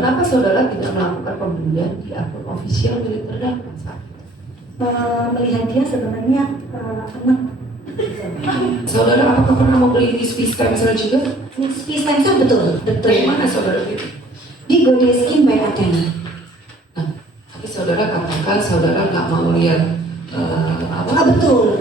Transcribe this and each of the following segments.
Kenapa saudara tidak melakukan pembelian di akun official milik terdakwa? Melihat dia sebenarnya anak. Saudara apakah pernah membeli Nispi stem cell juga? Nispi stem cell betul. Dari mana saudara beli? Di Godeskin by Athena. Nah, tapi saudara katakan saudara nggak mau lihat betul.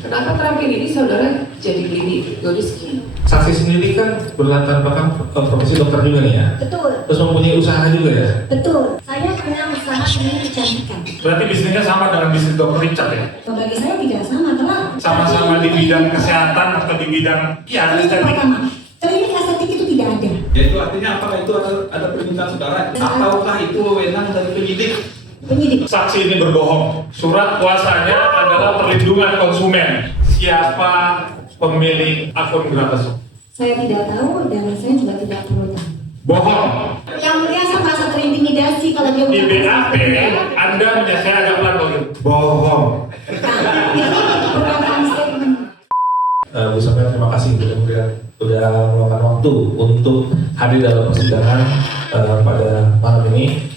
Kenapa terakhir ini saudara jadi beli di Godeskin? Saksi sendiri kan berlatar belakang profesi dokter juga nih ya? Betul. Terus mempunyai usaha juga ya? Betul. Saya punya usaha klinik kecantikan. Berarti bisnisnya sama dengan bisnis dokter Richard ya? Bagi saya tidak sama, karena Sama-sama di bidang kesehatan atau di bidang klinik pertama. Klinik estetik itu tidak ada. Yaitu artinya apakah itu ada permintaan saudara? Ataukah itu wewenang dari penyidik? Penyidik. saksi ini berbohong. Surat kuasanya adalah perlindungan konsumen. Siapa pemilik akun Grabashop? Saya tidak tahu dan saya juga tidak perlu tahu. Bohong. Yang mulia saya merasa terintimidasi kalau dia Di ucapkan BAP, Anda saya agak pelan lagi. Bohong. Nah, itu pernyataan statement. Bu Samir, terima kasih sudah meluangkan waktu untuk hadir dalam persidangan pada malam ini.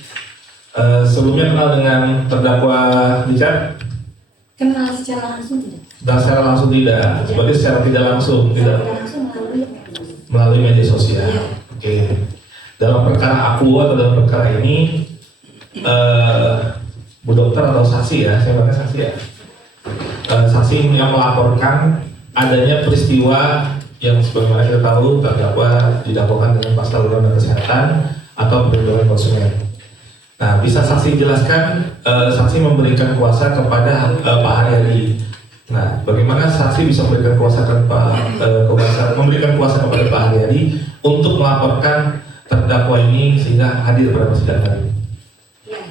Sebelumnya kenal dengan terdakwa Richard? Kenal secara langsung tidak? Dan secara langsung tidak, berarti secara tidak langsung tidak Langsung melalui media sosial. Iya. Oke. Dalam perkara aku atau dalam perkara ini, Bu Dokter atau saksi ya, saya pakai saksi ya. Saksi yang melaporkan adanya peristiwa yang sebagaimana kita tahu terdakwa didakwakan dengan pasal undang-undang kesehatan atau perlindungan konsumen. Nah, bisa saksi jelaskan, saksi memberikan kuasa kepada Pak Haryadi. Nah, bagaimana saksi bisa memberikan kuasa kepada Pak Haryadi untuk melaporkan terdakwa ini sehingga hadir pada persidangan ini? Ya,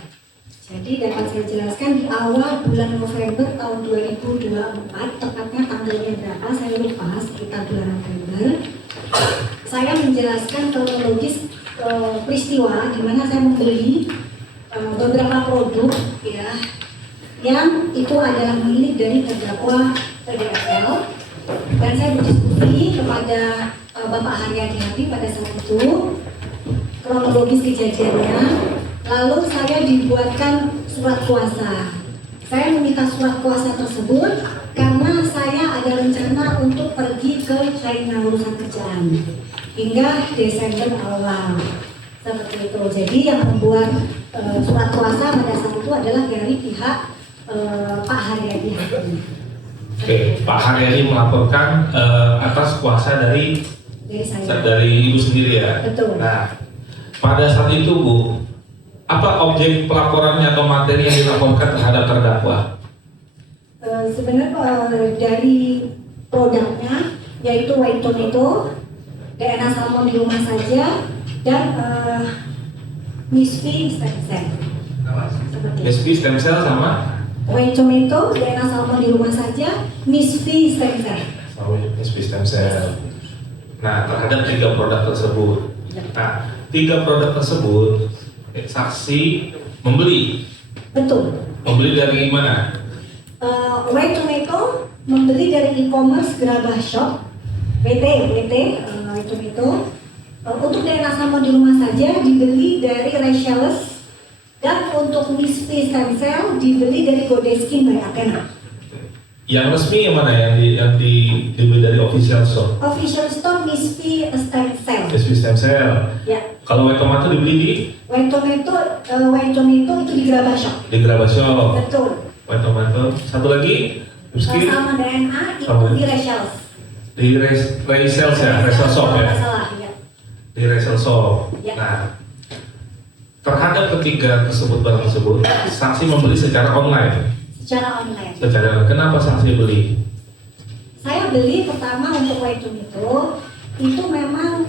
jadi dapat saya jelaskan di awal bulan November tahun 2024, tepatnya tanggalnya berapa saya lupa, sekitar bulan November. Saya menjelaskan kronologis peristiwa di mana saya membeli beberapa produk ya yang itu adalah milik dari terdakwa PDFL, dan saya berdiskusi kepada Bapak Haryadi Habib pada saat itu kronologis kejadiannya. Lalu saya dibuatkan surat kuasa. Saya meminta surat kuasa tersebut karena saya ada rencana untuk pergi ke China urusan kerjaan hingga Desember awal. Seperti itu. Jadi yang membuat surat kuasa pada saat itu adalah dari pihak Pak Haryadi Habib. Oke, Pak Haryadi melaporkan atas kuasa dari saya. dari Ibu sendiri ya. Betul. Nah, pada saat itu Bu, apa objek pelaporannya atau materi yang dilaporkan terhadap terdakwa? Sebenarnya dari produknya yaitu white tomato, DNA salmon di rumah saja, dan Nispi stem cell. Nispi stem cell sama? White tomato, DNA salmon di rumah saja, Nispi stem cell. Nispi stem cell. Nah, terhadap 3 produk tersebut. Nah, 3 produk tersebut saksi membeli. Betul. Membeli dari mana? White tomato membeli dari e-commerce Grabashop, WT White tomato. Untuk DNA salmon di rumah saja dibeli dari Rachel's, dan untuk Nispi stem cell dibeli dari Godeskin by Athena. Yang resmi yang mana yang dibeli dari official shop? Official store Nispi stem cell. Nispi stem cell. Ya. Kalau white tomato dibeli di? White tomato itu di Grabashop. Di Grabashop. Betul. White tomato. Satu lagi? Rizky? Sama DNA itu di Rachel's. Di Rachel's ya? Rachel shop ya? Salah, ya. Di Rachel shop. Ya. Nah, terhadap ketiga barang tersebut, saksi membeli secara online. Secara online. Kenapa saksi beli? Saya beli pertama untuk white tomato itu memang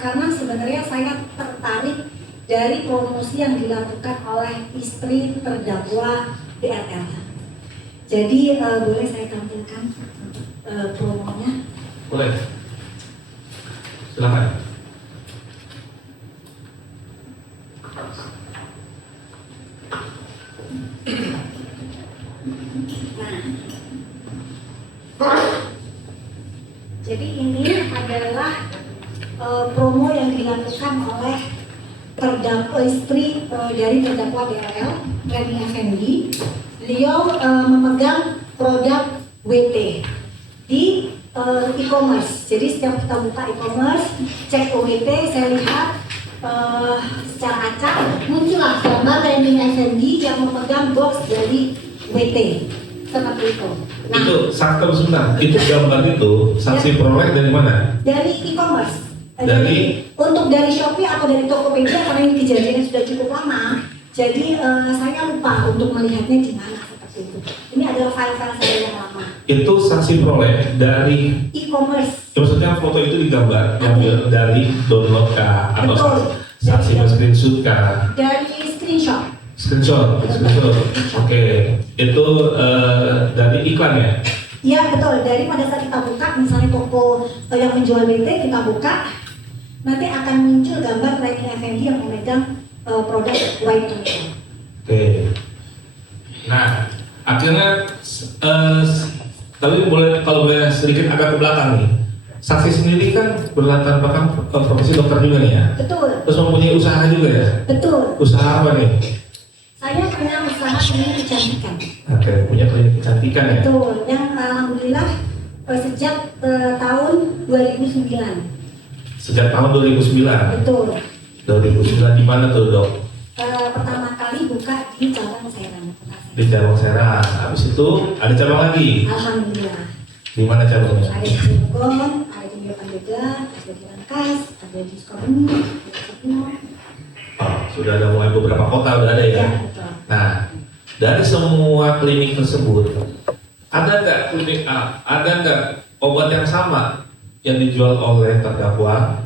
karena sebenarnya saya tertarik dari promosi yang dilakukan oleh istri terdakwa DRL. Jadi boleh saya tampilkan promonya? Boleh. Silakan. Jadi ini adalah promo yang dilakukan oleh terdakwa istri dari terdakwa DRL, Reni Effendi. Beliau memegang produk WT di e-commerce. Jadi setiap kita buka e-commerce, cek WT, saya lihat secara acak muncullah gambar Reni Effendi yang memegang box dari WT seperti itu. Nah, Itu sakit sebentar. Itu gambar itu saksi peroleh dari mana? dari e-commerce. Dari- Untuk dari Shopee atau dari Tokopedia, karena ini kejadiannya sudah cukup lama, jadi saya lupa untuk melihatnya di mana seperti itu. Ini adalah file-file saya yang lama. Itu saksi peroleh dari, E-commerce. maksudnya foto itu digambar yang dari download kah atau Betul. saksi screenshot kah? Dari screenshot. Screenshot. Oke. Itu dari iklan ya? Iya betul. Dari pada saat kita buka, misalnya toko yang menjual BT kita buka, nanti akan muncul gambar Reni Effendi yang memegang produk white itu. Oke. Nah, akhirnya tapi boleh kalau boleh sedikit agak ke belakang nih. Saksi sendiri kan berlatar belakang profesi dokter juga nih ya. Betul. Terus mempunyai usaha juga ya. Betul. Usaha apa nih? Saya punya usaha klinik kecantikan. Oke, punya klinik kecantikan ya. Betul. Yang alhamdulillah sejak tahun 2009. Sejak tahun 2009. Betul. 2009 di mana tuh dok? Pertama kali buka di Cabang Serang. Di Cabang Serang. Habis itu ada cabang lagi. Alhamdulillah. Di mana cabangnya? Ada di Cilegon, ada di Pandeglang, ada di Rangkas, ada di Sukabumi, ada di Sukabumi. Oh, sudah ada mulai beberapa kota udah ada ya. Ya, betul. Nah, dari semua klinik tersebut, ada nggak obat yang sama yang dijual oleh terdakwa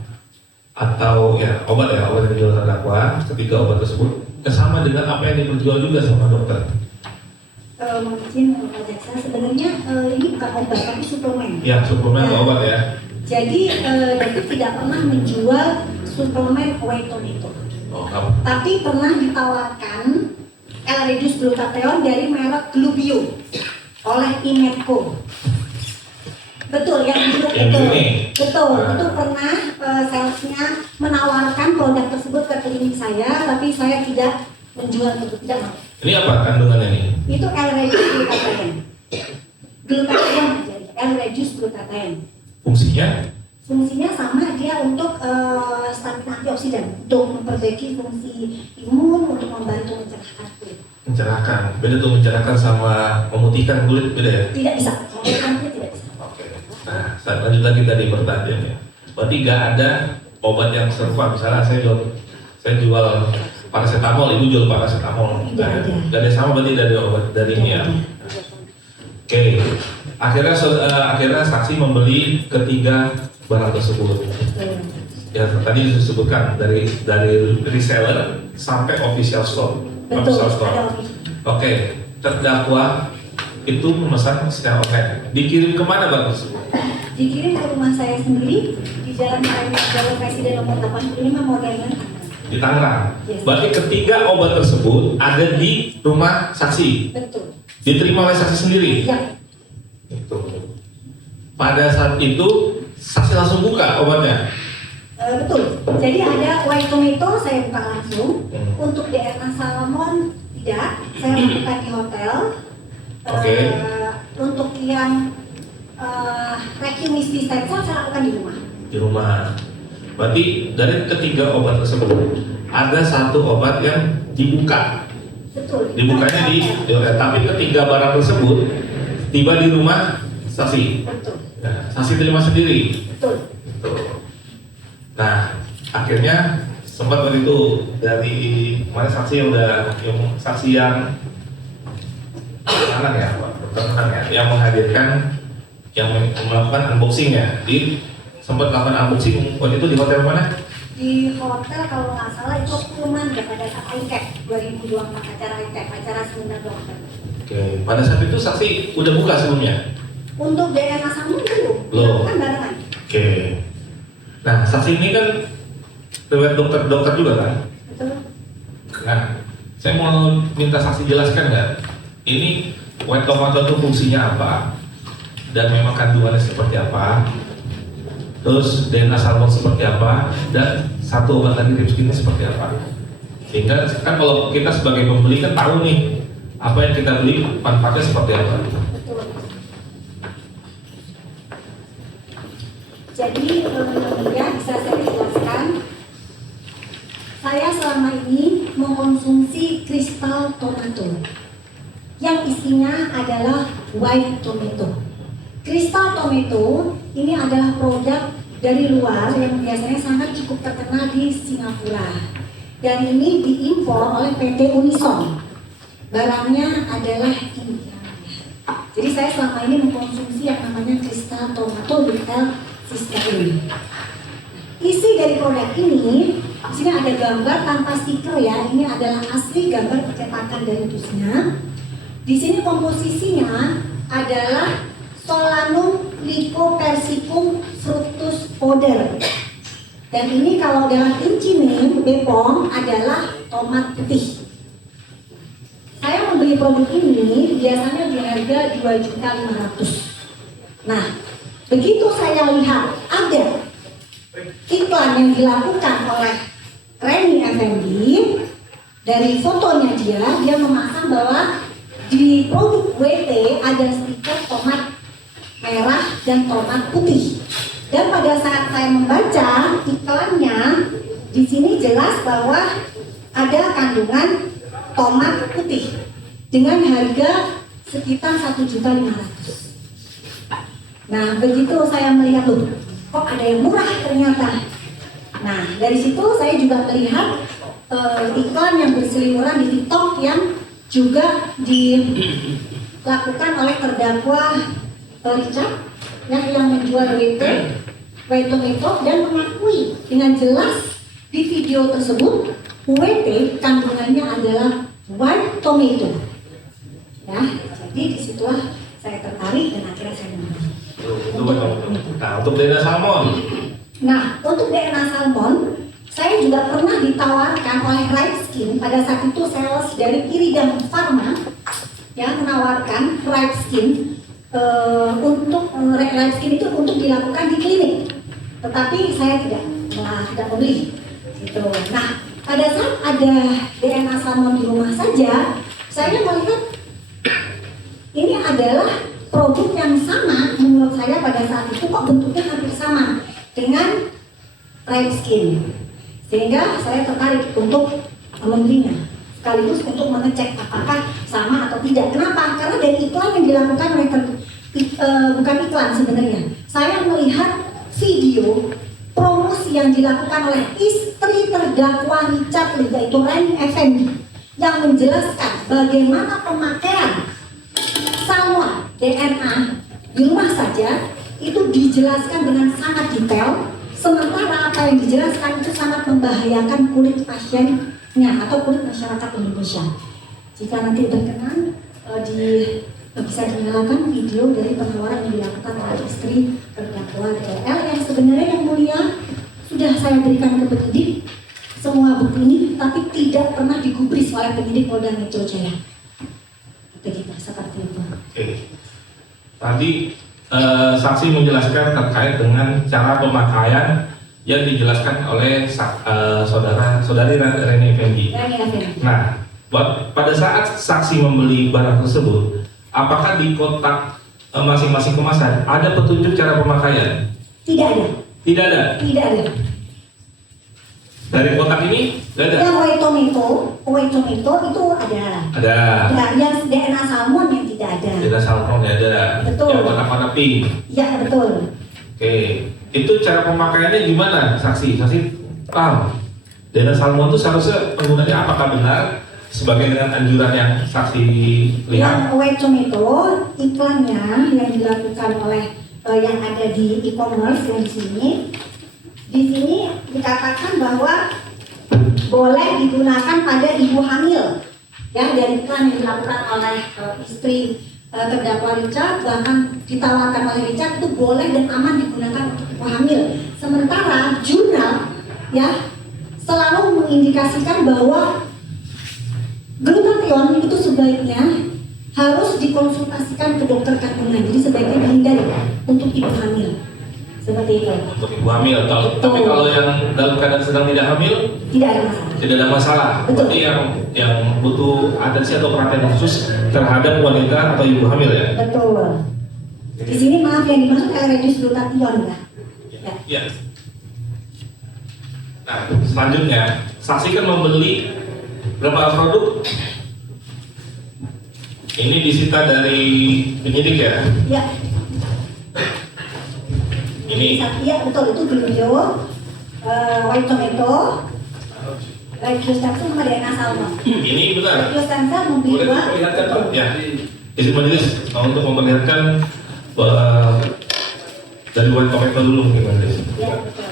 atau ya obat yang dijual terdakwa ketiga obat tersebut sama dengan apa yang dijual juga sama dokter? Mungkin Pak Jaksa sebenarnya ini bukan obat tapi suplemen. Ya, suplemen atau Ya. obat ya. Jadi dokter tidak pernah menjual suplemen Wayton itu. Oh, apa? Tapi pernah ditawarkan L-Reduce Glutathione dari merek Glubio oleh Imetco. Betul, yang biru Yang itu. ini? Betul, Nah. itu pernah salesnya menawarkan produk tersebut ke klinik saya, tapi saya tidak menjual itu, tidak mau. Ini apa kandungannya nih? Itu L-Reduce Glutathione. Glutathione, jadi L-Reduce Glutathione. Fungsinya? Fungsinya sama, dia untuk stamina antioksidan, untuk memperbaiki fungsi imun, untuk membantu mencerahkan kulit. Mencerahkan. Beda tuh mencerahkan sama memutihkan kulit beda ya? Tidak bisa, memutihkan kulit tidak bisa. Oke. Nah, saya lanjut lagi tadi pertanyaannya. Berarti nggak ada obat yang serupa. Misalnya saya jual paracetamol, ibu jual paracetamol. Tidak ada. Nggak ada sama berarti dari obat dari ini ya. Oke. Akhirnya saksi membeli ketiga barang tersebut. Ya tadi disebutkan dari reseller sampai official store. Betul, Official store. ada official. Oke. Terdakwa itu memesan secara online. Dikirim kemana barang tersebut? Dikirim ke rumah saya sendiri di Jalan Presiden nomor 85 Modern. Di Tangerang. Yes. Berarti ketiga obat tersebut ada di rumah saksi. Betul. Diterima oleh saksi sendiri. Ya, Itu. Pada saat itu saksi langsung buka obatnya. betul. Jadi ada white tomato saya buka langsung. Hmm. Untuk DNA salmon tidak, saya lakukan di hotel. Oke. Untuk yang Recumistis saya lakukan di rumah. Di rumah. Berarti dari ketiga obat tersebut ada satu obat yang dibuka. Betul. Dibukanya tapi ketiga barang tersebut tiba di rumah saksi. Betul. Nah, saksi terima sendiri. Betul. Nah, akhirnya sempat waktu itu dari mana saksi yang mana ya, yang menghadirkan, yang melakukan unboxingnya. Di sempat melakukan unboxing waktu itu di hotel mana? Di hotel kalau nggak salah itu Pullman ya pada saat ITEC 2024 acara ITEC, acara seminar dokter. Oke, pada saat itu saksi udah buka sebelumnya. Untuk DNA salmon belum, Belum. dilakukan barengan. Oke. Nah, saksi ini kan riwayat dokter juga kan? Betul. Nah, saya mau minta saksi jelaskan nggak? Ini white tomato itu fungsinya apa? Dan memang kandungannya seperti apa? Terus DNA salmon seperti apa? Dan satu obat lagi Ripskin ini seperti apa. Sehingga kan kalau kita sebagai pembeli kan tahu nih apa yang kita beli manfaatnya seperti apa. Betul. Jadi ya bisa saya jelaskan. Saya selama ini mengkonsumsi kristal tomato yang isinya adalah white tomato. Kristal tomato ini adalah produk dari luar yang biasanya sangat cukup terkenal di Singapura. Dan ini diimpor oleh PT Unison. Barangnya adalah ini. Jadi saya selama ini mengkonsumsi yang namanya kristal tomato with L-cysteine. Isi dari produk ini, di sini ada gambar tanpa stiker ya. Ini adalah asli gambar percetakan dari dusnya. Di sini komposisinya adalah Solanum lycopersicum fructus powder. Dan ini kalau dalam Inchiming Bepom adalah tomat putih. Saya membeli produk ini biasanya di harga 2.500.000. Nah, begitu saya lihat ada iklan yang dilakukan oleh Reni Effendi, dari fotonya dia memasang bahwa di produk WT ada stiker tomat merah dan tomat putih. Dan pada saat saya membaca iklannya, di sini jelas bahwa ada kandungan tomat putih dengan harga sekitar 1.500.000. Nah, begitu saya melihat loh, kok ada yang murah ternyata. Nah, dari situ saya juga melihat iklan yang berseliweran di TikTok yang juga dilakukan oleh terdakwa Richard yang menjual white tomato dan mengakui dengan jelas di video tersebut WT kandungannya adalah white tomato. Ya, jadi disitulah saya tertarik dan akhirnya saya membeli. Untuk DNA salmon. Nah, untuk DNA salmon, saya juga pernah ditawarkan oleh Right Skin pada saat itu sales dari Iridium Pharma yang menawarkan Right Skin untuk Right Skin itu untuk dilakukan di klinik, tetapi saya tidak membeli. Gitu. Nah, pada saat ada DNA salmon di rumah saja, saya melihat ini adalah produk yang sama menurut saya pada saat itu kok bentuknya hampir sama dengan Right Skin, sehingga saya tertarik untuk membelinya sekaligus untuk mengecek apakah sama atau tidak. Kenapa? Karena dari iklan yang dilakukan oleh bukan iklan sebenarnya, saya melihat video promosi yang dilakukan oleh istri terdakwa Richard Lee, yaitu Reni Effendi, yang menjelaskan bagaimana pemakaian salmon DNA di rumah saja itu dijelaskan dengan sangat detail, sementara apa yang dijelaskan itu sangat membahayakan kulit pasiennya atau kulit masyarakat Indonesia. Jika nanti berkenan bisa dinyalakan video dari penawaran yang dilakukan oleh istri terdakwa JL yang sebenarnya yang mulia sudah saya berikan ke penyidik semua bukti ini, tapi tidak pernah digubris oleh penyidik Polda Metro Jaya. Begitu, seperti itu. Oke. Tadi saksi menjelaskan terkait dengan cara pemakaian yang dijelaskan oleh saudari Reni Effendi. Nah, pada saat saksi membeli barang tersebut, apakah di kotak masing-masing kemasan ada petunjuk cara pemakaian? Tidak ada. Tidak ada. Tidak ada. Dari kotak ini tidak ada. Yang white tomato itu ada. Ada. Nah, yang DNA salmon yang tidak ada. DNA salmon ada. Betul. Yang warna pink. Ya, betul. Oke, itu cara pemakaiannya gimana, saksi? Saksi paham? DNA salmon itu seharusnya penggunanya apakah benar sebagai dengan anjuran yang saksi lihat? Yang white tomato iklannya yang dilakukan oleh yang ada di e-commerce yang di sini dikatakan bahwa boleh digunakan pada ibu hamil. Ya, dari iklan yang dilakukan oleh istri terdakwa Richard, bahkan ditawarkan oleh Richard itu boleh dan aman digunakan untuk ibu hamil. Sementara jurnal ya selalu mengindikasikan bahwa glutathione itu sebaiknya harus dikonsultasikan ke dokter kandungan, jadi sebaiknya dihindari untuk ibu hamil. Seperti itu. Untuk ibu hamil. Betul. Tapi kalau yang dalam keadaan sedang tidak hamil, Tidak ada masalah. tidak ada masalah. Betul. Berarti yang butuh atensi atau perhatian khusus terhadap wanita atau ibu hamil ya. Betul. Di sini maaf yang dimaksud reduce glutathione ya. Ya. Ya. Nah, selanjutnya, saksi kan membeli berapa produk? Ini disita dari penyidik ya. Ya. Ini. Iya betul, itu brinjol, white tomato, red juice sama DNA salma. Ini benar. Red juice membeli Boleh dua. diperlihatkan Pak? Ya. Izin majelis untuk memperlihatkan dari white tomato dulu mungkin majelis. Ya betul.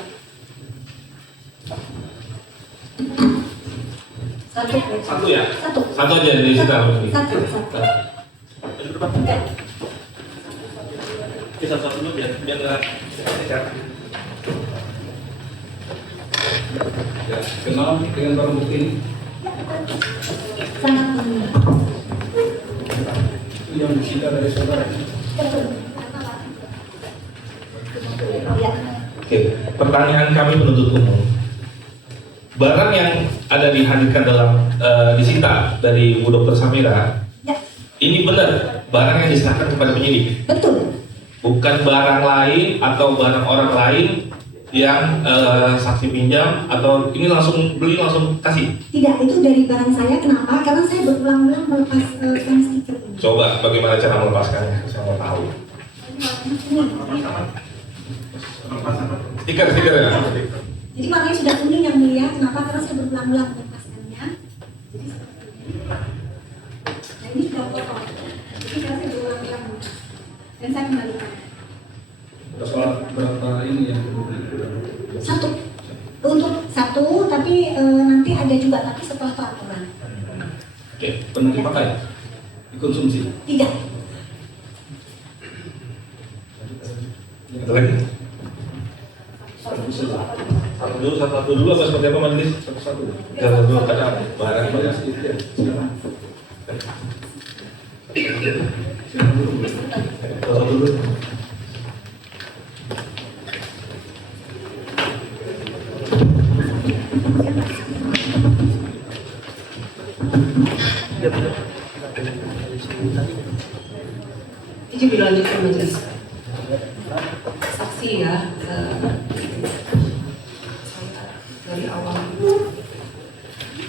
Satu. Satu ya? Satu. Satu aja dari disita. Satu. Satu. Ya. Kita satu dulu biar nggak. Ya, kenal dengan barang bukti ini. Satu. Itu yang disita dari saudara. Ya. Oke, pertanyaan kami penuntut umum. Barang yang ada dihadirkan dalam disita dari Bu Dr. Samira, Ya. ini benar barang yang diserahkan kepada penyidik, Betul. bukan barang lain atau barang orang lain yang saksi pinjam atau ini langsung beli langsung kasih. Tidak, itu dari barang saya. Kenapa? Karena saya berulang-ulang melepas stiker ini. Coba bagaimana cara melepaskannya? Saya mau tahu. Stiker ya. Jadi warnanya sudah kuning yang mulia. Kenapa? Karena saya berulang-ulang melepaskannya. Jadi seperti ini. Nah ini sudah kotor. Jadi saya berulang-ulang dan saya kembalikan. Berapa ini yang Satu. Untuk satu, tapi nanti ada juga tapi setelah pelaporan. Oke. pernah dipakai? Dikonsumsi? Tidak. Ada lagi? Satu dulu apa seperti apa majelis? Satu-satu. Satu dulu ada barang Banyak sedikit ya. Silakan. Satu dulu. Izin dilanjutkan majelis. Saksi ya, saya dari awal.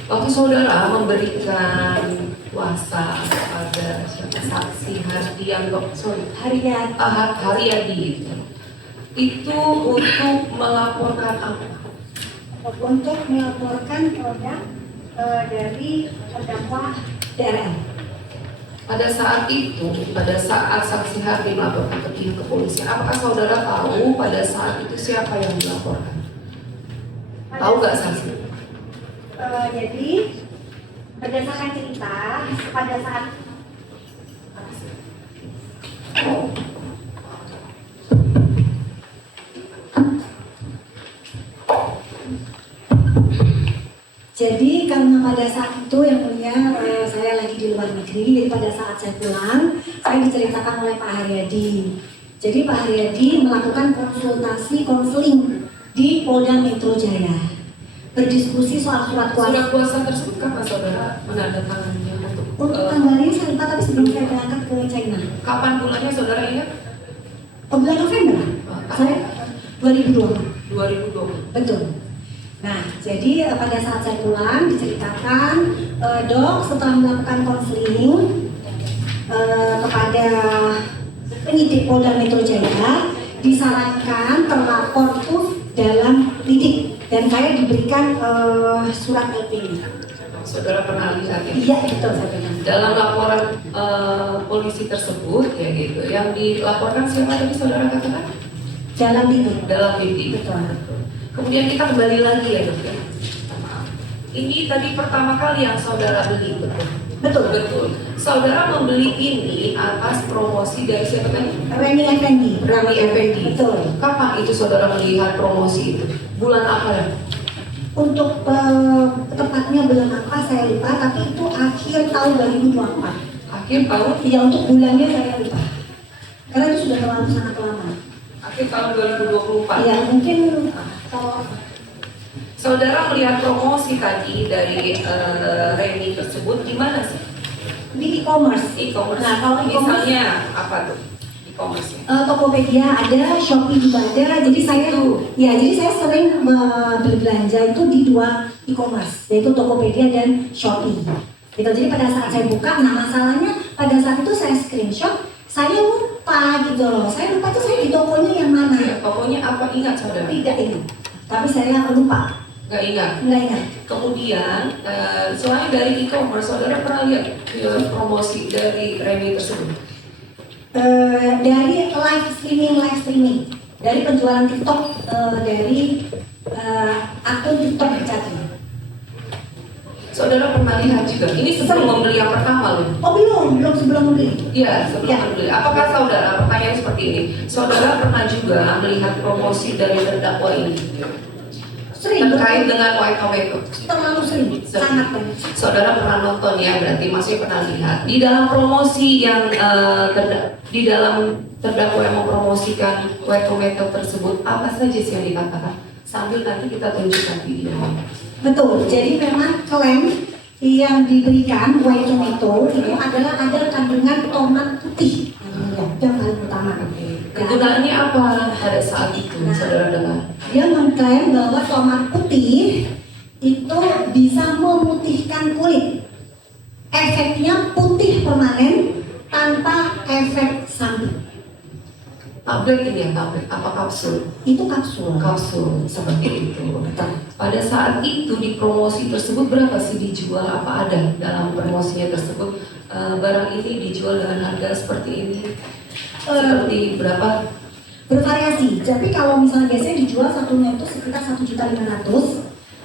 Waktu saudara memberikan kuasa kepada saksi Haryadi itu untuk melaporkan apa? Untuk melaporkan produk dari terdakwa DRL. Pada saat itu, pada saat saksi Hardi melaporkan ke pihak kepolisian, apakah saudara tahu pada saat itu siapa yang dilaporkan? Tahu nggak saksi? Jadi berdasarkan cerita pada saat jadi karena pada saat itu yang mulia saya lagi di luar negeri, jadi pada saat saya pulang saya diceritakan oleh Pak Haryadi. Jadi Pak Haryadi melakukan konsultasi konseling di Polda Metro Jaya, berdiskusi soal surat kuasa. Surat kuasa tersebut kapan saudara menandatanganinya Untuk tanggalnya saya lupa, tapi sebelum saya berangkat ke China. kapan bulannya saudara ingat? Bulan November. Saya 2020. 2020. Betul. Nah, jadi pada saat saya pulang diceritakan, dok setelah melakukan konseling kepada penyidik Polda Metro Jaya, disarankan terlapor itu dalam lidik dan saya diberikan surat LP. Saudara pernah lihat ya? Iya, betul saya bilang. Dalam laporan polisi tersebut ya gitu, yang dilaporkan siapa tadi saudara katakan? Dalam lidik. Dalam lidik. Betul. Kemudian kita kembali lagi ya dok ya. Maaf. Ini tadi pertama kali yang saudara beli, betul? Betul. Betul. Saudara membeli ini atas promosi dari siapa tadi? Reni Effendi. Rami Effendi. Betul. Kapan itu saudara melihat promosi itu? Bulan apa ya? Untuk tepatnya bulan apa saya lupa, tapi itu akhir tahun 2024. Akhir tahun, Ya untuk bulannya saya lupa. Karena itu sudah terlalu sangat lama. akhir Di tahun 2024. Ya mungkin kalau Saudara melihat promosi tadi dari Reni tersebut di mana sih? di e-commerce. E-commerce. Nah, kalau e-commerce, Misalnya apa tuh? E-commerce. Tokopedia ada, Shopee juga ada. Jadi saya sering berbelanja itu di dua e-commerce, yaitu Tokopedia dan Shopee. Gitu. Jadi pada saat saya buka, nah masalahnya pada saat itu saya screenshot, saya lupa gitu loh. Saya lupa tuh saya di tokonya yang mana. Tokonya apa, ingat saudara? Tidak ingat. Tapi saya lupa. Nggak ingat. Nggak ingat. Kemudian selain dari e-commerce, saudara pernah lihat promosi dari Reni tersebut? Dari live streaming, dari penjualan TikTok, dari akun TikTok Jati. Saudara pernah lihat juga? Ini sebelum membeli yang pertama loh. Oh belum sebelum membeli. Iya, sebelum Ya. membeli. Apakah saudara, pertanyaan seperti ini, saudara pernah juga melihat promosi dari terdakwa ini? Sering. Terkait dengan White Tomato. Terlalu sering, sangat banyak. Saudara pernah nonton ya, berarti maksudnya pernah lihat. Di dalam promosi yang di dalam terdakwa yang mempromosikan White Tomato tersebut, apa saja sih yang dikatakan? Sambil nanti kita tunjukkan video. Betul. Jadi memang klaim yang diberikan White Tomato itu adalah ada kandungan tomat putih. Yang paling utama. Kegunaannya apa pada saat itu, saudara dengar? Dia mengklaim bahwa tomat putih itu bisa memutihkan kulit. Efeknya putih permanen tanpa efek samping. Tablet ini ya, tablet apa kapsul? Itu kapsul. Kapsul seperti itu. Pada saat itu di promosi tersebut berapa sih dijual? Apa ada dalam promosinya tersebut? Barang ini dijual dengan harga seperti ini? Seperti berapa? Bervariasi. Jadi kalau misalnya biasanya dijual satunya itu sekitar 1.500.000.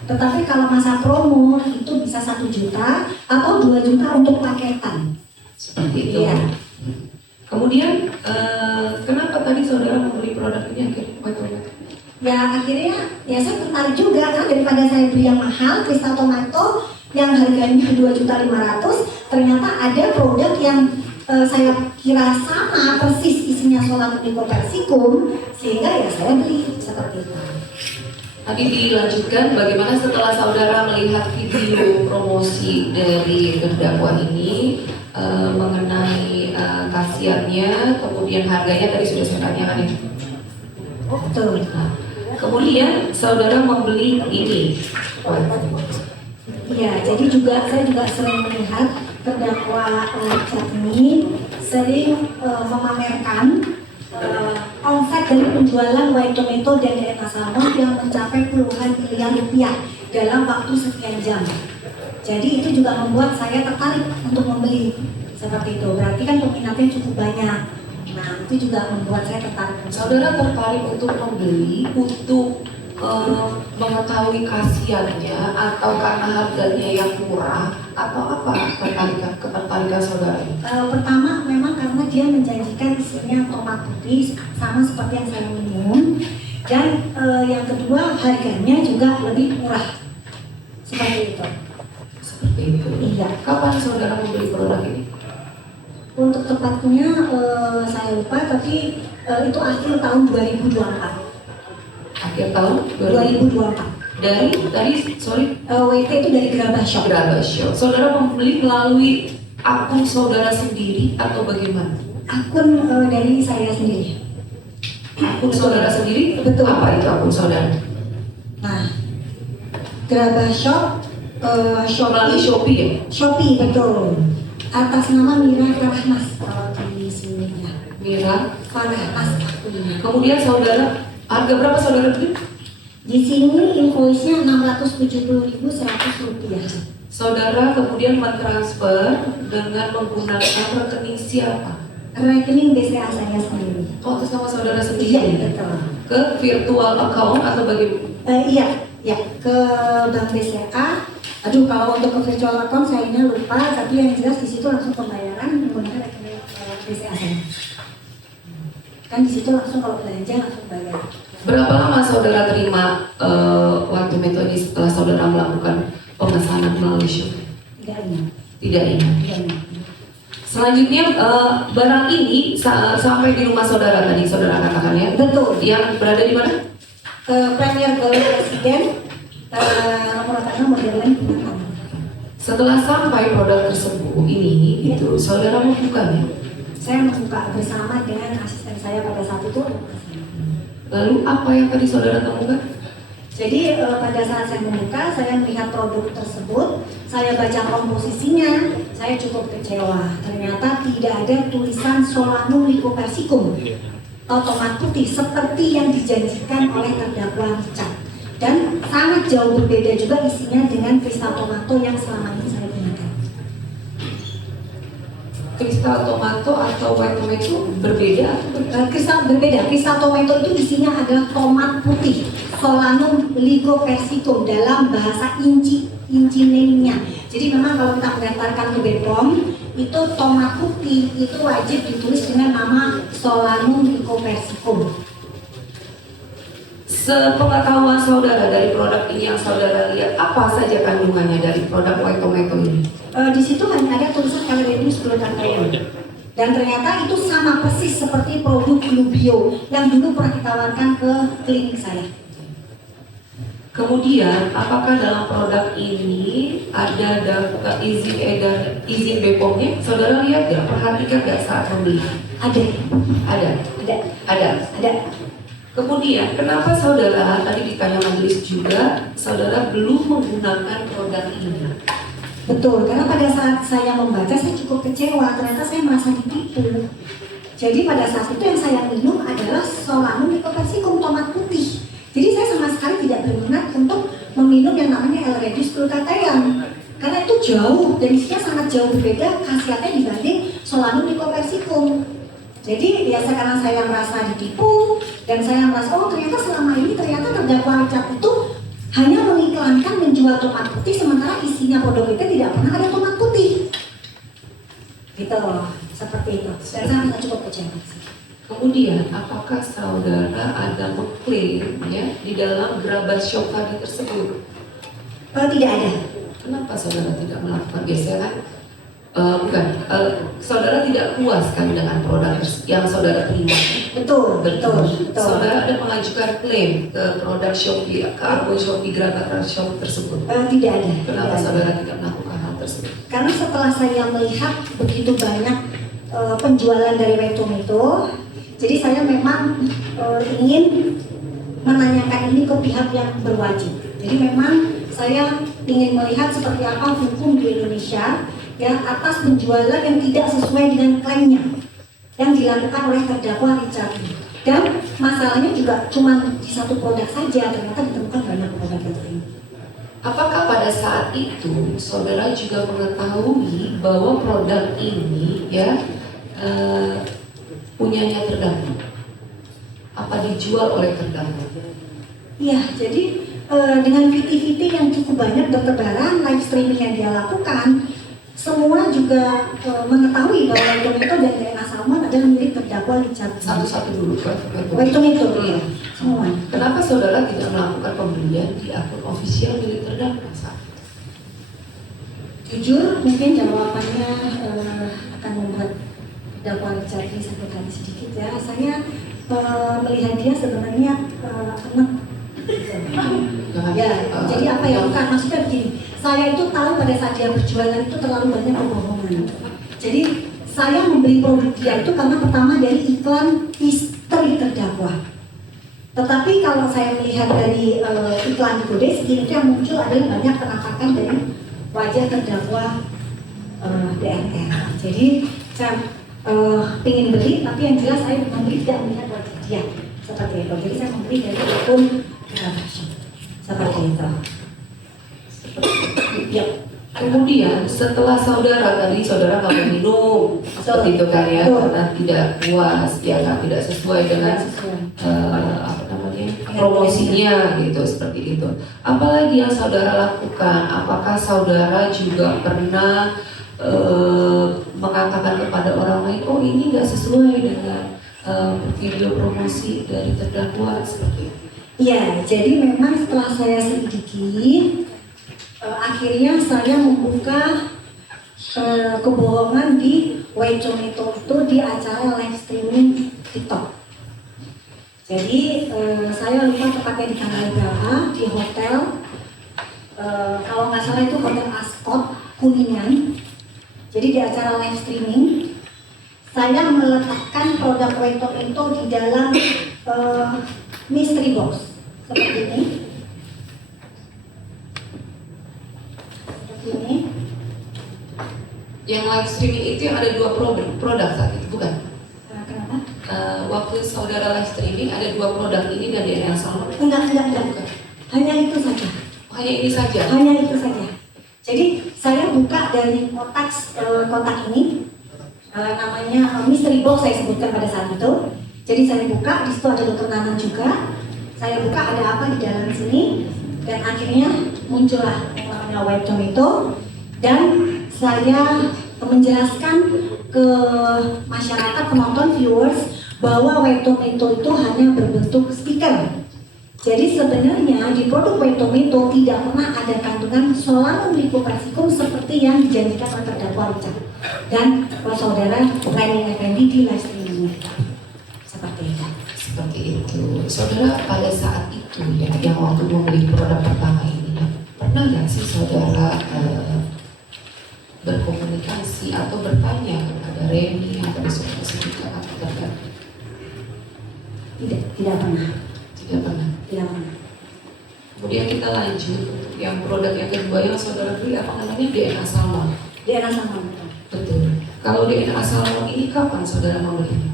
Tetapi kalau masa promo itu bisa 1 juta atau 2 juta untuk paketan. Seperti itu. Iya. Kemudian kenapa tadi saudara membeli produk ini akhirnya? Ya akhirnya ya saya tertarik juga kan, daripada saya beli yang mahal Crystal Tomato yang harganya 2.500.000, ternyata ada produk yang saya kira sama persis isinya Solanum nicopersicum, sehingga ya saya beli seperti itu. Tadi dilanjutkan bagaimana setelah saudara melihat video promosi dari terdakwa ini mengenai khasiatnya, kemudian harganya tadi sudah saya tanyakan ya. Oh betul. Nah, kemudian saudara membeli ini. Iya, jadi saya juga sering melihat terdakwa Jatni sering memamerkan omset dari penjualan White Tomato dan DNA Salmon yang mencapai puluhan miliar rupiah dalam waktu sekian jam. Jadi itu juga membuat saya tertarik untuk membeli seperti itu. Berarti kan peminatnya cukup banyak. Nah itu juga membuat saya tertarik. Saudara tertarik untuk membeli untuk mengetahui khasiatnya atau karena harganya yang murah atau apa ketertarikan saudara? Pertama memang karena dia menjanjikan isinya tomat putih sama seperti yang saya minum, dan yang kedua harganya juga lebih murah seperti itu. Seperti itu. Iya. Kapan saudara membeli produk ini? Untuk tepatnya saya lupa, tapi itu akhir tahun 2024. Akhir tahun 2024. Dari tadi sorry WT itu dari Gerabah Shop. Gerabah Shop. Saudara membeli melalui akun saudara sendiri atau bagaimana? Akun dari saya sendiri. Akun saudara sendiri? Betul. Apa itu akun saudara? Nah, Gerabah Shop, Melalui Shopee ya? Shopee betul. Atas nama Mira Farahmas kalau di sini ya. Mira. Farahmas akunnya. Kemudian saudara, harga berapa saudara beli? Di sini invoice-nya 670.100 rupiah. Saudara kemudian mentransfer dengan menggunakan rekening siapa? Rekening BCA saya sendiri. Oh, atas nama saudara Iya sendiri? betul. Ke virtual account atau bagaimana? Iya, ke Bank BCA. Aduh, kalau untuk ke virtual account sayangnya lupa, tapi yang jelas di situ langsung pembayaran menggunakan rekening BCA saya. Kan di situ langsung kalau belanja langsung bayar. Berapa lama saudara terima waktu metode setelah saudara melakukan pemesanan melalui Shopee? Tidak ingat. Tidak ingat. Tidak ingat. Selanjutnya barang ini sampai di rumah saudara tadi saudara katakan ya. Betul. Yang berada di mana? Premier Galeri Presiden, nomor 6 model lain. Setelah sampai produk tersebut ini itu saudara membukanya. Saya membuka bersama dengan asisten saya pada saat itu. Lalu apa yang tadi saudara temukan? Jadi pada saat saya membuka, saya melihat produk tersebut, saya baca komposisinya, saya cukup kecewa. Ternyata tidak ada tulisan Solanum lycopersicum atau tomat putih seperti yang dijanjikan oleh terdakwa Richard. Dan sangat jauh berbeda juga isinya dengan kristal tomato yang selama ini saya gunakan. Kristal tomato atau white tomato berbeda atau Kristal berbeda. Kristal tomato itu isinya adalah tomat putih, Solanum lycopersicum dalam bahasa Incinenya. Jadi memang kalau kita mendaftarkan ke BPOM itu tomat putih itu wajib ditulis dengan nama Solanum lycopersicum. Sepengetahuan saudara dari produk ini yang saudara lihat, apa saja kandungannya dari produk white tomato ini? Di situ hanya ada tulisan Calerius glutathione. Dan ternyata itu sama persis seperti produk Glubio yang dulu pernah ditawarkan ke klinik saya. Kemudian, apakah dalam produk ini ada daftar izin BPOM-nya? Saudara lihat nggak? Perhatikan nggak saat membeli? Ada. Ada. Ada. Kemudian, kenapa saudara, tadi ditanya majelis juga, saudara belum menggunakan produk ini? Betul, karena pada saat saya membaca saya cukup kecewa, ternyata saya merasa ditipu. Jadi pada saat itu yang saya minum adalah Solanum lycopersicum tomat putih. Jadi saya sama sekali tidak berminat untuk meminum yang namanya L-Redis glutathione. Karena itu jauh, dan isinya sangat jauh berbeda khasiatnya dibanding Solanum lycopersicum. Jadi ya karena saya merasa ditipu dan saya merasa oh ternyata selama ini terdakwa Richard itu hanya mengiklankan menjual tomat putih sementara isinya produk itu tidak pernah ada tomat putih. Gitu loh, seperti itu. Dan saya merasa cukup kecewa. Kemudian, apakah saudara ada mengklaim ya di dalam gerabah Shopee tersebut? Tidak ada. Kenapa saudara tidak melakukan? Biasanya kan, saudara tidak puas kan dengan produk yang saudara terima? Betul. Saudara ada mengajukan klaim ke produk Shopee, ke akun Shopee, gerabah Shopee tersebut? Tidak ada. Kenapa saudara tidak melakukan hal tersebut? Karena setelah saya melihat begitu banyak penjualan dari white tomato, jadi saya memang ingin menanyakan ini ke pihak yang berwajib. Jadi memang saya ingin melihat seperti apa hukum di Indonesia ya atas penjualan yang tidak sesuai dengan klaimnya yang dilakukan oleh terdakwa Richard. Dan masalahnya juga cuma di satu produk saja, ternyata ditemukan banyak produk yang lain. Apakah pada saat itu saudara juga mengetahui bahwa produk ini ya punyanya terdakwa? Apa dijual oleh terdakwa? Iya, jadi dengan VT-VT yang cukup banyak bertebaran, live streaming yang dia lakukan, semua juga mengetahui bahwa white tomato dan DNA salmon adalah milik terdakwa Richard. Satu-satu dulu Pak. White tomato, iya, semua. Kenapa saudara tidak melakukan pembelian di akun ofisial milik terdakwa? Jujur, mungkin jawabannya akan membuat terdakwa Richard ini sakit hati sedikit ya. Saya melihat dia sebenarnya enak. Ya, jadi apa yang bukan maksudnya begini. Saya itu tahu pada saat dia berjualan itu terlalu banyak kebohongan. Jadi saya membeli produk dia itu karena pertama dari iklan istri terdakwa. Tetapi kalau saya melihat dari iklan di Kodes, itu yang muncul adalah banyak penampakan dari wajah terdakwa DNR. Jadi saya ingin beli, tapi yang jelas saya membeli tidak melihat wajah dia seperti itu. Jadi saya membeli dari akun seperti itu. Ya. Kemudian setelah saudara tadi saudara nggak minum seperti itu kan ya, karena tidak puas ya, tidak sesuai dengan apa namanya promosinya gitu seperti itu. Apalagi yang saudara lakukan? Apakah saudara juga pernah mengatakan kepada orang lain, oh ini nggak sesuai dengan video promosi dari terdakwa seperti itu? Ya, jadi memang setelah saya selidiki, akhirnya saya membuka kebohongan di Waitomito itu di acara live streaming TikTok. Jadi saya lupa tepatnya di tanggal berapa, di hotel, kalau nggak salah itu Hotel Ascot Kuningan. Jadi di acara live streaming, saya meletakkan produk Waitomito di dalam mystery box seperti ini. Seperti ini. Yang live streaming itu yang ada 2 produk saat itu, bukan? Kenapa? Waktu saudara live streaming ada 2 produk ini dan DNA Salmon. Enggak. Bukan. Hanya itu saja. Hanya ini saja. Hanya itu saja. Jadi saya buka dari kotak ini, namanya mystery box saya sebutkan pada saat itu. Jadi saya buka, di situ ada Dr. Nanan juga. Saya buka ada apa di dalam sini, dan akhirnya muncullah yang namanya Waitomito. Dan saya menjelaskan ke masyarakat, penonton, viewers, bahwa Waitomito itu hanya berbentuk stiker. Jadi sebenarnya di produk Waitomito tidak pernah ada kandungan solanum lycopodium seperti yang dijanjikan oleh terdakwa Richard dan saudara Reni Effendi di live streaming. Seperti itu. Seperti itu. Saudara pada saat itu ya, yang waktu membeli produk pertama ini, pernah nggak sih saudara berkomunikasi atau bertanya kepada Reni atau saudara atau terkait? Tidak pernah. Tidak pernah. Tidak pernah. Kemudian kita lanjut untuk yang produk yang kedua yang saudara beli, apa namanya, DNA Salmon. DNA Salmon. Betul. Kalau DNA Salmon ini kapan saudara membelinya?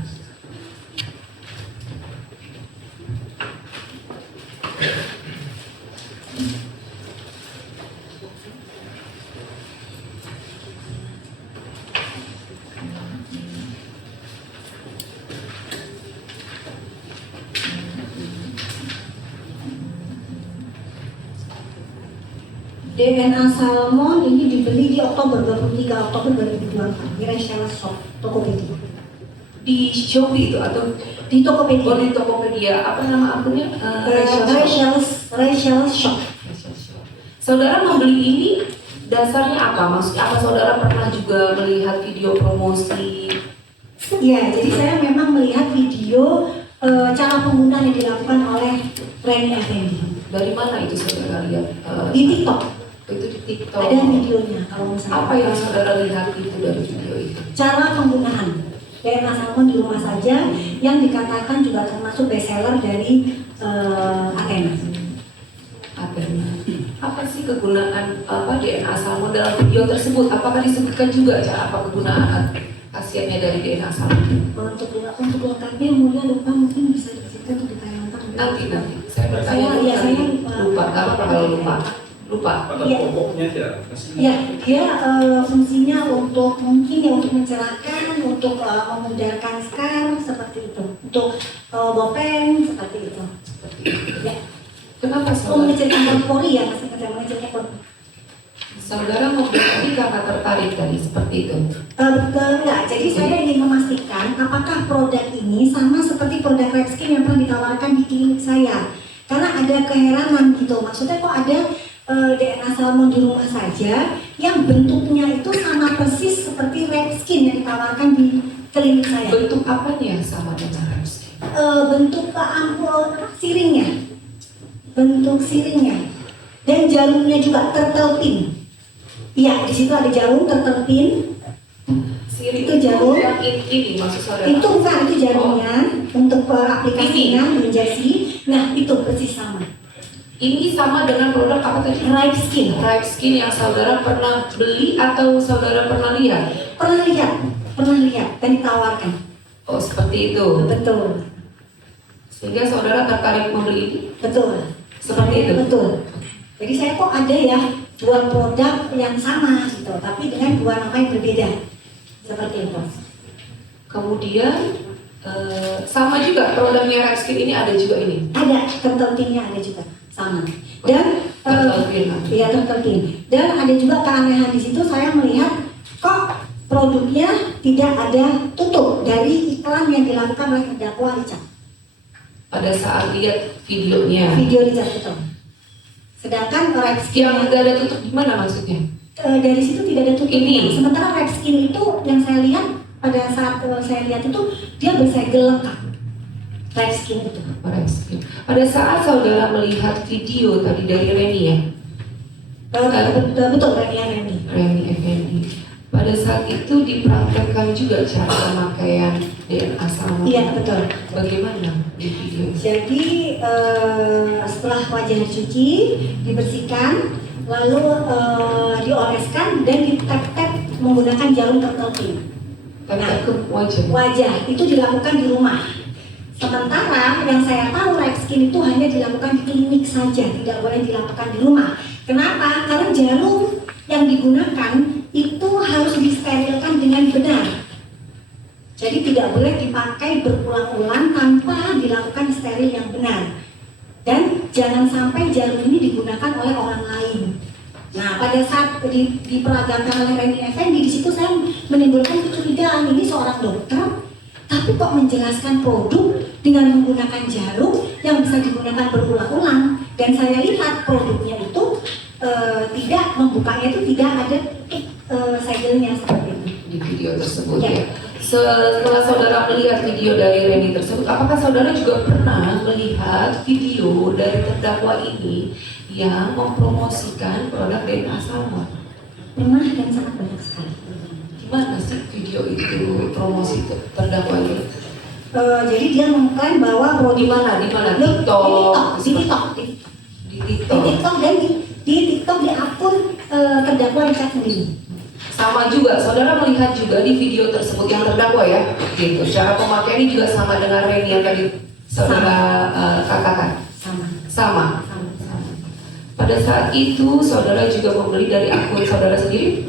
DNA Salmon ini dibeli di Oktober 23 Oktober 2024 di Rachel Shop Tokopedia. Di Shopee itu atau Di Tokopedia. oh, di Tokopedia, apa nama akunnya? Rachel Shop. Saudara membeli ini dasarnya apa? Maksudnya apa saudara pernah juga melihat video promosi? Ya, jadi saya memang melihat video cara penggunaan yang dilakukan oleh Reni Effendi Dari mana itu saudara lihat? di TikTok. Itu di TikTok. Ada videonya kalau misalnya. Apa yang saudara lihat itu dari video itu? Cara penggunaan DNA Salmon di rumah saja yang dikatakan juga termasuk bestseller dari Athena. Apa sih kegunaan DNA Salmon dalam video tersebut? Apakah disebutkan juga cara apa kegunaan khasiatnya dari DNA Salmon? Untuk lengkapnya mulia lupa, mungkin bisa diceritain untuk ditayangkan. Nanti saya bertanya dulu. Saya lupa. Apa kalau lupa? Pada Iya. pokoknya ya. Ya, dia fungsinya untuk mungkin ya untuk mencerahkan, untuk memudahkan scar seperti itu, untuk bopeng seperti itu. Ya. Kenapa saudara? Mengecilkan pori ya, masih mengecilkan pori. Saudara membeli karena tertarik tadi seperti itu. Enggak, jadi saya ingin memastikan apakah produk ini sama seperti produk Repskin yang pernah ditawarkan di klinik saya. Karena ada keheranan gitu, maksudnya kok ada DNA Salmon di rumah saja yang bentuknya itu sama persis seperti Repskin yang ditawarkan di klinik saya. Bentuk apanya sama dengan Repskin? Bentuk ampul siringnya, bentuk siringnya, dan jarumnya juga turtle pin. Iya, di situ ada jarum turtle pin. Siri Itu jarum. yang ini maksud saudara? Itu bukan, itu jarumnya untuk aplikasinya injeksi. Nah, itu persis sama. Ini sama dengan produk apa tadi? Repskin. Repskin yang saudara pernah beli atau saudara pernah lihat? Pernah lihat dan ditawarkan. Oh, seperti itu. Betul, Sehingga saudara tertarik membeli ini? betul. Seperti itu? Betul. Jadi saya kok ada ya dua produk yang sama gitu, tapi dengan dua nama yang berbeda. Seperti itu. Kemudian sama juga produknya Repskin ini ada juga ini? Ada, turtle pinnya ada juga sama. Dan Turtle pin. iya, turtle pin. Dan ada juga keanehan di situ, saya melihat kok produknya tidak ada tutup dari iklan yang dilakukan oleh terdakwa Richard. Pada saat lihat videonya. Video Richard itu. Sedangkan Repskin Yang tidak ada tutup gimana maksudnya? dari situ tidak ada tutup. Ini. Sementara Repskin itu yang saya lihat pada saat saya lihat itu dia bersegel lengkap live skin itu. Pada saat saudara melihat video tadi dari Reni ya, Betul Reni. Reni Effendi, pada saat itu dipraktekkan juga cara pemakaian DNA salmon. Iya betul. Bagaimana di video? Jadi setelah wajah dicuci, dibersihkan, lalu dioleskan dan ditep-tep menggunakan jarum tertelping. Tepek ke wajah. Wajah itu dilakukan di rumah. Sementara yang saya tahu live skin itu hanya dilakukan di klinik saja, tidak boleh dilakukan di rumah. Kenapa? Karena jarum yang digunakan itu harus disterilkan dengan benar. Jadi tidak boleh dipakai berulang-ulang tanpa dilakukan steril yang benar. Dan jangan sampai jarum ini digunakan oleh orang lain. Nah, pada saat diperagakan oleh Reni Effendi, di situ saya menimbulkan kecurigaan, ini seorang dokter, tapi kok menjelaskan produk dengan menggunakan jarum yang bisa digunakan berulang-ulang. Dan saya lihat produknya itu tidak membukanya itu tidak ada segelnya seperti itu Di video tersebut Ya. ya. Setelah saudara melihat video dari Reni tersebut, apakah saudara juga pernah melihat video dari terdakwa ini yang mempromosikan produk DNA salmon? pernah dan sangat banyak sekali. Gimana sih video itu promosi terdakwa ini? Jadi dia mengklaim bahwa produk Di mana? Di TikTok. Di Di TikTok. TikTok dan di TikTok di akun terdakwa Richard sendiri. Sama juga, saudara melihat juga di video tersebut yang terdakwa ya, gitu. Cara pemakaiannya juga sama dengan Reni yang tadi saudara katakan. Sama. Pada saat itu saudara juga membeli dari akun saudara sendiri?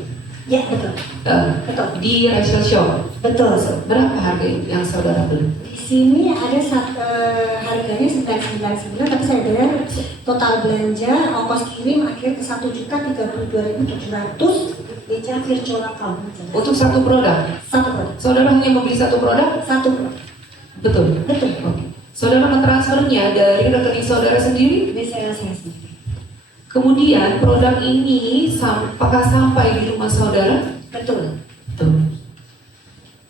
Ya betul. Betul. Di Rachel Shop. Betul. Berapa harga yang saudara beli? Di sini ada harganya 999, tapi saya bayar total belanja ongkos kirim akhirnya ke 1.032.700 BCA virtual account. Untuk satu produk? Satu produk. Saudara hanya membeli satu produk? Satu produk. Betul? Betul. Oke. Saudara mentransfernya dari rekening saudara sendiri? BCA saya sendiri. Kemudian produk ini apakah sampai di rumah saudara? Betul. Betul.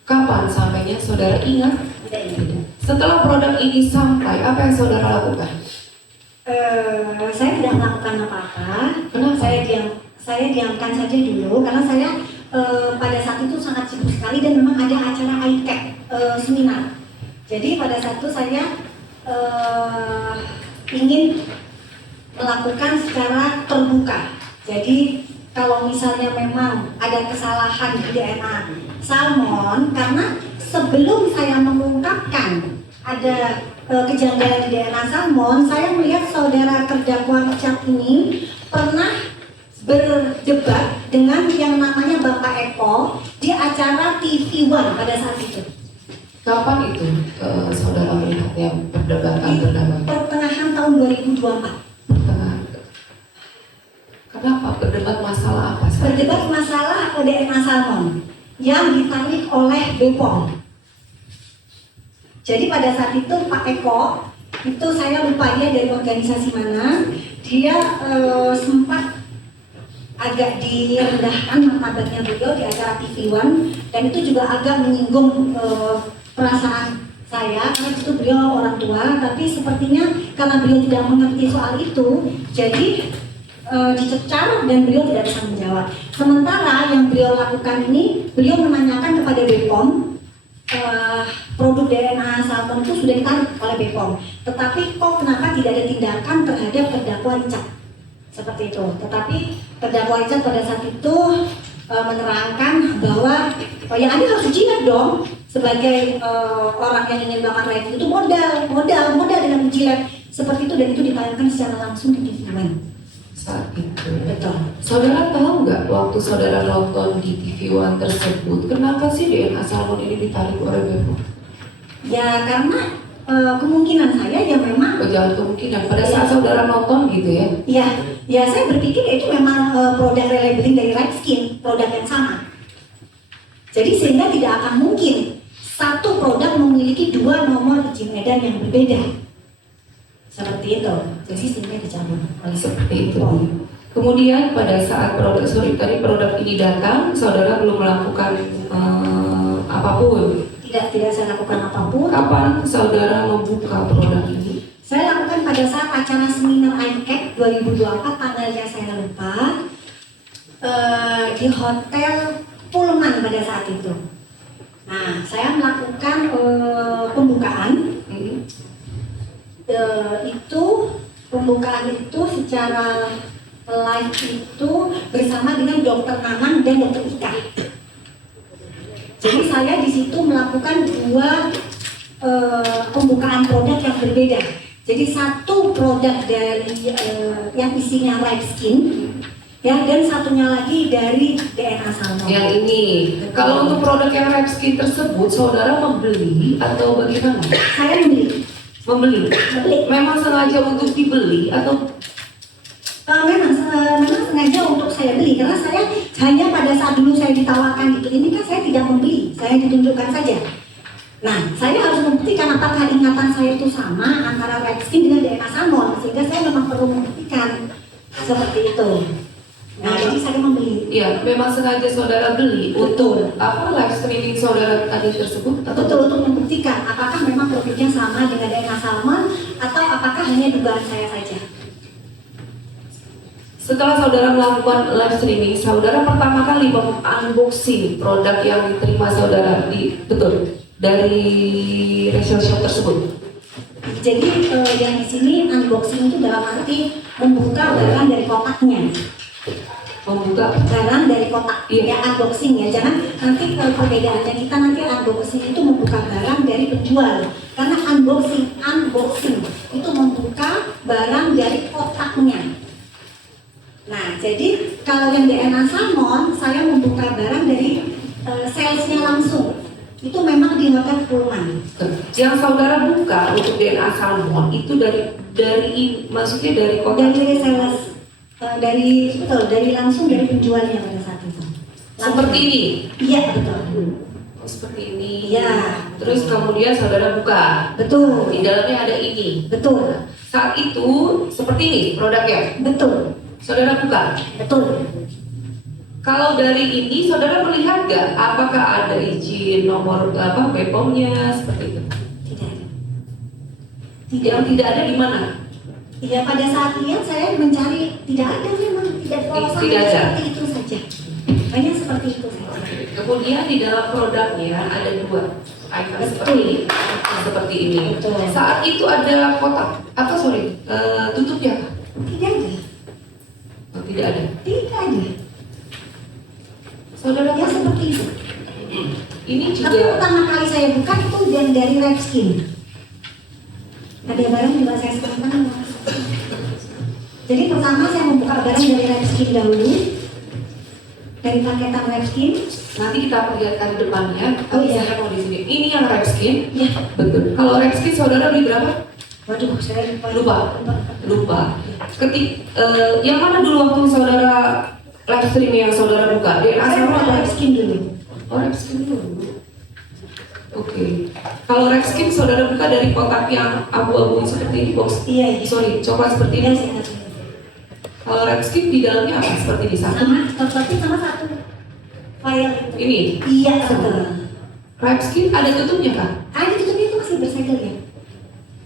Kapan sampainya saudara ingat? Tidak ingat. Setelah produk ini sampai, apa yang saudara lakukan? Saya tidak melakukan apa-apa. Kenapa? Saya diamkan saja dulu karena saya pada saat itu sangat sibuk sekali dan memang ada acara ITEC seminar. Jadi pada saat itu saya ingin melakukan secara terbuka. Jadi kalau misalnya memang ada kesalahan di DNA salmon, karena sebelum saya mengungkapkan ada kejanggalan di DNA salmon, saya melihat saudara terdakwa Richard ini pernah berdebat dengan yang namanya Bapak Eko di acara TV One pada saat itu. Kapan itu saudara melihat yang perdebatan Di terdakwa? pertengahan tahun 2024. Kenapa berdebat masalah apa? Berdebat masalah DNA salmon yang ditarik oleh BPOM. Jadi pada saat itu Pak Eko, itu saya lupa dia dari organisasi mana, dia sempat agak direndahkan martabatnya beliau di acara TV One, dan itu juga agak menyinggung perasaan saya karena itu beliau orang tua, tapi sepertinya karena beliau tidak mengerti soal itu, jadi dicecar dan beliau tidak bisa menjawab. Sementara yang beliau lakukan ini, beliau menanyakan kepada BPOM, produk DNA salmon itu sudah ditarik oleh BPOM, tetapi kok kenapa tidak ada tindakan terhadap terdakwa Richard? Seperti itu. Tetapi terdakwa Richard pada saat itu menerangkan bahwa yang ada harus dijilat dong, sebagai orang yang ingin melakukan review itu modal dengan menjilat seperti itu, dan itu ditayangkan secara langsung di TV One. Saat itu. Betul. Saudara tahu nggak waktu saudara nonton di TV One tersebut, kenapa sih DNA salmon ini ditarik oleh BPOM? Ya karena kemungkinan saya ya memang Jangan kemungkinan pada saat saudara nonton gitu ya. ya saya berpikir itu memang produk relabeling dari Right Skin, produk yang sama. Jadi sehingga tidak akan mungkin satu produk memiliki dua nomor izin edar yang berbeda. Seperti itu. Jadi sehingga dicabut oleh Seperti itu. Kemudian pada saat produk ini datang, saudara belum melakukan apapun. Tidak saya lakukan apapun. Kapan saudara membuka produk ini? Saya lakukan pada saat acara seminar IMCAC 2024, tanggalnya saya lupa, di hotel Pullman pada saat itu. Nah, saya melakukan pembukaan. Pembukaan itu secara live itu bersama dengan Dokter Nanang dan Dokter Ika. Jadi saya di situ melakukan dua pembukaan produk yang berbeda. Jadi satu produk dari yang isinya live skin, ya, dan satunya lagi dari DNA salmon. Yang ini. Kalau untuk produk yang Rap Skin tersebut, saudara membeli atau bagaimana? Saya membeli. Membeli. Memang sengaja untuk dibeli atau Memang sengaja untuk saya beli, karena saya hanya pada saat dulu saya ditawarkan di klinik kan saya tidak membeli, saya ditunjukkan saja. Nah, saya harus membuktikan apakah ingatan saya itu sama antara Red Skin dengan DNA salmon, sehingga saya memang perlu membuktikan seperti itu. Nah, jadi saya membeli. ya memang sengaja saudara beli Betul. untuk apa live streaming saudara tadi tersebut atau Betul, untuk membuktikan apakah memang produknya sama dengan DNA salmon atau apakah hanya dugaan saya saja. Setelah saudara melakukan live streaming, saudara pertama kali unboxing produk yang diterima saudara dari resale shop tersebut. Jadi yang di sini unboxing itu dalam arti membuka barang dari kotaknya. Membuka Barang dari kotak, Iya. ya unboxing ya. Jangan nanti perbedaannya kita nanti unboxing itu membuka barang dari penjual. Karena unboxing itu membuka barang dari kotaknya. Nah, jadi kalau yang DNA salmon, saya membuka barang dari salesnya langsung. Itu memang di hotel Pullman. yang saudara buka untuk DNA salmon itu maksudnya dari kota Dari sales, dari langsung dari penjualnya pada saat itu. seperti ini. Iya betul. Oh, seperti ini. Iya. Terus kemudian saudara buka. Betul. Di dalamnya ada ini. Betul. Saat itu seperti ini produknya. Betul. Saudara buka. Betul. Kalau dari ini saudara melihat nggak apakah ada izin nomor BPOM-nya seperti itu? Tidak ada. Yang tidak ada di mana? Ya pada saat lihat saya mencari tidak ada memang tidak Tidak ada. seperti itu saja. Hanya seperti itu saja. Kemudian di dalam produknya ada dua item seperti ini. Seperti ini. Betul. Saat itu ada kotak tutupnya apa? Tidak ada. Oh, tidak ada. Tidak ada. Saudara Ya seperti itu. ini Tapi juga pertama kali saya buka itu dari Red Skin. Ada barang juga saya sekarang. Jadi pertama saya membuka barang dari Red Skin dahulu. Dari paketan Red Skin. nanti kita perlihatkan depannya. Oh, Tapi iya. saya mau di sini. Ini yang Rap Skin. Ya. Betul. Kalau Rap Skin saudara beli berapa? Waduh, saya Lupa. Yang mana dulu waktu saudara live stream yang saudara buka? DNA Saya sama buka atau Red Skin dulu. Oh, Rap Skin dulu. Oke. Kalau Rap Skin saudara buka dari kotak yang abu-abu seperti ini box. Iya, iya. Sorry, coklat seperti Iya, ini. saya ingat. Kalau Rap Skin di dalamnya apa? Seperti di sana. Seperti sama satu file itu. Ini. Iya, betul. Rap Skin ada tutupnya kan? Ada tutupnya itu masih bersegel ya.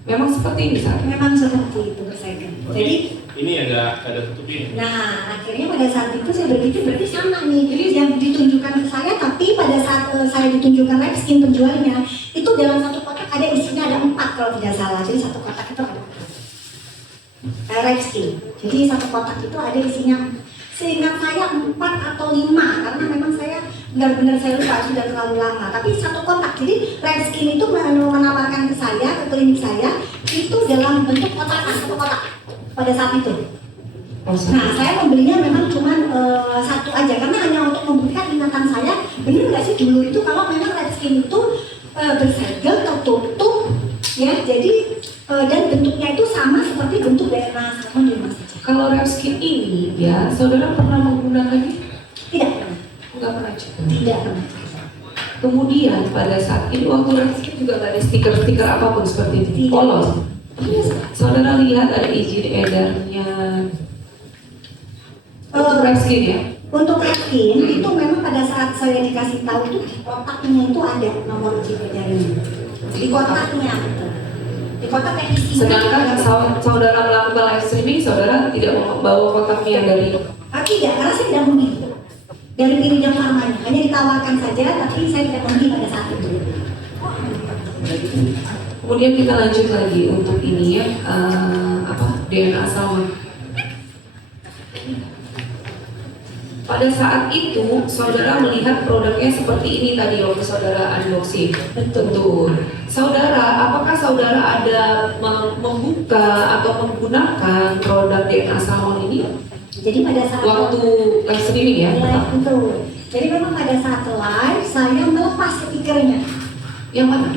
Memang seperti ini saat. Memang seperti itu bersegel. Jadi, Ini ada tutup ini. nah akhirnya pada saat itu saya berpikir berarti sama nih. Jadi yang ditunjukkan ke saya, tapi pada saat saya ditunjukkan Red Skin penjualnya, itu dalam satu kotak ada isinya ada 4 kalau tidak salah. Jadi satu kotak itu ada 4. Red Skin. Jadi satu kotak itu ada isinya, seingat saya 4 atau 5 karena memang saya benar-benar saya lupa sudah terlalu lama. Tapi satu kotak. Jadi Red Skin itu menawarkan ke saya, ke klinik saya itu dalam bentuk kotakan, satu kotak pada saat itu. Nah, saya membelinya memang cuma satu aja karena hanya untuk membuktikan ingatan saya benar nggak sih dulu itu kalau memang Red Skin itu bersegel tertutup ya, jadi dan bentuknya itu sama seperti bentuk DNA salmon di rumah saja. Kalau Rap Skin ini ya, saudara pernah menggunakannya? Tidak pernah. Enggak pernah juga. Tidak pernah. Kemudian pada saat ini waktu Rap Skin juga nggak ada stiker-stiker apapun seperti ini. Tidak. Polos. Iya, Saudara lihat ada izin edarnya untuk Rap Skin ya? untuk Red Skin itu memang pada saat saya dikasih tahu itu di kotaknya itu ada nomor uji edarnya. Di kotaknya, di kotak yang isinya. Sedangkan saudara melakukan live streaming, saudara tidak membawa kotaknya dari. Tidak, karena saya tidak membeli dari Piridan Farmanya, hanya ditawarkan saja, tapi saya tidak membeli pada saat itu. Kemudian kita lanjut lagi untuk ini ya, DNA sama. Pada saat itu, saudara melihat produknya seperti ini tadi waktu saudara unboxing. Betul. Saudara, apakah saudara ada membuka atau menggunakan produk DNA Salmon ini? Jadi pada saat Waktu live streaming ya? live itu, jadi memang pada saat live saya melepas stikernya. Yang mana?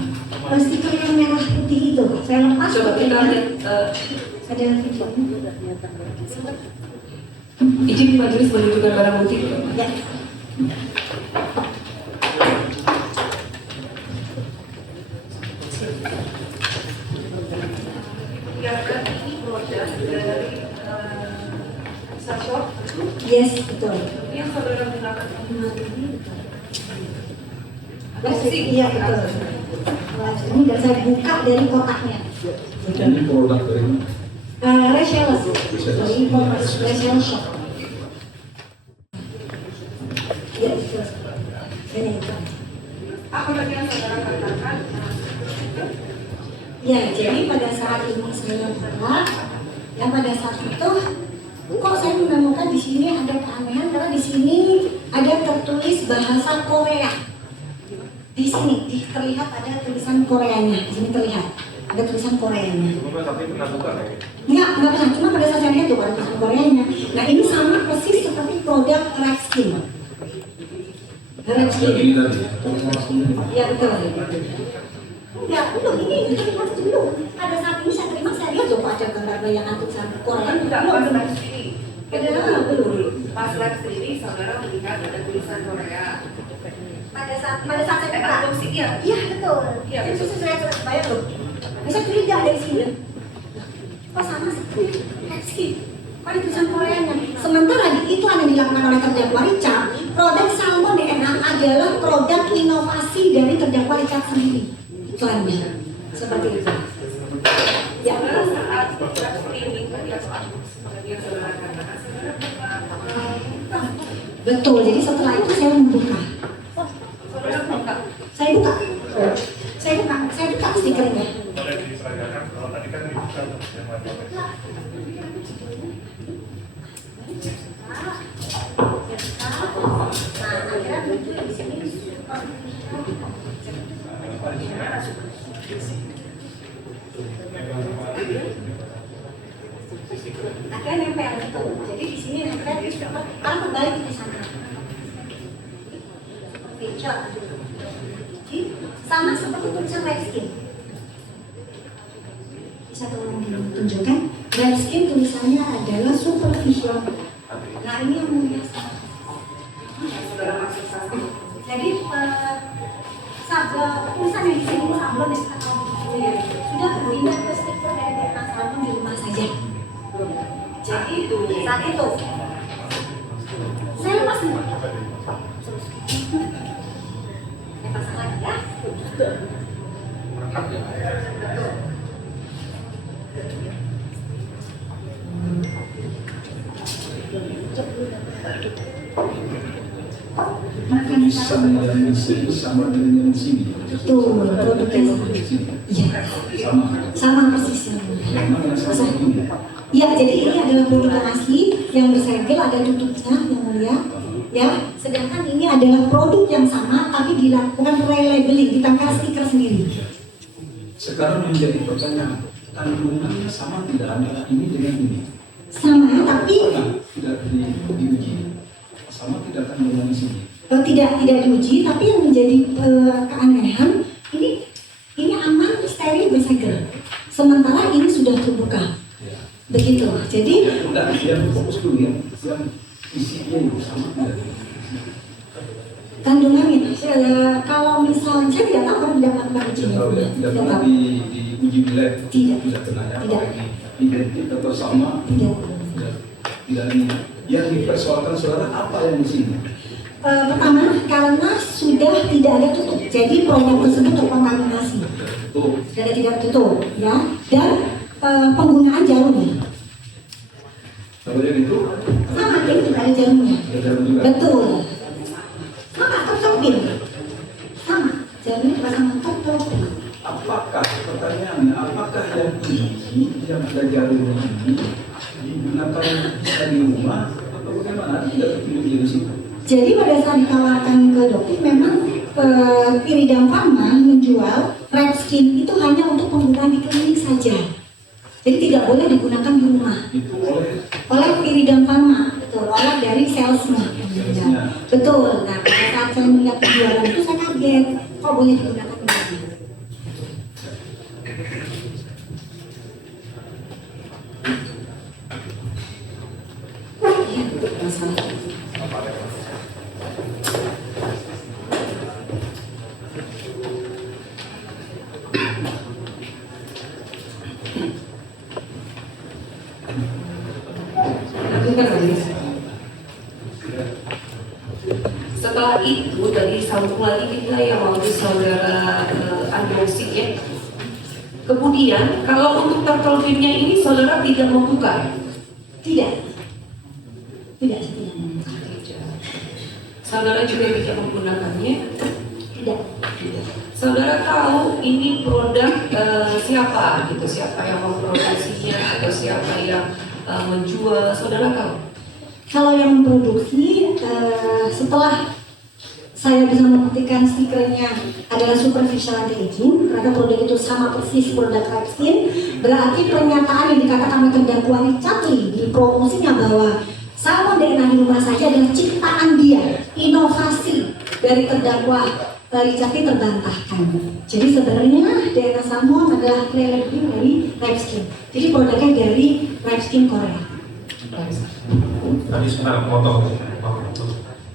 Stiker yang merah putih itu, saya lepas. Coba kita lihat. Ada videonya. Izin majelis menunjukkan barang bukti. Ya. Yes, betul. Yang saudara gunakan. Iya, betul. Ini dan saya buka dari kotaknya. Ini produk dari Resellers, dari e-commerce, Resellers Shop. Ya, betul. Ini itu. Apa lagi yang saudara katakan? Ya, jadi pada saat ini saya buka, ya pada saat itu kok saya menemukan di sini ada keanehan karena di sini ada tertulis bahasa Korea. Di sini terlihat ada tulisan Koreanya. Di sini terlihat ada tulisan Koreanya. Enggak pernah. Cuma pada saat saya lihat tuh ada tulisan Koreanya. Nah ini sama persis seperti produk Red Skin. Red Skin. Ya betul. Ya belum ini terlihat dulu. Pada saat ini saya terima saya lihat tuh ada gambar yang tulisan Korea. Belum. Belum. Pas live streaming saudara melihat ada tulisan Korea. Pada saat saya buka. Unboxing ya? Iya betul. Iya, Jadi betul. saya bayar loh. Bisa curiga dari sini. Kok sama sih? Kok ada tulisan Koreanya? Sementara di iklan yang dilakukan oleh terdakwa Richard, produk Salmon DNA adalah produk inovasi dari terdakwa Richard sendiri. Iklannya seperti itu. Ya. Saudara saat live streaming tadi atau unboxing tadi yang saudara katakan, saudara buka. Betul. Jadi setelah itu saya membuka. Saudara buka. Saya buka. Saya buka stikernya. Boleh diserahkan kalau tadi kan dibuka yang lagi. Akhirnya muncul di sini. Akhirnya nempel gitu. Jadi di sini nempel kalau kembali ke sana. Picture. Sama seperti tulisan Red Skin. Bisa tolong ditunjukkan. Red Skin tulisannya adalah supervision. Nah ini yang mulia. Jadi tulisan yang di sini sablon yang kita tahu sudah berpindah ke stiker dari DNA Salmon di rumah saja. Jadi saat itu saya lepas semua. Saya pasang lagi ya. sama dengan sini. Betul, produknya iya, sama persis yang ya, jadi ini adalah produk yang asli yang bersegel, ada tutupnya yang mulia ya, sedangkan ini adalah produk yang sama tapi dilakukan relabeling, ditempel stiker sendiri. Sekarang menjadi pertanyaan, kandungannya sama tidak antara ini dengan ini? Sama, tapi Tidak diuji. Sama tidak kandungan di sini? tidak diuji, tapi yang menjadi keanehan ini aman, steril, bersegel, sementara ini sudah terbuka. Begitu, jadi yang fokus dulu ya, yang isinya itu sama tidak? kandungannya kalau misalnya saya tidak tahu karena tidak melakukan uji Tidak pernah di uji lab? Tidak pernah ya? Tidak. Identik atau sama? Tidak. Tidak yang dipersoalkan saudara apa yang di sini? Pertama, karena sudah tidak ada tutup. Jadi proyek tersebut terkontaminasi Tuh, dan tidak tutup, ya. Dan penggunaan jarumnya kemudian itu sama, ini juga ada jarumnya. ada jarum juga. Betul. Sama tertopin. Sama. Jarumnya pasang tertopin. Apakah pertanyaannya, apakah yang ini yang ada jarum ini digunakan bisa di rumah atau bagaimana? Tidak tertulis di situ. Jadi pada saat ditawarkan ke dokter, memang Iridam Pharma menjual Repskin itu hanya untuk penggunaan di klinik saja. Jadi tidak boleh digunakan di rumah. Itu Oleh Iridam Pharma, betul, oleh dari salesnya. Salesnya. Betul. Nah, pada saat saya melihat penjualan itu saya kaget, kok boleh digunakan di rumah? Ya, itu masalah. Setelah itu dari sambung lagi kita yang waktu saudara unboxing ya. Kemudian kalau untuk tertolvinnya ini saudara tidak membuka. Tidak. Tidak, saya tidak membuka. Saudara juga tidak menggunakannya. Tidak. Saudara tahu ini produk siapa gitu, siapa yang memproduksinya atau siapa yang menjual, saudara tahu? Kalau yang memproduksi, setelah saya bisa membuktikan stikernya adalah superficial anti-aging, karena produk itu sama persis produk Repskin, berarti pernyataan yang dikatakan oleh terdakwa Richard Lee di promosinya bahwa salmon DNA di rumah saja adalah ciptaan dia, inovasi dari terdakwa Richard Lee terbantahkan. Jadi sebenarnya DNA salmon adalah lebih dari Repskin. Jadi produknya dari Repskin Korea. Tadi sebentar potong.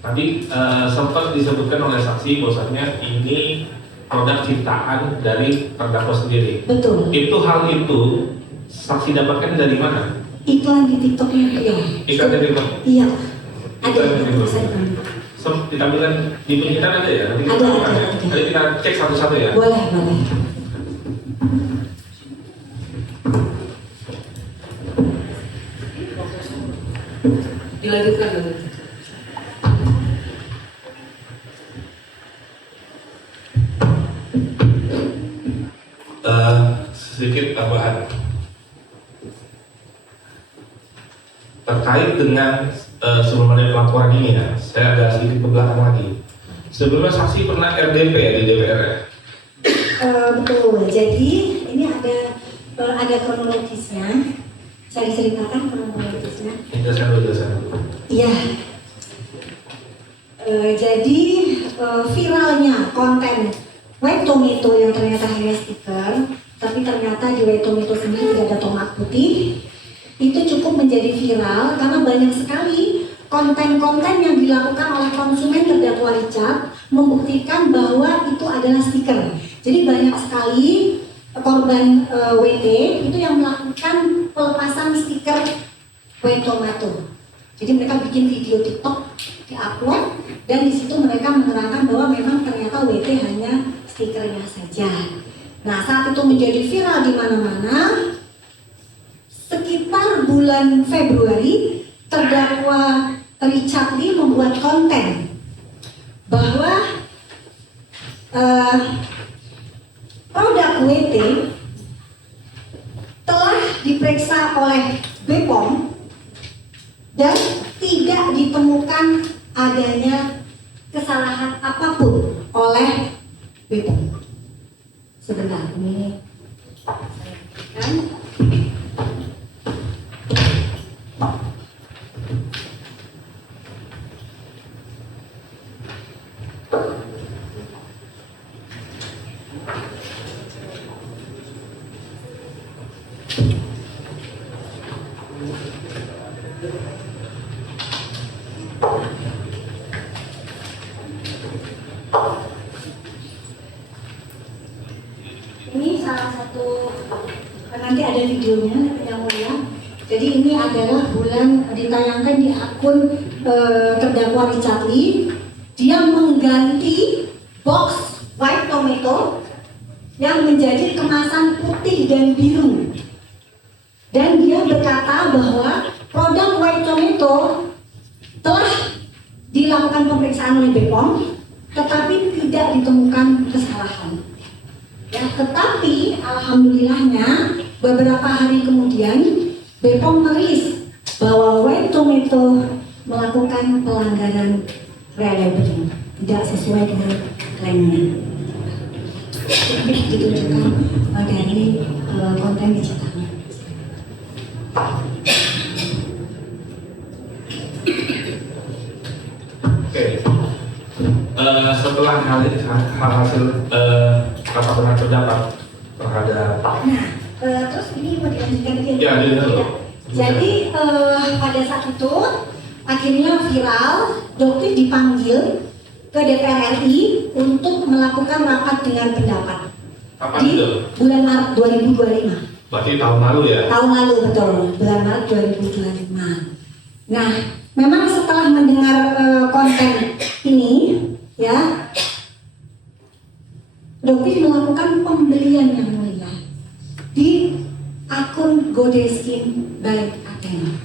Tadi sempat disebutkan oleh saksi bahwasanya ini produk ciptaan dari terdakwa sendiri. Betul. Hal itu saksi dapatkan dari mana? Iklan di TikToknya dia. Iklan dari TikTok? Iya. Ada Iklan dari TikTok. saya bantu. Ditampilkan di penyitaan ada ya? Nanti Ada. Nanti kita cek satu-satu ya. Boleh. Dilanjutkan dulu. Sedikit tambahan terkait dengan sebelum ada laporan ini ya, saya agak sedikit ke belakang lagi. Sebelumnya saksi pernah RDP ya di DPR ya? Betul. Jadi ini ada kronologisnya. Saya ceritakan kronologisnya. Jelasan dulu. Iya. Jadi viralnya konten White Tomato yang ternyata hanya stiker, tapi ternyata di White Tomato sendiri tidak ada tomat putih, itu cukup menjadi viral karena banyak sekali konten-konten yang dilakukan oleh konsumen terdakwa Richard membuktikan bahwa itu adalah stiker. Jadi banyak sekali korban WT itu yang melakukan pelepasan stiker White Tomato. Jadi mereka bikin video TikTok, di-upload, dan di situ mereka menerangkan bahwa memang ternyata WT hanya stikernya saja. Nah, saat itu menjadi viral di mana-mana. Sekitar bulan Februari, terdakwa Richard Lee membuat konten bahwa produk WT telah diperiksa oleh BPOM dan tidak ditemukan adanya kesalahan apapun oleh BPOM. Sebentar, ini kan ini salah satu, nanti ada videonya yang mulia. Jadi ini adalah bulan ditayangkan di akun terdakwa Richard Lee. Dia mengganti box white tomato yang menjadi kemasan putih dan biru. Dan dia berkata bahwa produk white tomato telah dilakukan pemeriksaan oleh BPOM, tetapi tidak ditemukan kesalahan. Ya, tetapi alhamdulillahnya beberapa hari kemudian BPOM merilis bahwa white tomato melakukan pelanggaran reliability, tidak sesuai dengan klaimnya. Ini ditunjukkan dari konten digitalnya. Oke. Setelah hasil rapat dengan pendapat terhadap Nah, terus ini mau dilanjutkan lagi. Ya, dulu. Jadi pada saat itu akhirnya viral, Dokter dipanggil ke DPR RI untuk melakukan rapat dengan pendapat kapan di itu? bulan Maret 2025. Berarti tahun lalu ya? Tahun lalu betul, bulan Maret 2025. Nah, memang setelah mendengar konten ini, ya, Dokter melakukan pembelian yang mulia di akun Godeskin by Athena.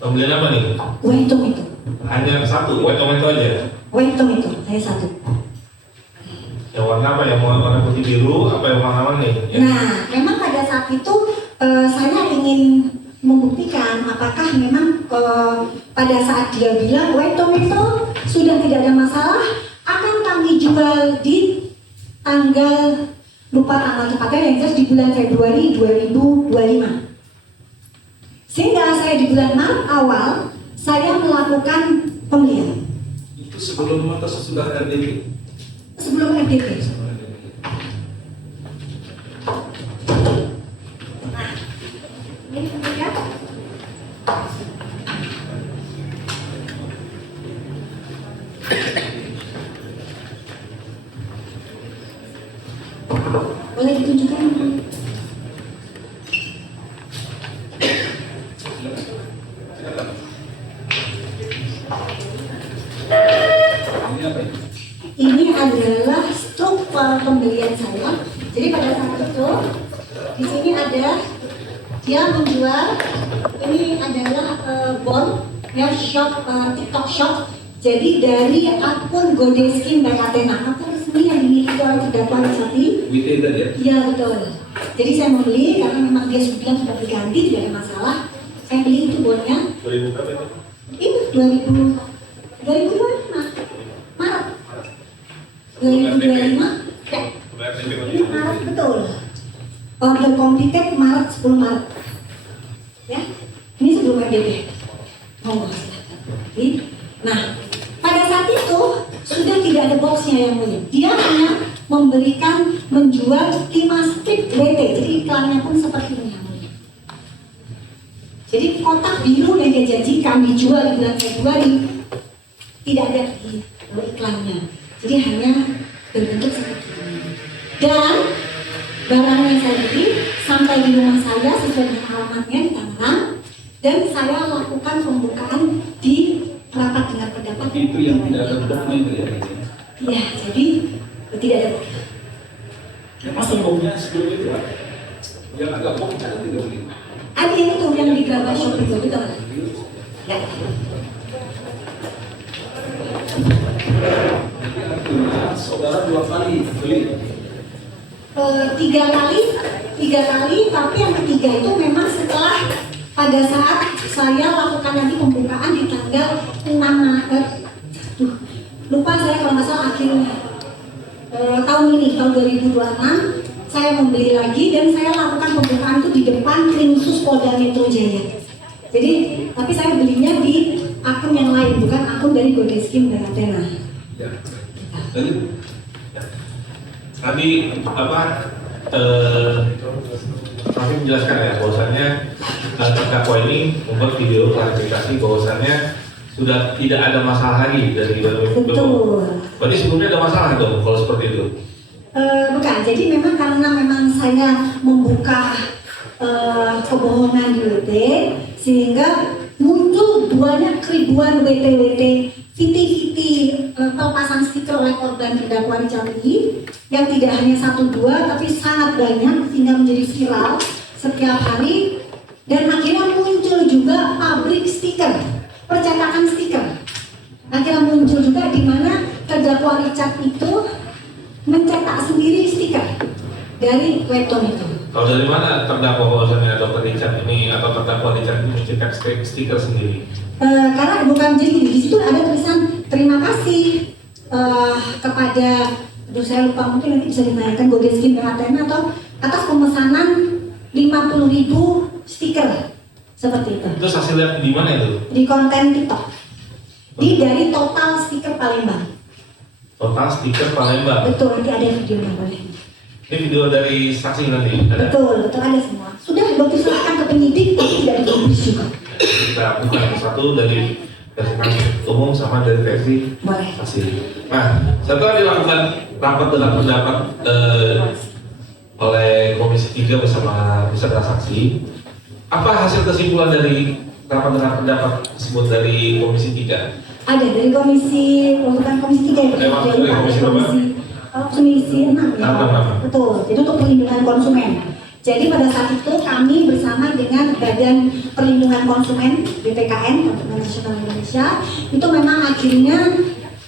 Pembelian apa nih? White tomato, Hanya satu, white tomato aja. white tomato, saya satu. Yang warna apa? Yang warna putih biru, apa yang warna nih? Ya. Nah, memang pada saat itu saya ingin membuktikan apakah memang pada saat dia bilang white tomato sudah tidak ada masalah, akan kami jual di tanggal, lupa tanggal tepatnya, yang jelas di bulan Februari 2025. Sehingga saya di bulan Maret awal saya melakukan pembelian Itu sebelum atau sesudah RDP? sebelum RDP. Nah, ini kemudian boleh ditunjukkan? Ini apa ini? Ini adalah struk pembelian saya. Jadi pada saat itu di sini ada dia menjual, ini adalah bond ya, shop TikTok shop. Jadi dari akun Godeskin by Athena, akun resmi yang dimiliki oleh terdakwa Risati. WT tadi ya? Iya betul. Jadi saya membeli karena memang dia sudah berganti, tidak ada masalah. Saya beli itu bondnya. 2000 berapa itu? Ini 2025 Maret 2025 ya. Ini Maret betul. Order completed Maret 10 Maret. Ya, ini sebelum RDP. Monggo silakan. Nah, pada saat itu sudah tidak ada boxnya yang mulia. Dia hanya memberikan, menjual 5 strip WT. Jadi iklannya pun seperti ini yang mulia. Jadi kotak biru yang dia janjikan dijual di bulan Februari tidak ada di iklannya. Jadi hanya berbentuk seperti ini. Dan barang yang saya beli sampai di rumah saya sesuai dengan alamatnya di Tangerang, dan saya lakukan pembukaan di rapat dengan pendapat. Itu yang tidak ada bomnya itu ya? Iya, jadi tidak ada. Yang masuk bomnya sebelum itu Pak? Yang agak bom kan tidak boleh. Ada yang itu yang di gambar shop itu betul. Ya. Artinya saudara 2 kali beli. Tiga kali, tapi yang ketiga itu memang setelah pada saat saya lakukan nanti pembukaan di tanggal 6 Maret. Lupa saya kalau nggak salah akhir tahun ini, tahun 2026 saya membeli lagi dan saya lakukan pembukaan itu di depan Krimsus Polda Metro Jaya. Jadi, tapi saya belinya di akun yang lain, bukan akun dari Godeskin dan Athena. Ya. Lalu Tadi apa? Kami menjelaskan ya bahwasannya terdakwa ini membuat video klarifikasi bahwasannya sudah tidak ada masalah lagi dari Betul. Berarti sebelumnya ada masalah dong kalau seperti itu? Bukan, jadi memang karena memang saya membuka kebohongan di WT, sehingga muncul banyak ribuan WT-WT, VT-VT pelepasan stiker oleh korban dengan terdakwa Richard Lee yang tidak hanya 1-2 tapi sangat banyak sehingga menjadi viral setiap hari, dan akhirnya muncul juga pabrik stiker, percetakan stiker. Akhirnya muncul juga di mana terdakwa Richard itu mencetak sendiri stiker dari webtoon itu. Kalau dari mana terdakwa bahwasannya Dr. Richard ini atau terdakwa Richard ini mencetak stiker sendiri? Karena bukan jadi di situ ada tulisan terima kasih kepada, saya lupa, mungkin nanti bisa ditanyakan Godeskin dan Athena, atau atas pemesanan 50.000 stiker seperti itu. Terus hasilnya di mana itu? Di konten TikTok. Dari total stiker Palembang. Total stiker Palembang. Betul, nanti ada videonya boleh. Ini video dari saksi nanti ada. Betul ada semua. Sudah dokter serahkan ke penyidik tapi tidak dipublis juga. Kita buka satu dari versi umum sama dari versi Boleh. saksi. Nah, setelah dilakukan rapat dengan pendapat oleh Komisi 3 bersama saksi, apa hasil kesimpulan dari rapat dengan pendapat tersebut dari Komisi 3? Ada dari komisi, bukan komisi 3 ya, Dari komisi berapa? komisi 6 ya. Enam. Betul, itu untuk perlindungan konsumen. Jadi pada saat itu kami bersama dengan Badan Perlindungan Konsumen BPKN, Konsumen Nasional Indonesia, itu memang akhirnya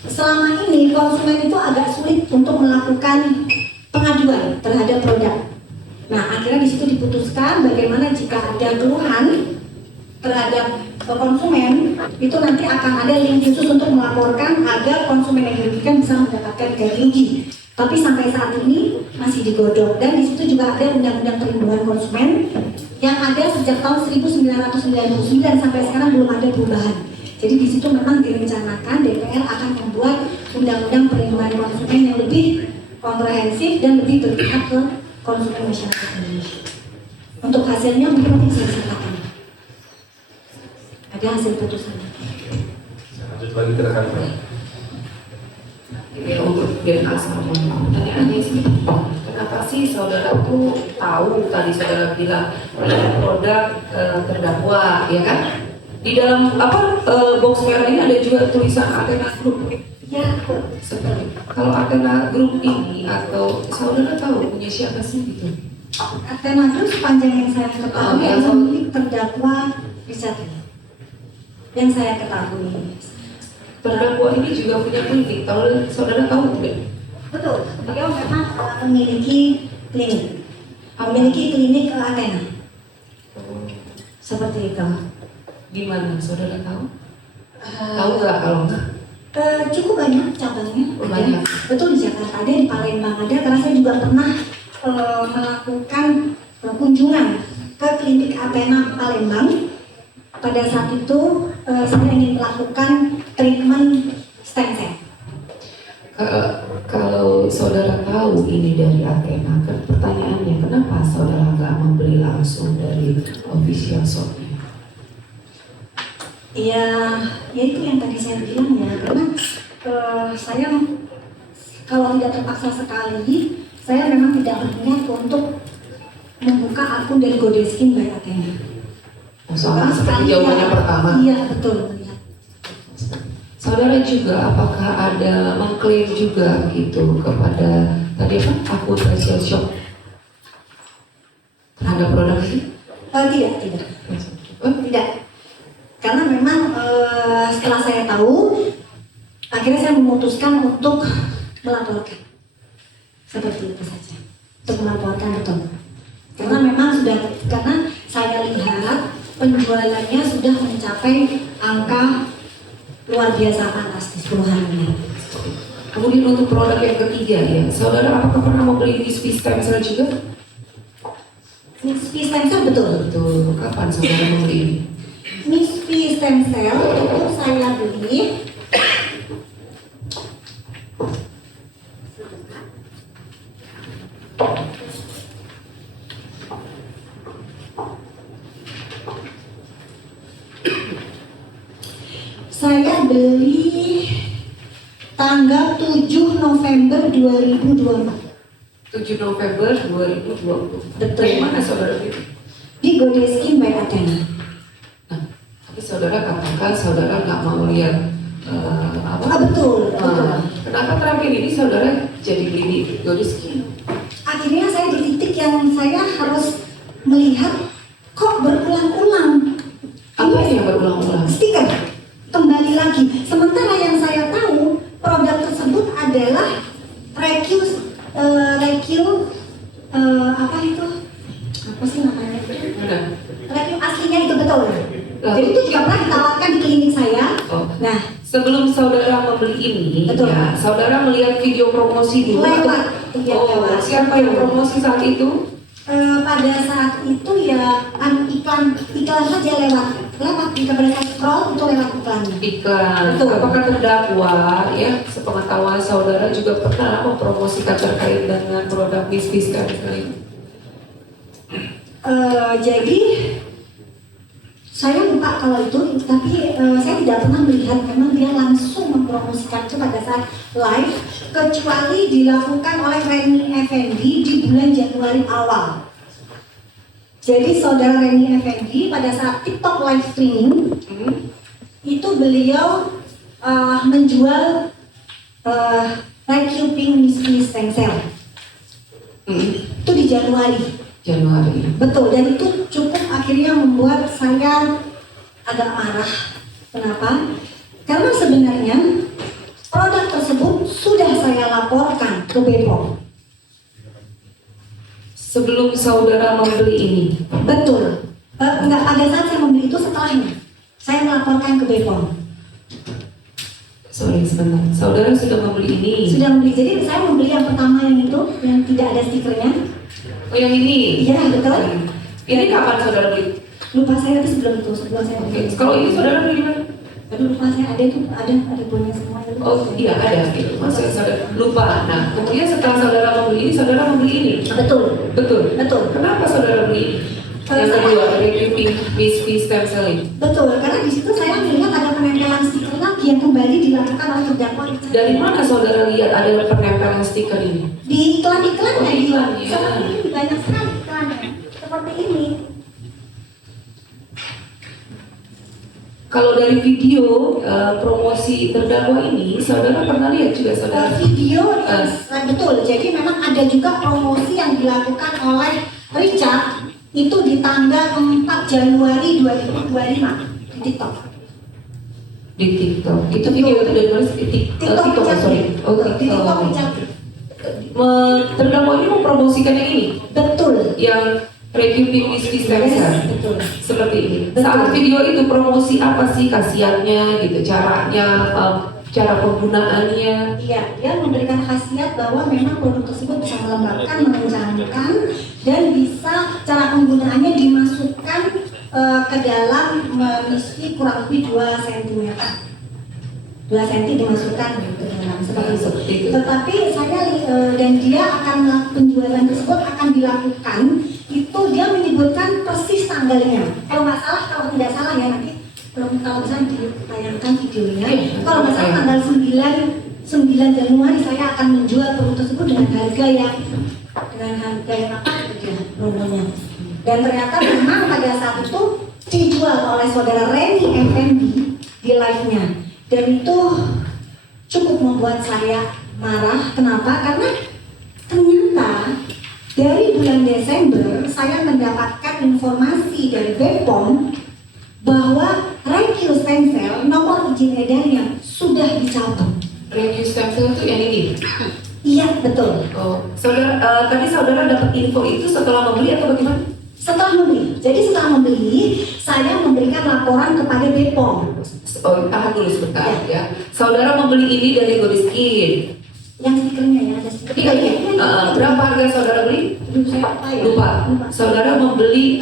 selama ini konsumen itu agak sulit untuk melakukan pengaduan terhadap produk. Nah, akhirnya di situ diputuskan bagaimana jika ada keluhan terhadap konsumen, itu nanti akan ada link khusus untuk melaporkan agar konsumen yang dirugikan bisa mendapatkan ganti rugi. Tapi sampai saat ini masih digodok, dan di situ juga ada Undang-Undang Perlindungan Konsumen yang ada sejak tahun 1999 sampai sekarang belum ada perubahan. Jadi di situ memang direncanakan DPR akan membuat Undang-Undang Perlindungan Konsumen yang lebih komprehensif dan lebih berpihak ke konsumen masyarakat Indonesia. Untuk hasilnya mungkin nanti bisa disertakan. Ada hasil putusannya. Lanjut lagi ke rekan-rekan. Ini untuk DNA sama. Pertanyaannya sih, kenapa sih saudara tuh tahu, tadi saudara bilang produk terdakwa, ya kan? Di dalam box merah ini ada juga tulisan Athena Group. Ya, Seperti kalau Athena Group ini, atau saudara tahu punya siapa sih gitu? Athena Group sepanjang yang saya ketahui adalah milik terdakwa Richard Lee. Yang saya ketahui. Terdakwa ini juga punya klinik, saudara tahu tidak? Betul, beliau memang memiliki klinik. Memiliki klinik Athena. Seperti itu. Di mana saudara tahu? Tahu nggak kalau nggak? Cukup banyak cabangnya. Banyak. Betul, di Jakarta ada, di Palembang ada, karena saya juga pernah melakukan kunjungan ke klinik Athena Palembang. Pada saat itu saya ingin melakukan treatment stem cell. Kalau saudara tahu ini dari Athena, pertanyaannya kenapa saudara nggak membeli langsung dari official shopnya? Ya itu yang tadi saya bilang ya, karena saya kalau tidak terpaksa sekali, saya memang tidak berniat untuk membuka akun dari Godeskin by Athena. Sama seperti jawabannya pertama. Iya betul. Ya. Saudara juga apakah ada mengklaim juga gitu kepada tadi apa akun official shop terhadap produk ini? Tidak. Tidak. Karena memang setelah saya tahu, akhirnya saya memutuskan untuk melaporkan. Seperti itu saja. Untuk melaporkan betul. Karena memang karena saya lihat penjualannya sudah mencapai angka luar biasa fantastis, puluhan miliar. Kemudian untuk produk yang ketiga ya, saudara apakah pernah membeli Nispi Stem Cell juga? Nispi Stem Cell betul. Betul. Kapan saudara membeli ini? Nispi Stem Cell itu saya beli tanggal 7 November 2024. 7 November 2020. Betul. Dari mana saudara beli? Di Godeskin by Athena. Nah, tapi saudara katakan saudara nggak mau lihat Betul. Kenapa terakhir ini saudara jadi beli Goriskin? Akhirnya saya di titik yang saya harus melihat kok berulang-ulang. Apa yang berulang-ulang? Stiker kembali lagi. Sementara yang saya tahu produk tersebut adalah apa itu? Apa sih namanya? Mana? Rekiu aslinya itu betul. Jadi itu juga pernah ditawarkan di klinik saya. Oh. Nah, Sebelum saudara membeli ini, betul. ya, saudara melihat video promosi dulu Lewat. Iya, Oh, lewat. siapa yang promosi saat itu? Pada saat itu ya iklan saja lewat di pada saat scroll itu lewat iklannya. Iklan. Betul. Apakah terdakwa ya sepengetahuan saudara juga pernah mempromosikan terkait dengan produk bisnis kan ini? Jadi saya lupa kalau itu, tapi saya tidak pernah melihat memang dia langsung mempromosikan itu pada saat live, kecuali dilakukan oleh Reni Effendi di bulan Januari awal. Jadi saudara Reni Effendi pada saat TikTok live streaming itu beliau menjual Recuping Miss Tengsel. Itu di Januari. Betul, dan itu cukup akhirnya membuat saya agak marah. Kenapa? Karena sebenarnya produk tersebut sudah saya laporkan ke BPOM. Sebelum saudara membeli ini? Betul. Enggak, pada saat saya membeli itu setelahnya. Saya melaporkan ke BPOM. Sorry sebentar, saudara sudah membeli ini? Sudah membeli, jadi saya membeli yang pertama yang itu, yang tidak ada stikernya. Oh yang ini? Iya, betul. Ini kapan saudara beli? Lupa saya, tapi sebelum saya Oke, beli. kalau ini saudara beli mana? Aduh, lupa saya, ada bonnya semua. Oh iya ada, gitu. Maksudnya saudara lupa. Nah kemudian setelah saudara membeli ini? Betul. Betul. Kenapa saudara beli ini? Yang kedua, Recuping Miss Stem Cell. Betul, karena di situ saya melihat ada penempelan stiker lagi yang kembali dilakukan oleh terdakwa. Dari mana saudara lihat ada penempelan stiker ini? Di iklan-iklannya, Oh, iklannya. seperti ini, banyak sekali iklannya. Seperti ini. Kalau dari video promosi terdakwa ini, saudara pernah lihat juga saudara? Video, betul. Jadi memang ada juga promosi yang dilakukan oleh Richard itu di tanggal 4 Januari 2025 di TikTok. Di TikTok. Itu video itu dari mana? TikTok, sorry. Oh, Di TikTok Richard. Terdakwa ini mempromosikan yang ini? Betul. Yang Recuping Miss Stem Cell? Betul. Seperti ini. Betul. Saat video itu promosi apa sih khasiatnya gitu, caranya, cara penggunaannya? Iya, dia memberikan khasiat bahwa memang produk tersebut bisa melembabkan, mengencangkan, dan bisa cara penggunaannya dimasukkan ke dalam mengisi kurang lebih 2 cm. 2 cm dimasukkan ke dalam seperti itu. Tetapi saya dan dia akan penjualan tersebut akan dilakukan itu dia menyebutkan persis tanggalnya. Kalau tidak salah ya nanti kalau bisa ditayangkan videonya. Kalau nggak salah tanggal 9 Januari saya akan menjual produk tersebut dengan harga yang apa gitu ya promonya. Dan ternyata memang pada saat itu dijual oleh saudara Reni Effendi di live-nya. Dan itu cukup membuat saya marah. Kenapa? Karena ternyata dari bulan Desember saya mendapatkan informasi dari BPOM bahwa Recuping Stem Cell nomor izin edarnya sudah dicabut. Recuping Stem Cell itu yang ini? Iya, betul. Oh, saudara, tadi saudara dapat info itu setelah membeli atau bagaimana? Setelah membeli. Jadi setelah membeli, saya memberikan laporan kepada BPOM. Oh, tahan dulu sebentar ya. Saudara membeli ini dari Goriskin. Yang stikernya ya, ada stiker. Iya. Berapa harga saudara beli? Saya Lupa. Saudara membeli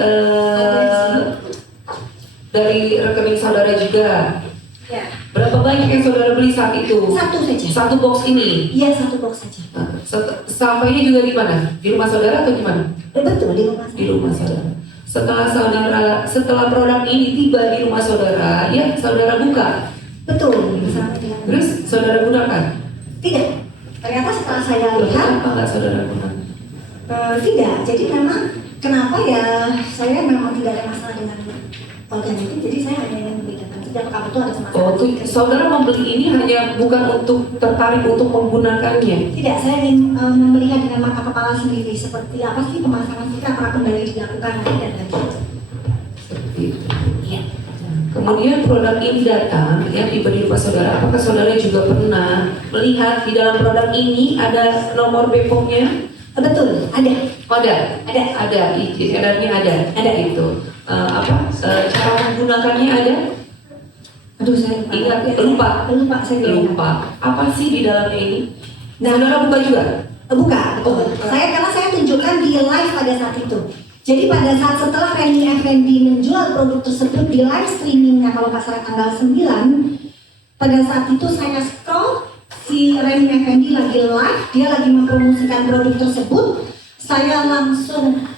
dari rekening saudara juga. Ya. Berapa banyak yang saudara beli saat itu? Satu saja. Satu box ini. Iya, satu box saja. Sampainya juga di mana? Di rumah saudara atau di mana? Betul, di rumah saya. Di rumah saudara. Setelah produk ini tiba di rumah saudara, ya saudara buka. Betul, bersama dengan. Terus saudara gunakan? Tidak. Ternyata setelah saya lihat Kenapa nggak saudara gunakan? tidak. Jadi memang kenapa ya saya memang tidak ada masalah dengan organ itu. Jadi saya hanya ingin membedakan jadi apakah betul ada pemasangan Oh, stiker. saudara membeli ini hanya bukan untuk tertarik untuk menggunakannya. Tidak, saya ingin melihat dengan mata kepala sendiri seperti apa sih pemasangan stiker, apakah kembali dilakukan lagi dan lagi. Seperti itu. Iya. Kemudian produk ini datang ya tiba di rumah saudara. Apakah saudara juga pernah melihat di dalam produk ini ada nomor BPOM-nya? Betul, ada. Oh, ada, izin edarnya ada gitu. Cara menggunakannya ada? Aduh, saya Lupa. saya Lupa. Apa sih di dalamnya ini? Nah, Saudara buka juga? Buka, betul. Karena saya tunjukkan di live pada saat itu. Jadi pada saat setelah Reni Effendi menjual produk tersebut di live streamingnya kalau nggak salah tanggal 9, pada saat itu saya scroll si Reni Effendi lagi live, dia lagi mempromosikan produk tersebut. Saya langsung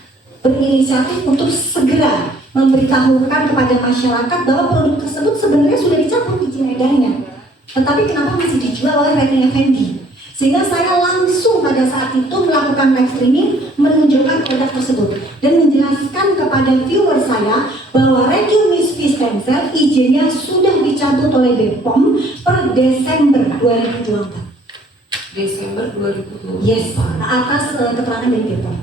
berinisiatif untuk segera memberitahukan kepada masyarakat bahwa produk tersebut sebenarnya sudah dicabut izin edarnya. Tetapi kenapa masih dijual oleh Reni Effendi? Sehingga saya langsung pada saat itu melakukan live streaming menunjukkan produk tersebut dan menjelaskan kepada viewer saya bahwa Radium Misfit Stem Cell izinnya sudah dicabut oleh BPOM per Desember 2024. Desember 2020. Yes, atas keterangan dari BPOM.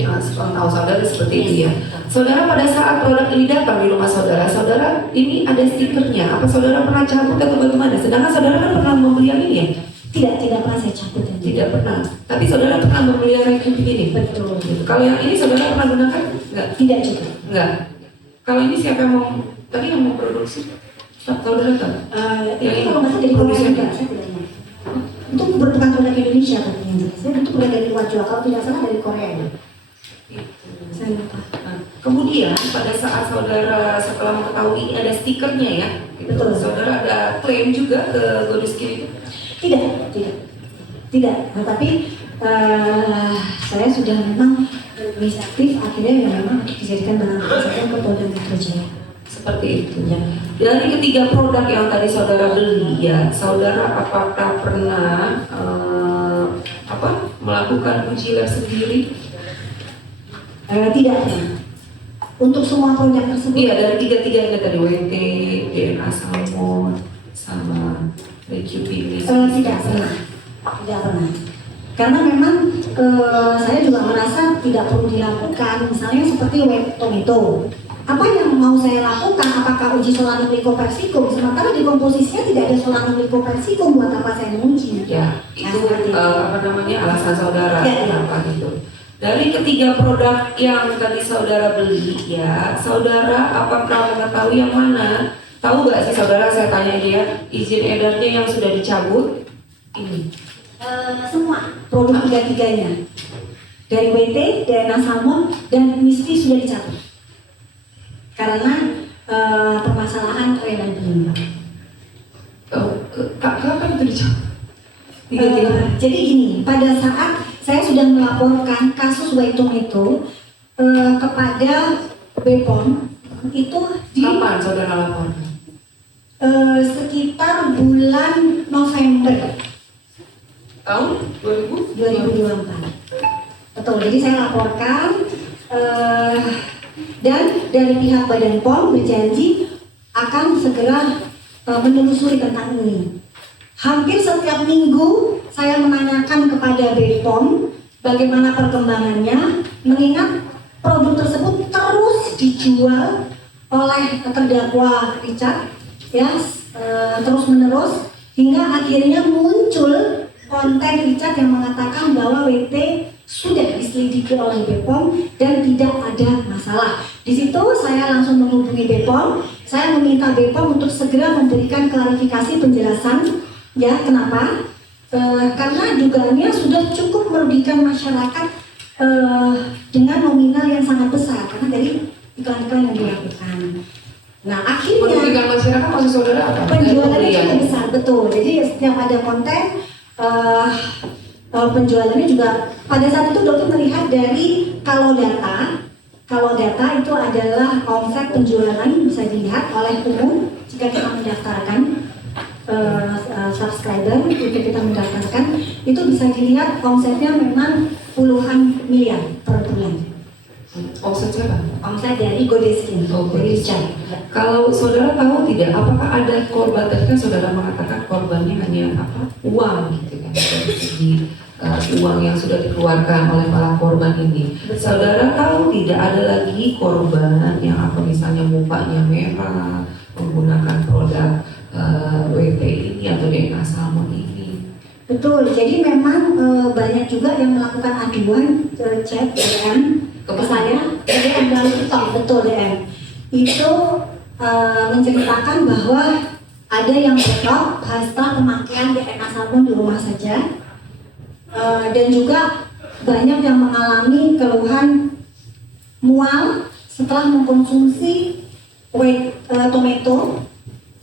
Ya, tahu saudara seperti itu ya. Saudara pada saat produk ini datang di rumah saudara, saudara ini ada stikernya. Apa saudara pernah cabut atau bagaimana? Sedangkan saudara kan pernah membeli yang ini ya? Tidak pernah saya cabut. Tidak pernah. Tapi saudara pernah membeli yang ini? Betul. Kalau yang ini saudara pernah gunakan? Enggak. Tidak juga. Enggak. Kalau ini siapa yang mau tadi yang mau produksi? Saudara kan? Ini kalau nggak salah dari Korea juga, saya tidak ingat. Itu bukan produk Indonesia katanya. Saya itu produk dari luar juga. Kalau tidak salah dari Korea ya. Saya lupa. Nah, kemudian pada saat saudara setelah mengetahui ini ada stikernya ya, gitu. Betul. Saudara ada klaim juga ke Godiskin itu? Tidak. Nah, tapi saya sudah memang inisiatif akhirnya yang memang dijadikan barang bukti ke Polda Metro Jaya. Seperti itu ya. Dari ketiga produk yang tadi saudara beli ya, saudara apakah pernah melakukan uji lab sendiri? Tidak pernah. Untuk semua produk tersebut. Iya, dari tiga-tiganya tadi WT, DNA salmon, sama leukemia. Tidak pernah. Karena memang saya juga merasa tidak perlu dilakukan. Misalnya seperti wet tomato. Apa yang mau saya lakukan? Apakah uji Solanum lycopersicum? Sementara di komposisinya tidak ada Solanum lycopersicum, buat apa saya menguji? Ya, itu alasan saudara Ya. kenapa gitu. Dari ketiga produk yang tadi saudara beli ya, saudara apakah mengetahui yang mana? Tahu nggak sih saudara, saya tanya dia, izin edarnya yang sudah dicabut ini? Semua produk tiga-tiganya dari WT, DNA salmon, dan MISFI sudah dicabut karena permasalahan reliability. Kapan itu dicabut? Tiga-tiga. Jadi gini, pada saat saya sudah melaporkan kasus white tomato kepada BPOM itu di Kapan saudara lapor? sekitar bulan November Tahun 2024. Betul, jadi saya laporkan dan dari pihak Badan POM berjanji akan segera menelusuri tentang ini. Hampir setiap minggu saya menanyakan kepada BPOM bagaimana perkembangannya, mengingat produk tersebut terus dijual oleh terdakwa Richard ya terus menerus hingga akhirnya muncul konten Richard yang mengatakan bahwa WT sudah diselidiki oleh BPOM dan tidak ada masalah. Di situ saya langsung menghubungi BPOM, saya meminta BPOM untuk segera memberikan klarifikasi penjelasan. Ya, kenapa? Karena dugaannya sudah cukup merugikan masyarakat dengan nominal yang sangat besar karena dari iklan-iklan yang dilakukan. Nah, akhirnya merugikan masyarakat maksud saudara apa? penjualannya cukup besar, betul. Jadi setiap ada konten penjualannya juga pada saat itu dokter melihat dari kalau data itu adalah omset penjualan bisa dilihat oleh umum jika kita mendaftarkan subscriber jika kita mendaftarkan itu bisa dilihat omsetnya memang puluhan miliar per bulan. Omset siapa? Omset dari Godeskin, Oh, dari Godeskin. Richard. Kalau saudara tahu tidak, apakah ada korban? Tadi kan saudara mengatakan korbannya hanya apa? Uang, gitu kan? Dari segi uang yang sudah dikeluarkan oleh para korban ini. Saudara tahu tidak ada lagi korban yang apa misalnya mukanya merah, menggunakan produk WP ini atau DNA salmon ini? Betul, jadi memang banyak juga yang melakukan aduan chat DM ke saya, DM dan TikTok, betul DM. Itu menceritakan bahwa ada yang bertok setelah pemakaian DNA salmon di rumah saja, dan juga banyak yang mengalami keluhan mual setelah mengkonsumsi tomato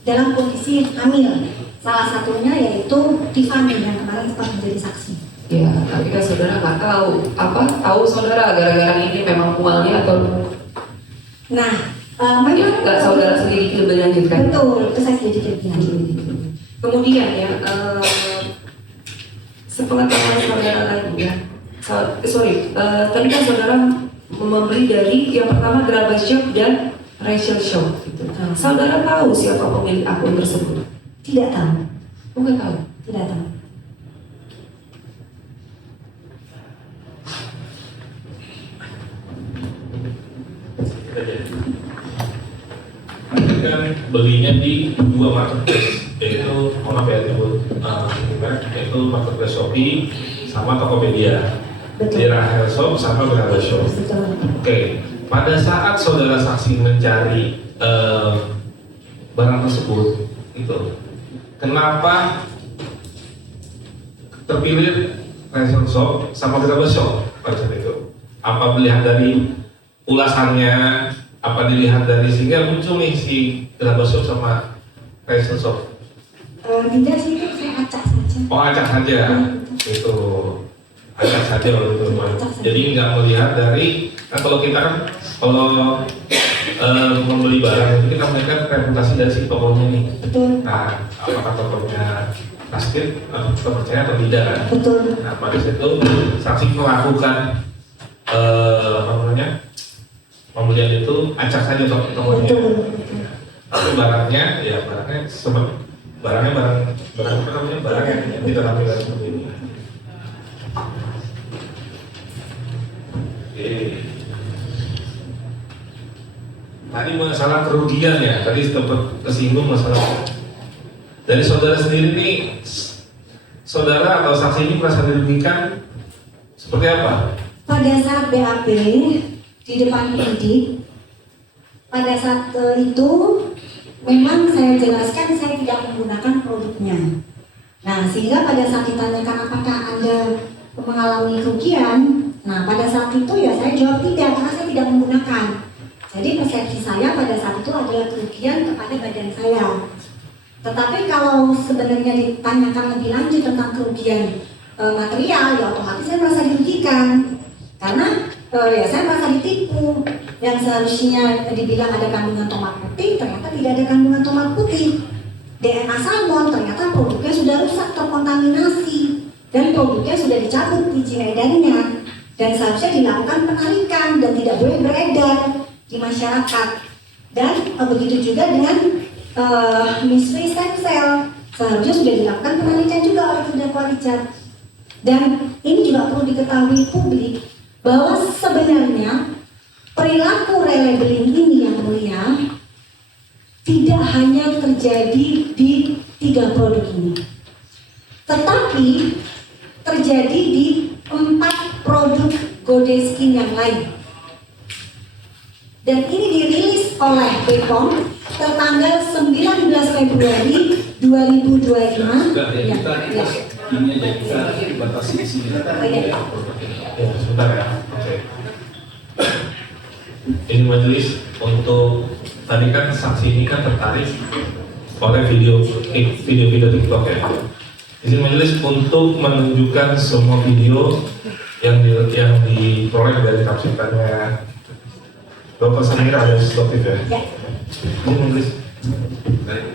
dalam kondisi hamil. Salah satunya yaitu Tiffany yang kemarin sempat menjadi saksi. Ya, tapi kan saudara nggak tahu. Apa? Tahu saudara gara-gara ini memang uangnya atau Nah, memang nggak saudara sendiri lebih lanjutkan? betul, itu saya sedikit lagi. Kemudian ya, sepengetahuan saudara lagi ya. Tadi kan saudara membeli dari yang pertama Graba Shop dan Rachel Shop. Gitu. Saudara tahu siapa pemilik akun tersebut? Tidak tahu, Nggak tahu. tidak tahu. Ini kan belinya di dua marketplace, yaitu mohon maaf ya yaitu marketplace Shopee sama Tokopedia. Di Betul. Rahel Shop sama Graba Shop. Betul. Oke, pada saat saudara saksi mencari barang tersebut, itu kenapa terpilih Rahel Shop sama Graba Shop pada saat itu? Apa melihat dari ulasannya? Apa dilihat dari sehingga muncul nih si Graba Shop sama Rahel Shop? Tidak sih, itu saya acak saja. Oh, acak saja. Itu acak saja waktu itu. Jadi nggak melihat dari kalau kita kan kalau membeli barang itu kita melihat reputasi dari si tokonya nih. Betul. Nah, apakah tokonya pasti kita percaya atau tidak kan? Betul. Nah, pada saat itu saksi melakukan apa namanya pembelian itu acak saja tokonya. Betul. Tapi barangnya barang apa namanya barang yang kita tampilkan seperti ini. Oke. Tadi masalah kerugian ya, tadi sempat kesinggung masalah dari saudara sendiri nih, saudara atau saksi ini merasa dirugikan seperti apa? Pada saat BAP di depan penyidik, pada saat itu memang saya jelaskan saya tidak menggunakan produknya. Nah, sehingga pada saat ditanyakan apakah Anda mengalami kerugian, nah pada saat itu ya saya jawab tidak, karena saya tidak menggunakan. Jadi persepsi saya pada saat itu adalah kerugian kepada badan saya. Tetapi kalau sebenarnya ditanyakan lebih lanjut tentang kerugian material, ya otomatis saya merasa dirugikan. Karena ya saya merasa ditipu. Yang seharusnya dibilang ada kandungan tomat putih, ternyata tidak ada kandungan tomat putih. DNA salmon ternyata produknya sudah rusak, terkontaminasi, dan produknya sudah dicabut izin edarnya, dan seharusnya dilakukan penarikan dan tidak boleh beredar di masyarakat. Dan begitu juga dengan mystery stem cell, seharusnya sudah dilakukan penarikan juga oleh terdakwa Richard. Dan ini juga perlu diketahui publik bahwa sebenarnya perilaku relabeling ini yang mulia tidak hanya terjadi di 3 produk ini, tetapi terjadi di 4 produk Godeskin yang lain. Dan ini dirilis oleh BPOM tertanggal 19 Februari 2025. Ya. Ini aja kita batasi di sini. Ya, sebentar ya. Oke. Ini majelis untuk tadi kan saksi ini kan tertarik oleh video-video TikTok ya. Ini majelis untuk menunjukkan semua video yang diperoleh dari tafsirannya Dr. Samira ada instruktif ya. Ini majelis. Baik.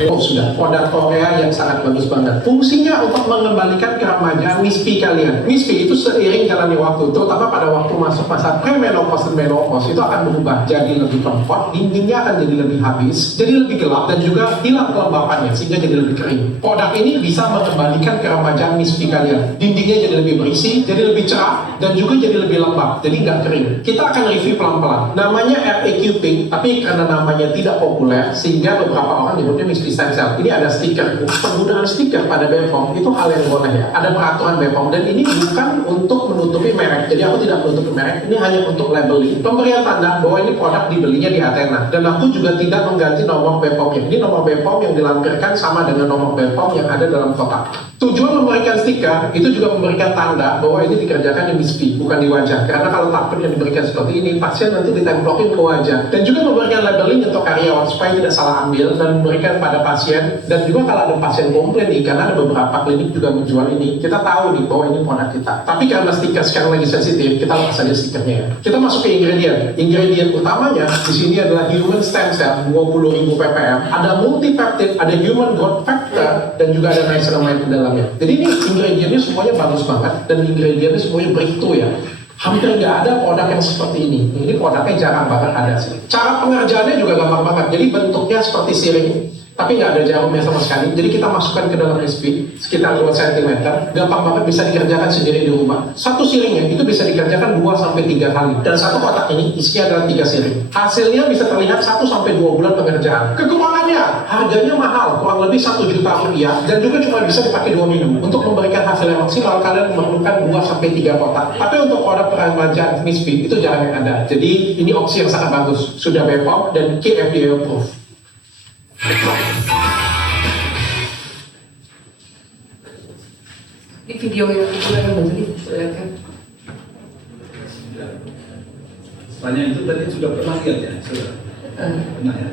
Oh sudah, produk Korea yang sangat bagus banget. Fungsinya untuk mengembalikan keremajan misfi kalian. Misfi itu seiring jalannya waktu, terutama pada waktu masuk masa premenopause dan menopause itu akan berubah jadi lebih kempot, dindingnya akan jadi lebih habis, jadi lebih gelap dan juga hilang kelembapannya sehingga jadi lebih kering. Produk ini bisa mengembalikan keremajan misfi kalian. Dindingnya jadi lebih berisi, jadi lebih cerah dan juga jadi lebih lembab, jadi nggak kering. Kita akan review pelan-pelan. Namanya RAQ Pink, tapi karena namanya tidak populer sehingga beberapa orang nyebutnya misfi stem cell. Ini ada stiker. Penggunaan stiker pada BPOM itu hal yang boleh ya. Ada peraturan BPOM dan ini bukan untuk menutupi merek. Jadi aku tidak menutupi merek. Ini hanya untuk labeling. Pemberian tanda bahwa ini produk dibelinya di Athena. Dan aku juga tidak mengganti nomor BPOM-nya. Ini nomor BPOM yang dilampirkan sama dengan nomor BPOM yang ada dalam kotak. Tujuan memberikan stiker itu juga memberikan tanda bahwa ini dikerjakan di misfi, bukan di wajah. Karena kalau takut yang diberikan seperti ini, pasien nanti ditemplokin ke wajah. Dan juga memberikan labeling untuk karyawan supaya tidak salah ambil dan memberikan pada pasien. Dan juga kalau ada pasien komplain nih, karena ada beberapa klinik juga menjual ini, kita tahu nih bahwa ini produk kita. Tapi karena stiker sekarang lagi sensitif, kita lepas saja stikernya ya. Kita masuk ke ingredient. Ingredient utamanya di sini adalah human stem cell 20.000 ppm, ada multipeptide, ada human growth factor, dan juga ada niacinamide di dalamnya. Jadi ini ingredientnya semuanya bagus banget dan ingredientnya semuanya breakthrough ya. Hampir nggak ada produk yang seperti ini. Ini produknya jarang banget ada sih. Cara pengerjaannya juga gampang banget. Jadi bentuknya seperti siring, tapi nggak ada jarumnya sama sekali. Jadi kita masukkan ke dalam misfi sekitar 2 cm. Gampang banget, bisa dikerjakan sendiri di rumah. Satu siringnya itu bisa dikerjakan 2-3 kali. Dan satu kotak ini isinya adalah 3 siring. Hasilnya bisa terlihat 1-2 bulan pengerjaan. Kekurangannya, harganya mahal, kurang lebih 1 juta rupiah. Dan juga cuma bisa dipakai 2 minggu. Untuk memberikan hasil yang maksimal, kalian memerlukan 2-3 kotak. Tapi untuk produk peremajaan misfi itu jarang yang ada. Jadi ini opsi yang sangat bagus. Sudah BPOM dan FDA approved. Ini video yang bagus diperlihatkan. Tanya itu tadi sudah pernah lihat ya? Sudah pernah ya?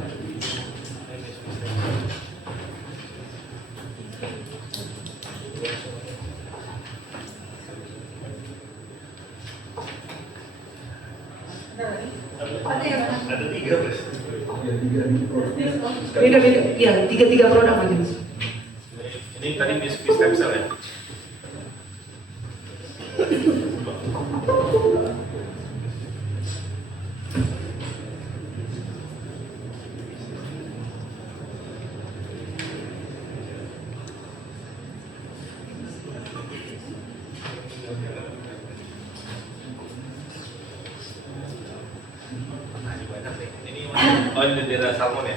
Ada 3 Mas. Ya, 3 ini produknya. Beda-beda, ya, 3 produk Mas. Ini tadi misfi stem cell ya. Oh ini daerah salmon ya?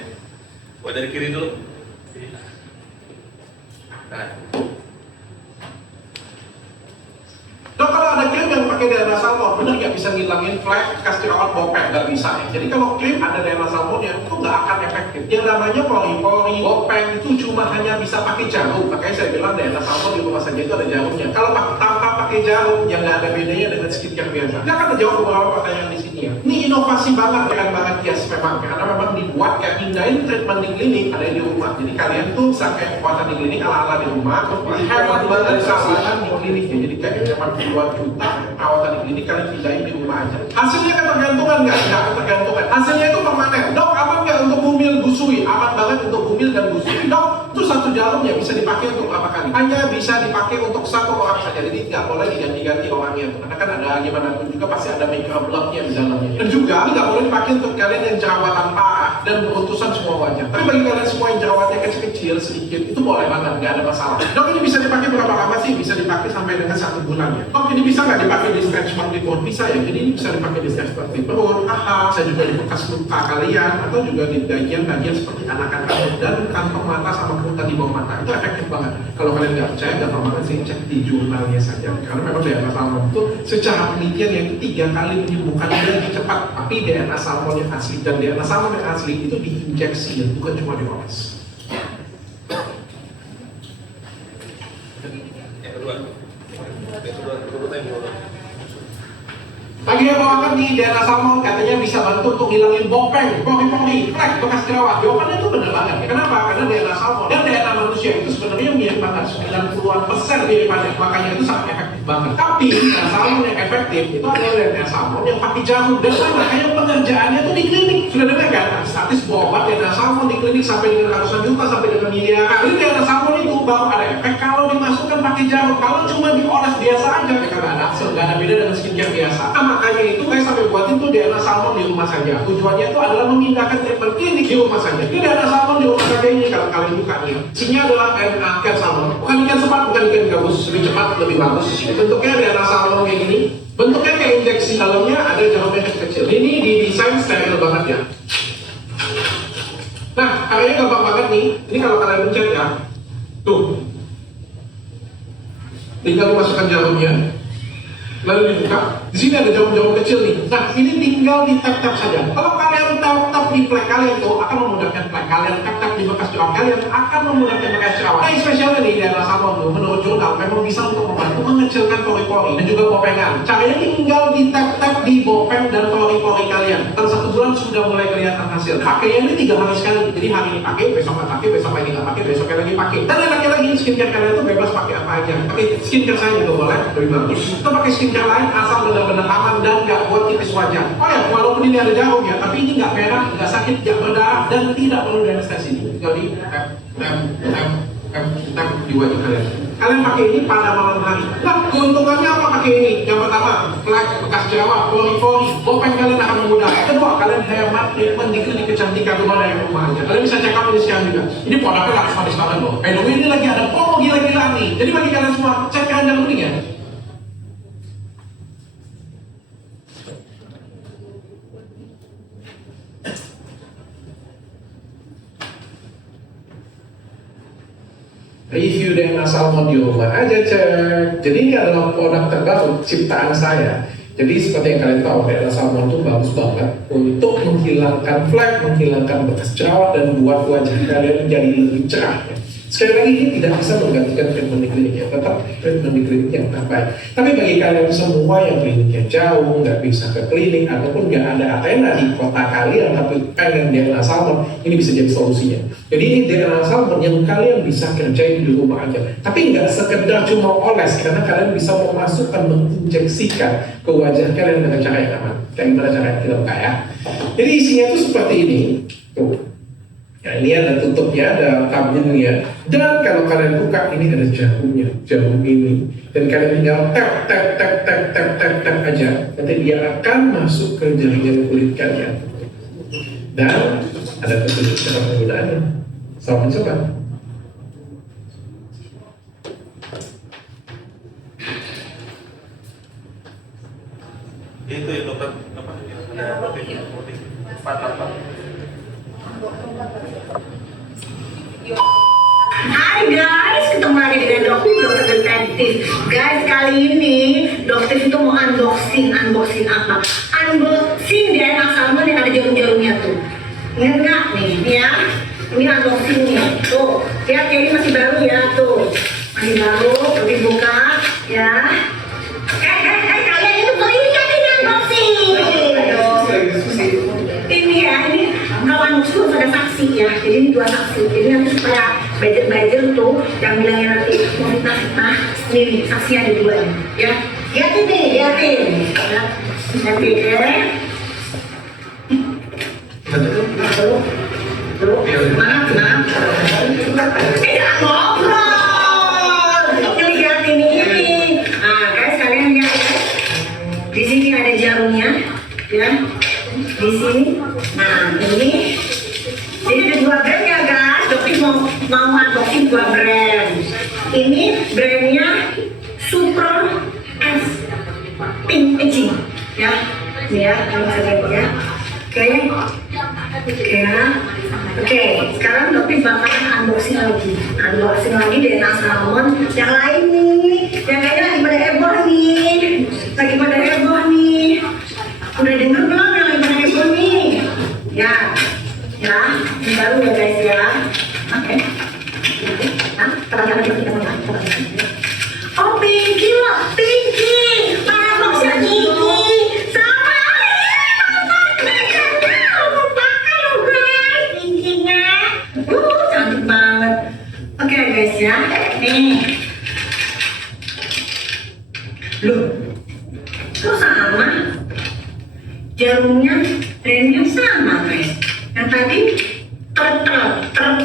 Oh dari kiri dulu. Nah. Dok, kalau ada krim yang pakai DNA salmon, bener nggak bisa ngilangin flek, kastrol, bopeng? Nggak bisa ya. Jadi kalau krim ada DNA salmonnya, itu nggak akan efektif. Yang namanya pori-pori, bopeng itu cuma hanya bisa pakai jarum. Makanya saya bilang DNA salmon di rumah saja itu ada jarumnya. Kalau tanpa pakai jarum, yang nggak ada bedanya dengan skincare biasa. Saya akan menjawab beberapa pertanyaan di sini ya. Ini inovasi banget, keren banget, yes memang. Karena memang dibuat kayak pindahin treatment di klinik, ada di rumah. Jadi kalian tuh bisa kayak kekuatan di klinik ala-ala di rumah, hemat banget kesabaran di klinik ya. Jadi kayak hemat 2 juta perawatan di klinik, kalian pindahin di rumah aja. Hasilnya kan tergantungan nggak? Nggak tergantungan. Hasilnya itu permanen. Dok, aman nggak untuk bumil busui? Aman banget untuk bumil dan busui. Dok, itu 1 jarum ya bisa dipakai untuk berapa kali? Hanya bisa dipakai untuk 1 orang saja. Jadi nggak boleh diganti-ganti orangnya. Karena kan ada gimana pun juga pasti ada microblognya di dalamnya. Dan juga nggak boleh dipakai untuk kalian yang jerawatan parah. merah dan beruntusan semua wajah. Tapi bagi kalian semua yang jerawatnya kecil-kecil sedikit, itu boleh banget, nggak ada masalah. Dok, ini bisa dipakai berapa lama sih? Bisa dipakai sampai dengan 1 bulan ya. Dok, ini bisa nggak dipakai di stretch mark di perut? Bisa ya. Jadi ini bisa dipakai di stretch mark di perut, saya juga di bekas luka kalian, atau juga di bagian-bagian seperti anakan rambut dan kantong mata sama kutan di bawah mata. Itu efektif banget. Kalau kalian nggak percaya, gampang banget sih, cek di jurnalnya saja. Karena memang DNA salmon itu secara penelitian yang 3 kali menyembuhkan lebih cepat. Tapi DNA salmon yang asli dan DNA salmon yang asli itu diinjeksi ya, bukan cuma dioles. Lagi yang banget nih, DNA salmon katanya bisa bantu untuk hilangin bopeng, pori-pori, flek, bekas jerawat. Jawabannya itu benar banget. Kenapa? Karena DNA salmon dan DNA manusia itu sebenarnya mirip banget, 90% miripannya. Makanya itu sangat efektif banget. Tapi DNA salmon yang efektif itu adalah DNA salmon yang pakai jarum. Dan sama kayak pengerjaannya tuh di klinik. Sudah dengar kan? Artis bawa obat DNA salmon di klinik sampai dengan ratusan juta, sampai dengan miliar. Ini DNA salmon itu baru ada efek kalau dimasukkan pakai jarum. Kalau cuma dioles biasa aja, ya kan ada hasil, nggak ada beda dengan skincare biasa. Makanya itu saya sampai buatin tuh DNA salmon di rumah saja. Tujuannya itu adalah memindahkan treatment klinik di rumah saja. Ini DNA salmon di rumah saja ini kalau kalian buka nih. Isinya adalah DNA ikan salmon. Bukan ikan sepat, bukan ikan gabus. Lebih cepat, lebih bagus. Bentuknya DNA salmon kayak gini. Bentuknya kayak injeksi, dalamnya ada jarumnya kecil. Ini didesain steril banget ya. Nah, karyanya gampang banget nih. Ini kalau kalian pencet ya. Tuh. Tinggal dimasukkan jarumnya. Lalu dibuka, di sini ada jarum-jarum kecil nih. Nah, ini tinggal di tap-tap saja. Kalau kalian tap-tap di plek kalian tuh akan memudahkan plek kalian, tap-tap di bekas jerawat kalian akan memudahkan bekas jerawat. Nah, spesialnya nih DNA salmon tuh, menurut jurnal memang bisa untuk membantu mengecilkan pori-pori dan juga bopengan. Caranya tinggal di tap-tap di bopeng dan pori-pori kalian. Dan 1 bulan sudah mulai kelihatan hasil. Pakainya ini 3 hari sekali. Jadi hari ini pakai, besok nggak pakai, besok lagi nggak pakai, besoknya lagi pakai. Dan enaknya lagi skincare kalian tuh bebas pakai apa aja. Tapi skincare saya juga boleh, lebih bagus. Kita pakai skincare lain asal benar-benar aman dan nggak buat tipis wajah. Oh ya, walaupun ini ada jarum ya, tapi ini nggak merah, nggak sakit, nggak berdarah dan tidak perlu anestesi. Tinggal di tap di wajah kalian. Kalian pakai ini pada malam hari. Nah, keuntungannya apa pakai ini? Yang pertama, flek, bekas jerawat, pori-pori, bopeng kalian akan memudah. Kedua, kalian hemat treatment di klinik kecantikan rumah dari rumah aja. Kalian bisa check up ini sekarang juga. Ini produknya laris banget loh. Anyway, ini lagi ada promo gila-gila nih. Jadi bagi kalian semua, cek keranjang kuning ya. Review DNA salmon di rumah aja cek. Jadi ini adalah produk terbaru ciptaan saya. Jadi seperti yang kalian tahu, DNA salmon itu bagus banget untuk menghilangkan flek, menghilangkan bekas jerawat dan membuat wajah kalian menjadi lebih cerah. Ya. Sekali lagi ini tidak bisa menggantikan treatment di klinik ya, tetap treatment di klinik yang terbaik. Tapi bagi kalian semua yang kliniknya jauh, nggak bisa ke klinik ataupun nggak ada Athena di kota kalian tapi pengen DNA salmon, ini bisa jadi solusinya. Jadi ini DNA salmon yang kalian bisa kerjain di rumah aja. Tapi nggak sekedar cuma oles, karena kalian bisa memasukkan, menginjeksikan ke wajah kalian dengan cara yang aman. Kayak gimana caranya kita buka ya. Jadi isinya tuh seperti ini. Tuh. Ya, ini ada tutupnya, ada tabungnya. Dan kalau kalian buka, ini ada jarumnya, jarum ini. Dan kalian tinggal tap aja. Nanti dia akan masuk ke jaringan kulit kalian. Dan ada petunjuk cara penggunaannya. Selamat mencoba. Itu ya dokter apa? Hai guys, ketemu lagi dengan dokter detektif. Guys, kali ini dokter itu mau unboxing apa? Unboxing DNA salmon yang ada jarum-jarumnya tuh. Ingat nggak nih ya? Ini unboxingnya. Tuh, lihat ya, ini masih baru ya tuh. Masih baru, tapi buka ya. Kalian itu kok ini kan ini unboxing. Ini ya, ini kalau unboxing harus ada saksi ya. Jadi ini 2 saksi. Jadi nanti supaya budget tuh yang bilangnya nanti mau fitnah. Nih, saksi ada 2 nih. Ya, lihatin nih, lihatin. Ya, lihatin ya. Mana? Jangan ngobrol. Ini lihat ini. Nah, guys, kalian lihat ya. Di sini ada jarumnya, ya. Di sini. Nah, ini dua brand ya guys. Dokter mau unboxing dua brand. Ini brandnya Super S Pink Aging ya. Ini ya, kalau saya lihat ya. Oke ya. Oke, sekarang dokter bakalan unboxing lagi DNA salmon yang lain nih. Yang lainnya lagi pada heboh nih. Udah denger belum yang lagi pada heboh nih? Ya, ini baru ya guys ya. Oke. Nah, teman-teman kita mau. Oh, Pinky loh, Pinky. Mana boxnya Pinky? Sama. Aku pakai loh guys, Pinky-nya. Cantik banget. Oke guys ya, nih. Loh, kok sama? Jarumnya, brandnya sama guys. Yang tadi tertelpin.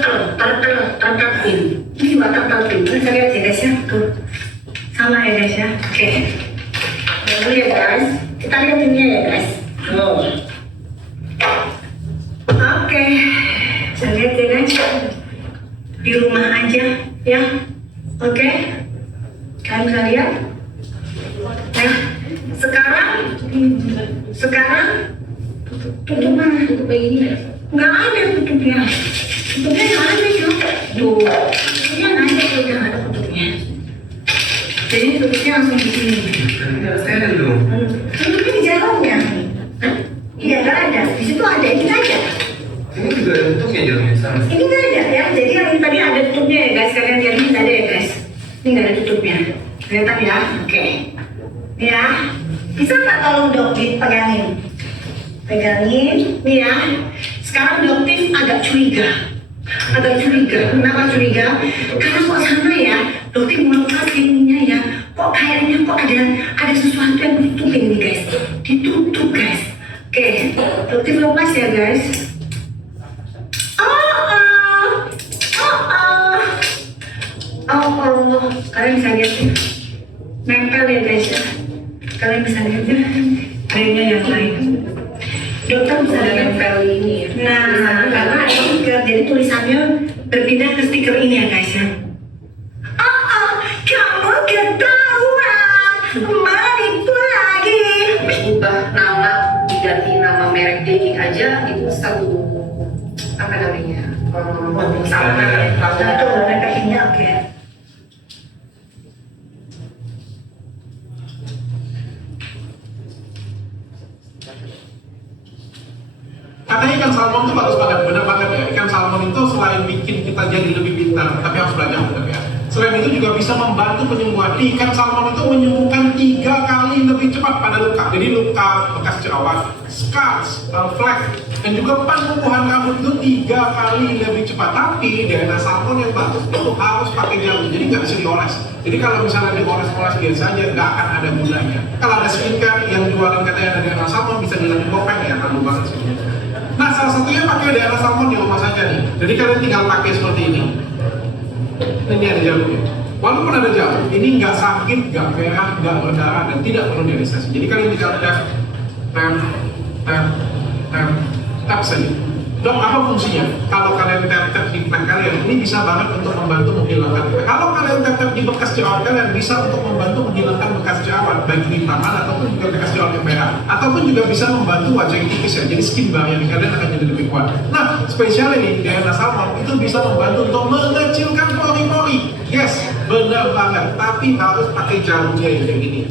Ini juga tertelpin. Kita lihat ya guys ya, tuh. Sama ya guys ya. Oke. Dulu ya guys. Kita lihat ini ya guys. Tuh. Oke. Saya lihat ya guys. Di rumah aja ya. Oke. Kalian bisa lihat. Nah, sekarang tutup mana? Tutup kayak gini ya? Nggak ada tutupnya. Tutupnya nggak ada cuy. Tuh, tutupnya nggak ada, udah nggak ada tutupnya. Jadi tutupnya langsung di sini. Tutupnya di jarumnya. Iya nggak ada. Di situ ada, ini nggak ada. Ini juga ada tutupnya jarumnya sama. Ini nggak ada ya. Jadi yang ini tadi ada tutupnya ya guys. Kalian lihat ini nggak ada ya guys. Ini nggak ada tutupnya. Kelihatan ya? Oke. Ya. Bisa nggak tolong dok dipegangin? Pegangin, nih ya. Sekarang dokter agak curiga. Kenapa curiga? Karena kok sama ya, dokter mau kasih ininya ya. Kok kayaknya kok ada sesuatu yang ditutupin nih guys. Ditutup guys. Oke, dokter lepas ya guys. Kalian bisa lihat ya. Nempel ya guys ya. Kalian bisa lihat ya. Brandnya yang lain. Dokter bisa nempel ini. Nah, karena ada stiker, jadi tulisannya berpindah ke stiker ini ya guys ya. Kamu ketahuan, menipu lagi. Ubah nama, diganti nama merek dating aja itu satu apa namanya? Sama ya. Itu nempelnya oke. Katanya ikan salmon itu bagus banget, benar banget ya. Ikan salmon itu selain bikin kita jadi lebih pintar, tapi harus belajar benar ya. Selain itu juga bisa membantu penyembuhan. Ikan salmon itu menyembuhkan 3 kali lebih cepat pada luka. Jadi luka bekas jerawat, scars, flek, dan juga penumbuhan rambut itu 3 kali lebih cepat. Tapi DNA salmon yang bagus itu harus pakai jarum, jadi nggak bisa dioles. Jadi kalau misalnya dioles-oles biasa aja, nggak akan ada gunanya. Kalau ada skincare yang jualan katanya ada DNA salmon, bisa dilanjut kopeng ya, kalau banget sih. Nah, salah satunya pakai DNA salmon di rumah saja nih. Jadi kalian tinggal pakai seperti ini. Ini ada jarumnya. Walaupun ada jarum, ini nggak sakit, nggak merah, nggak berdarah, dan tidak perlu dianestesi. Jadi kalian tinggal tap saja. Dok, apa fungsinya? Kalau kalian tap di plan kalian, ini bisa banget untuk membantu menghilangkan. Kalau kalian tap di bekas jerawat kalian, bisa untuk membantu menghilangkan bekas jerawat, baik di tangan ataupun juga bekas jerawat yang merah, ataupun juga bisa membantu wajah yang tipis ya. Jadi skin barrier kalian akan jadi lebih kuat. Nah, spesial ini DNA salmon itu bisa membantu untuk mengecilkan pori-pori. Yes, benar banget. Tapi harus pakai jarumnya yang kayak gini.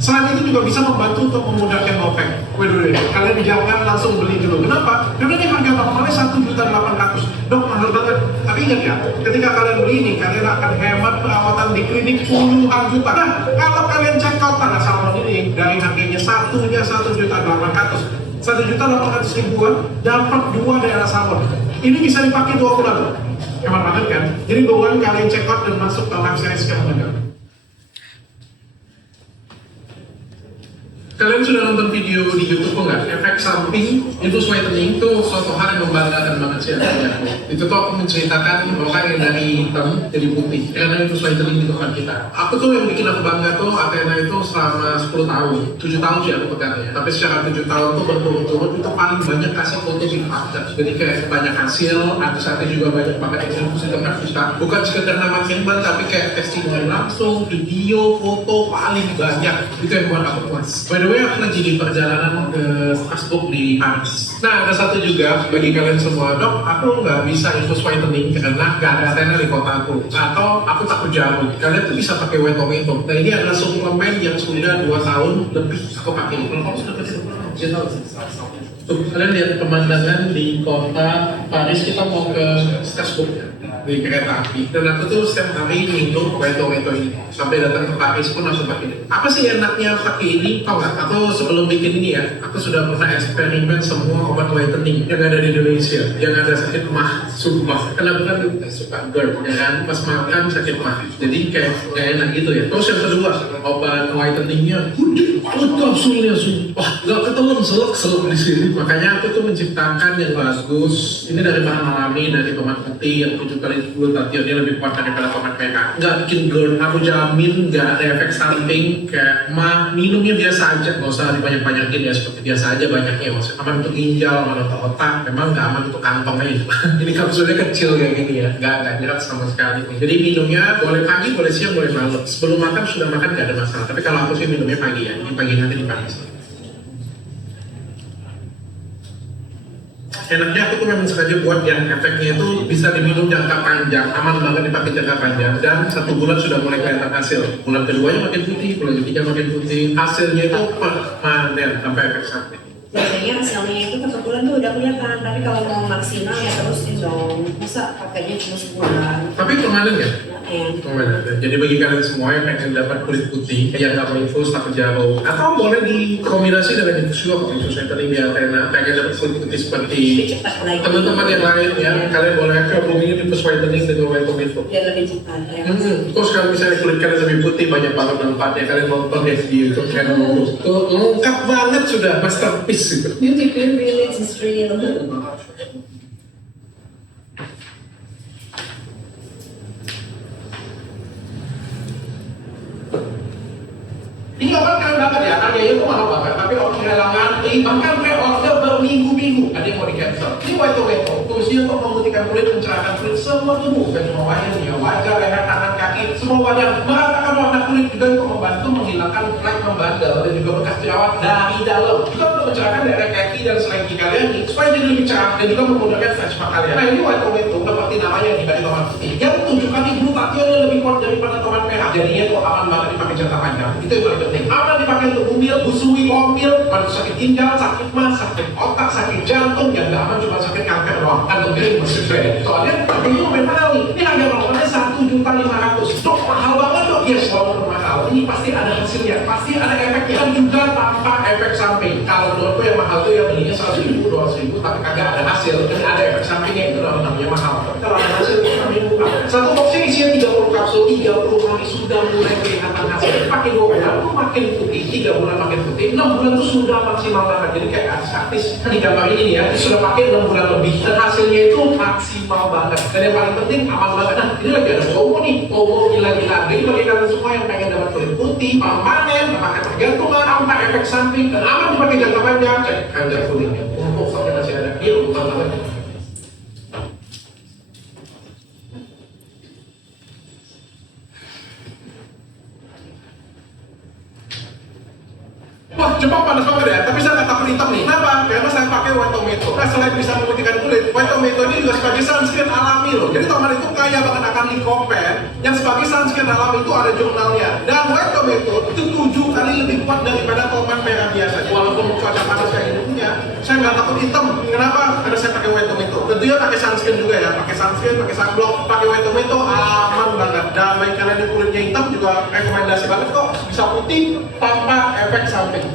Selain itu juga bisa membantu untuk memudahkan ngopek. Waduh, kalian jangan langsung beli dulu. Kenapa? Karena ini harga normalnya 1.800.000. Dok, mahal banget. Tapi ingat ya, ketika kalian beli ini, kalian akan hemat perawatan di klinik puluhan juta. Nah, kalau kalian check out pada salmon ini, dari harganya satunya 1.800.000, 1.800.000-an dapat 2 daerah salmon. Ini bisa dipakai 2 bulan loh. Hemat banget kan? Jadi buruan kalian check out dan masuk ke live series sekarang juga. Kalian sudah nonton video di YouTube nggak? Efek samping infus whitening itu suatu hal yang membanggakan banget sih aku. Itu tuh aku menceritakan orang yang dari hitam jadi putih karena infus whitening di depan kita. Aku tuh yang bikin aku bangga tuh Athena itu selama 10 tahun, 7 tahun sih aku pegangnya. Tapi secara 7 tahun tuh berturut-turut itu paling banyak kasih foto di Fakta. Jadi kayak banyak hasil, artis-artis juga banyak banget yang infus di tempat kita. Bukan sekedar nama Kemban tapi kayak testimoni langsung, video, foto paling banyak. Itu yang buat aku puas. By the way, aku lagi di perjalanan ke Strasbourg di Paris. Nah, ada satu juga bagi kalian semua, dok, aku nggak bisa infus whitening karena nggak ada Athena di kotaku. Atau aku takut jarum. Kalian tuh bisa pakai Wet Tomato. Nah, ini adalah suplemen yang sudah 2 tahun lebih aku pakai. Kalau kamu sudah pakai suplemen, dia tahu. Tuh, kalian lihat pemandangan di kota Paris, kita mau ke Strasbourg ya, di kereta api. Dan aku tuh setiap hari minum Wet Tomato ini. Sampai datang ke Paris pun langsung pakai ini. Apa sih enaknya pakai ini? Tau nggak? Aku sebelum bikin ini ya, aku sudah pernah eksperimen semua obat whitening yang ada di Indonesia. Yang ada sakit mah, sumpah. Kenapa kan suka GERD, ya kan? Pas makan sakit mah. Jadi kayak nggak enak gitu ya. Terus yang kedua, obat whiteningnya kapsulnya sumpah. Nggak ketelan selek-selek di sini. Makanya aku tuh menciptakan yang bagus. Ini dari bahan alami, dari tomat putih yang 7 kali glutatione lebih kuat daripada tomat merah. Nggak bikin GERD, aku jamin nggak ada efek samping kayak mah. Minumnya biasa aja, nggak usah dibanyak-banyakin ya, seperti biasa aja banyaknya. Maksudnya aman untuk ginjal, aman untuk otak, memang nggak aman untuk kantongnya. Ini kapsulnya kecil kayak gini ya, nggak nyerat sama sekali. Jadi minumnya boleh pagi, boleh siang, boleh malam. Sebelum makan sudah makan nggak ada masalah. Tapi kalau aku sih minumnya pagi ya, di pagi nanti di Paris. Enaknya aku tuh memang sengaja buat yang efeknya itu bisa diminum jangka panjang, aman banget dipakai jangka panjang, dan 1 bulan sudah mulai kelihatan hasil. Bulan keduanya makin putih, bulan ketiga makin putih, hasilnya itu permanen sampai efek samping. Biasanya hasilnya itu kebetulan tuh udah kelihatan, tapi kalau mau maksimal ya terusin dong. Masa pakainya cuma sebulan? Tapi permanen ya? Ya. Permanen. Jadi bagi kalian semua yang pengen dapat kulit putih, yang nggak mau infus takut jarum, atau boleh dikombinasi dengan infus juga, kalau infus whitening di Athena, pengen dapat kulit putih seperti Cepat lagi. teman-teman yang lain ya, kalian boleh gabungin infus whitening dengan Wet Tomato. Biar lebih cepat ya. Terus kalau misalnya kulit kalian lebih putih, banyak banget manfaatnya. Kalian nonton ya di YouTube channel itu lengkap banget sudah, masterpiece gitu. Beauty privilege is real. Ini obat keren banget ya, harganya itu mahal banget, tapi orang ngantri, bahkan pre-order berminggu-minggu, ada yang mau di cancel. Ini Wet Tomato, fungsinya untuk memutihkan kulit, mencerahkan kulit semua tubuh, bukan cuma wajahnya, wajah, leher, tangan, kaki, semua wajah, meratakan warna kulit juga untuk membantu menghilangkan flek membandel dan juga bekas jerawat dari dalam. Juga untuk mencerahkan daerah kaki dan selengki kalian nih, supaya jadi lebih cerah dan juga memudahkan fresh kalian. Nah ini Wet Tomato, seperti namanya dibanding tomat putih, yang 7 kali glutatione lebih kuat daripada tomat merah. Jadinya tuh aman banget dipakai jangka panjang. Itu yang paling penting. Aman dipakai untuk umil, busui, omil, bantu sakit ginjal, sakit mah, sakit otak, sakit jantung, yang nggak aman cuma sakit kanker doang. Kan lebih maksudnya. Soalnya ini lumayan mahal nih. Ini harga normalnya 1.500.000. Dok mahal banget dok. Yes, walaupun mahal. Ini pasti ada hasilnya, pasti ada efeknya. Dan juga tanpa efek samping. Kalau menurutku yang mahal tuh yang belinya 100.000, 200.000, tapi kagak ada hasil. Jadi ada efek sampingnya itu namanya mahal. Tapi kalau ada hasil itu namanya murah. Satu boxnya isinya 30 kapsul, 30 hari sudah mulai kelihatan hasil. Pakai 2 bulan tuh makin putih, 3 bulan makin putih, 6 bulan tuh sudah maksimal banget. Jadi kayak artis kan di gambar ini ya, sudah pakai 6 bulan lebih dan hasilnya itu maksimal banget. Dan yang paling penting aman banget. Nah ini lagi ada promo nih, promo gila-gila. Jadi bagi kalian semua yang pengen dapat kulit putih, permanen, pakai tergantungan, tanpa efek samping, dan aman dipakai jangka panjang, cek kanjar kulitnya. Untuk sampai masih ada, ini bukan banget. Wah, Jepang panas banget ya, tapi saya nggak takut hitam nih. Kenapa? Karena saya pakai Wet Tomato. Nah, selain bisa memutihkan kulit, Wet Tomato ini juga sebagai sunscreen alami loh. Jadi tomat itu kaya banget akan lycopene, yang sebagai sunscreen alami itu ada jurnalnya. Dan Wet Tomato itu 7 kali lebih kuat daripada tomat merah biasa. Walaupun cuaca panas kayak gini punya, saya nggak takut hitam. Kenapa? Karena saya pakai Wet Tomato. Tentunya pakai sunscreen juga ya, pakai sunscreen, pakai sunblock, pakai Wet Tomato aman banget. Dan bagi kalian yang kulitnya hitam juga rekomendasi banget kok, bisa putih tanpa efek samping.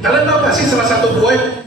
Kalian tahu gak sih salah satu buah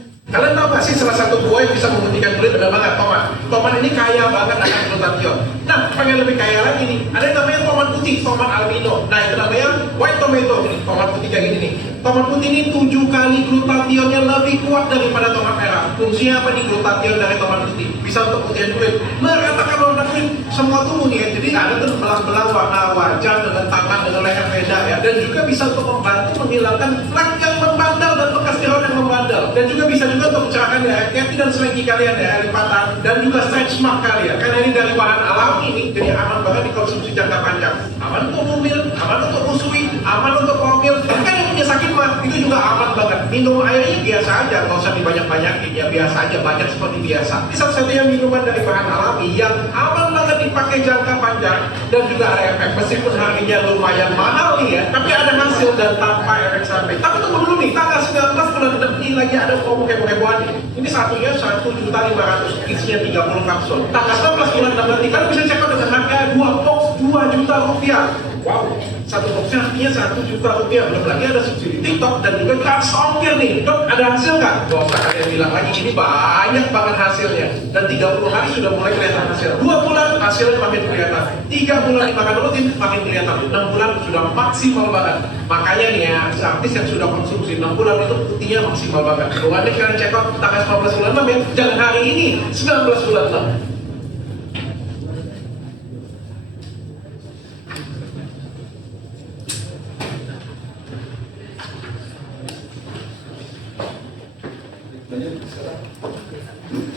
kasih salah satu buah yang bisa memutihkan kulit, benar banget, tomat. Tomat ini kaya banget akan glutathione. Nah, pengen lebih kaya lagi nih, ada yang namanya tomat putih, tomat albino. Nah, itu namanya white tomato, nih, tomat putih kayak gini nih. Tomat putih ini 7 kali glutathione-nya lebih kuat daripada tomat merah. Fungsinya apa nih glutathione dari tomat putih? Bisa untuk putihan kulit, meratakan warna kulit semua tubuh nih ya. Jadi ada tuh belang-belang warna wajah dengan tangan dengan leher beda ya. Dan juga bisa untuk membantu menghilangkan flek yang membandel dan bekas jerawat yang membandel. Dan juga bisa juga untuk mencerahkan ya kaki dan selengki kalian ya, lipatan dan juga stretch mark kalian. Karena ini dari bahan alami ini, jadi aman banget dikonsumsi jangka panjang. Aman untuk mobil, aman untuk usui, aman untuk mobil. Bahkan yang punya sakit mah itu juga aman banget. Minum airnya biasa aja, nggak usah dibanyak-banyakin ya, biasa aja, banyak seperti biasa. Ini satu-satunya minuman dari bahan alami yang aman banget dipakai jangka panjang dan juga ada efek. Meskipun harganya lumayan mahal nih ya, tapi ada hasil dan tanpa efek samping. Tapi tunggu dulu nih, tanggal 19 bulan 6 ini lagi ada promo heboh-hebohan nih. Ini satunya 1.500.000, isinya 30 kapsul. Tanggal 19 bulan 6 nanti kalian bisa check out dengan harga 2 box 2 juta rupiah. Wow, satu boxnya artinya 1 juta rupiah. Belum lagi ada subsidi TikTok dan juga gratis ongkir nih. Dok, ada hasil nggak? Gak usah kalian bilang lagi, ini banyak banget hasilnya. Dan 30 hari sudah mulai kelihatan hasil. 2 bulan hasilnya makin kelihatan. 3 bulan dimakan rutin makin kelihatan. 6 bulan sudah maksimal banget. Makanya nih ya, artis yang sudah konsumsi 6 bulan itu putihnya maksimal banget. Pokoknya kalian check out tanggal 19 bulan 6 ya. Jangan hari ini, 19 bulan 6.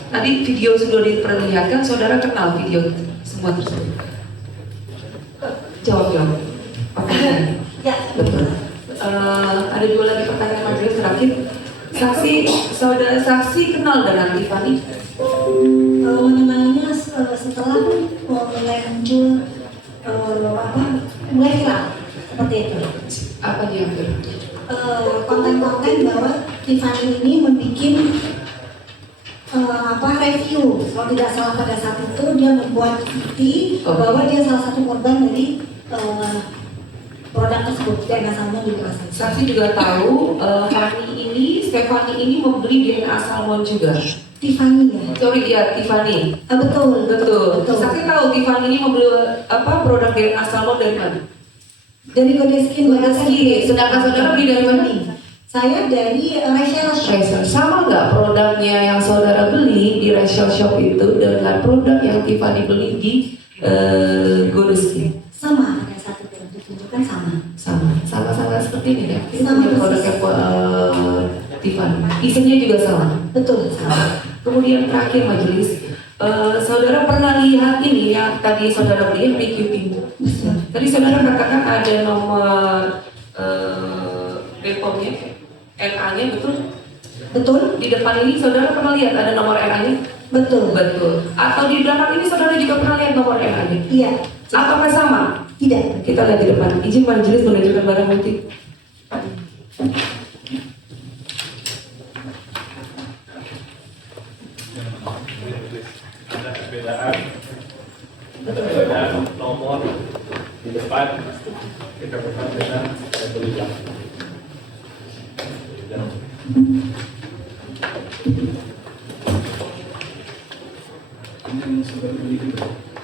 Tadi video sudah diperlihatkan, saudara kenal video semua tersebut? Jawab. Oke. Ya, Betul. Ada 2 lagi pertanyaan majelis terakhir. Saudara saksi kenal dengan Tiffany? mengenalnya setelah mulai muncul mulai viral seperti itu. Apa dia yang Konten-konten bahwa Tiffany ini membuat review, kalau tidak salah pada saat itu dia membuat bukti bahwa dia salah satu korban dari produk tersebut dan salmon juga. Saksi juga tahu Stephanie ini membeli DNA salmon juga. Tiffany ya? Sorry ya, Tiffany. Betul. Saksi tahu Tiffany ini membeli produk DNA salmon dari mana? Dari Godeskin. Sedangkan saudara beli dari mana? Saya dari Rachel Shop. Sama nggak produknya yang saudara beli di Rachel Shop itu dengan produk yang Tiffany beli di Godeskin? Sama, pada saat itu ditunjukkan Sama seperti ini ya. Sama Produknya Tiffany. Isinya juga sama. Betul. Kemudian terakhir majelis, saudara pernah lihat ini yang tadi saudara beli PQP. Tadi saudara katakan ada nomor BPOM-nya, NA-nya, betul? Di depan ini saudara pernah lihat ada nomor NA-nya? Betul. Atau di belakang ini saudara juga pernah lihat nomor NA-nya? Iya. Apakah sama? Tidak. Kita lihat di depan. Izin majelis menunjukkan barang bukti. Ada perbedaan nomor di depan, kita berbeda dan di belakang.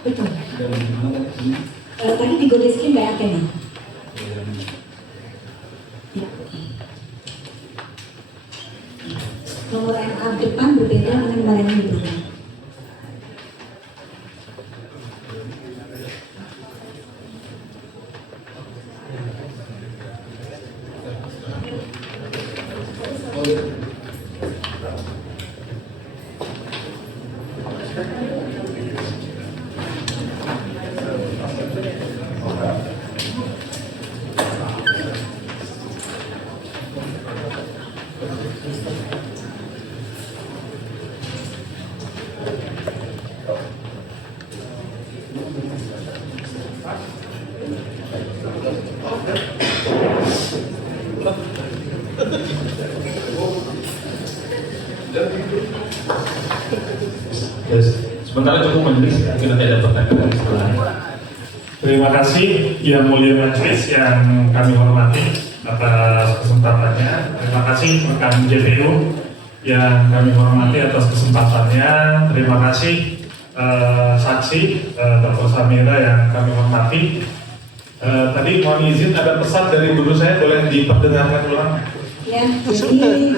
Betul. Tadi di Godeskin Mbak Athena. Nomor NA depan berbeda dengan barang yang berbeda. Sementara cukup majelis, mungkin nanti ada pertanyaan setelah. Terima kasih yang mulia majelis yang kami hormati atas kesempatannya. Terima kasih rekan JPU yang kami hormati atas kesempatannya. Terima kasih saksi Dr. Samira yang kami hormati. Tadi mohon izin ada pesan dari guru saya, boleh diperdengarkan ulang? Ya, jadi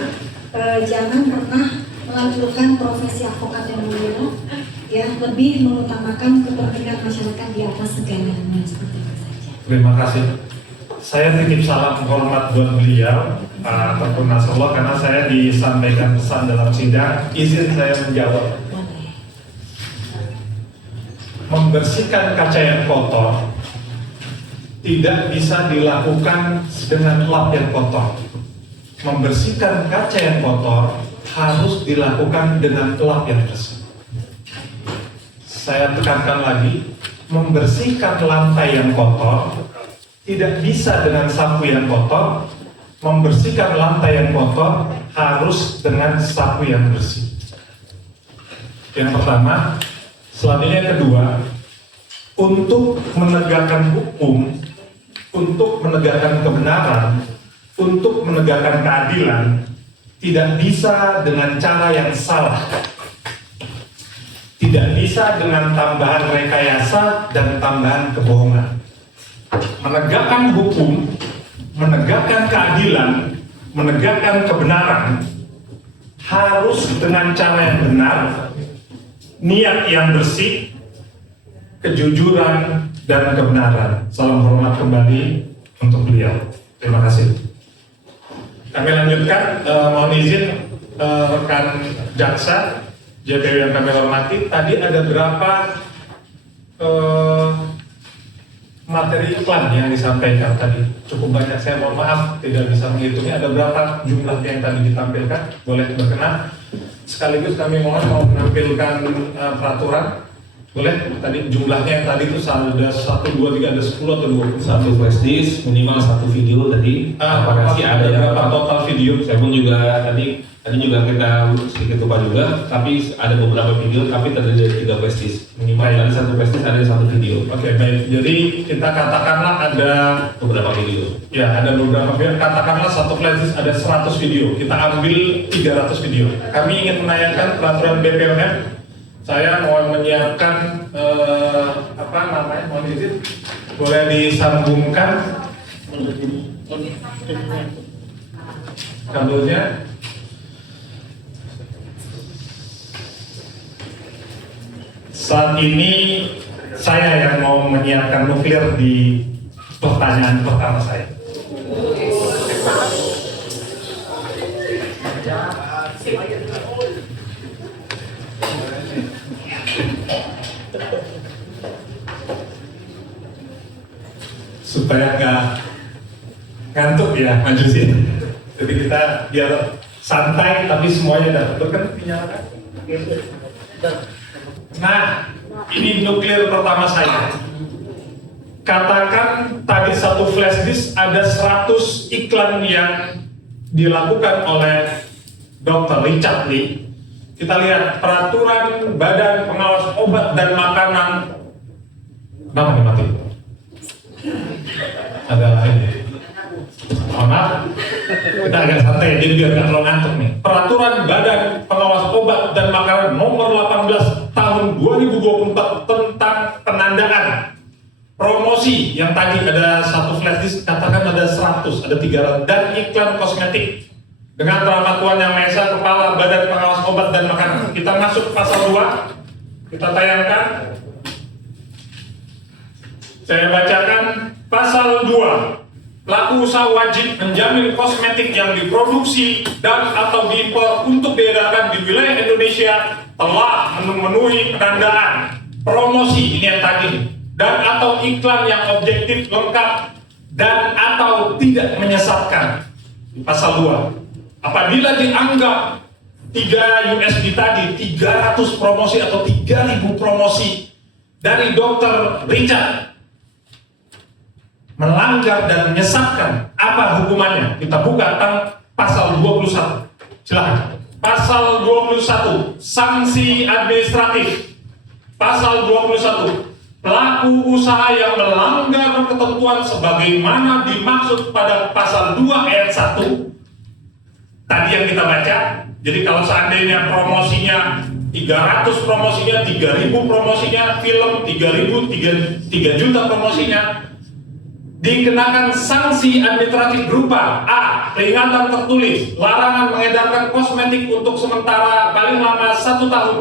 jangan pernah melakukan profesi advokat yang mulia, ya, lebih mengutamakan kepentingan masyarakat di atas segalanya, seperti itu saja. Terima kasih. Saya titip salam hormat buat beliau, Pak Dr. Nasrullah, karena saya disampaikan pesan dalam sidang. Izin saya menjawab. Boleh. Membersihkan kaca yang kotor tidak bisa dilakukan dengan lap yang kotor. Membersihkan kaca yang kotor harus dilakukan dengan lap yang bersih. Saya tekankan lagi, membersihkan lantai yang kotor tidak bisa dengan sapu yang kotor. Membersihkan lantai yang kotor harus dengan sapu yang bersih. Yang pertama. Selanjutnya yang kedua, untuk menegakkan hukum, untuk menegakkan kebenaran, untuk menegakkan keadilan, tidak bisa dengan cara yang salah. Tidak bisa dengan tambahan rekayasa dan tambahan kebohongan. Menegakkan hukum, menegakkan keadilan, menegakkan kebenaran harus dengan cara yang benar, niat yang bersih, kejujuran, dan kebenaran. Salam hormat kembali untuk beliau. Terima kasih. Kami lanjutkan, mohon izin rekan jaksa JPW yang kami hormati. Tadi ada berapa materi iklan yang disampaikan tadi? Cukup banyak, saya mohon maaf tidak bisa menghitungnya. Ada berapa jumlahnya yang tadi ditampilkan? Boleh berkenan? Sekaligus kami mau menampilkan peraturan. Boleh? Tadi jumlahnya yang tadi itu ada 1, 2, 3, ada 10 atau 20? Satu flash disk, minimal satu video tadi. Apakah sih ada yang berapa total video? Saya pun juga tadi juga kita sedikit lupa juga, tapi ada beberapa video, tapi terdiri dari 3 flash disk. Minimal dari satu flash disk ada satu video. Oke, baik. Jadi kita katakanlah ada Beberapa video. ya ada beberapa video. Katakanlah satu flash disk ada 100 video. Kita ambil 300 video. Kami ingin menayangkan peraturan BPOM. Saya mau menyiapkan mohon izin, boleh disambungkan kabelnya. Saat ini saya yang mau menyiapkan nuklir di pertanyaan pertama saya. Supaya nggak ngantuk ya majusin. Jadi kita biar santai tapi semuanya dapat kan dinyalakan. Nah, ini nuklir pertama saya. Katakan tadi satu flash disk ada 100 iklan yang dilakukan oleh Dr. Richard Lee. Kita lihat peraturan Badan Pengawas Obat dan Makanan. Kenapa nih mati? Ada ini. Maaf, kita agak santai jadi biar nggak terlalu ngantuk nih. Peraturan Badan Pengawas Obat dan Makanan nomor 18 tahun 2024 tentang penandaan promosi yang tadi ada satu flash disk, katakan ada 100, ada 300, dan iklan kosmetik dengan Rahmat Tuhan Yang Maha Esa, Kepala Badan Pengawas Obat dan Makanan. Kita masuk pasal 2, kita tayangkan. Saya bacakan pasal 2. Pelaku usaha wajib menjamin kosmetik yang diproduksi dan atau diimpor untuk diedarkan di wilayah Indonesia telah memenuhi penandaan promosi, ini yang tadi, dan atau iklan yang objektif, lengkap, dan atau tidak menyesatkan. Pasal 2. Apabila dianggap 3 USD tadi, 300 promosi atau 3.000 promosi dari Dr. Richard melanggar dan menyesatkan, apa hukumannya? Kita buka pasal 21. Silakan. Pasal 21, sanksi administratif. Pasal 21, pelaku usaha yang melanggar ketentuan sebagaimana dimaksud pada pasal 2 ayat 1 tadi yang kita baca, Jadi kalau seandainya promosinya 300 promosinya, 3.000 promosinya, film 3.000, 3 juta promosinya, dikenakan sanksi administratif berupa A. Peringatan tertulis, larangan mengedarkan kosmetik untuk sementara paling lama 1 tahun,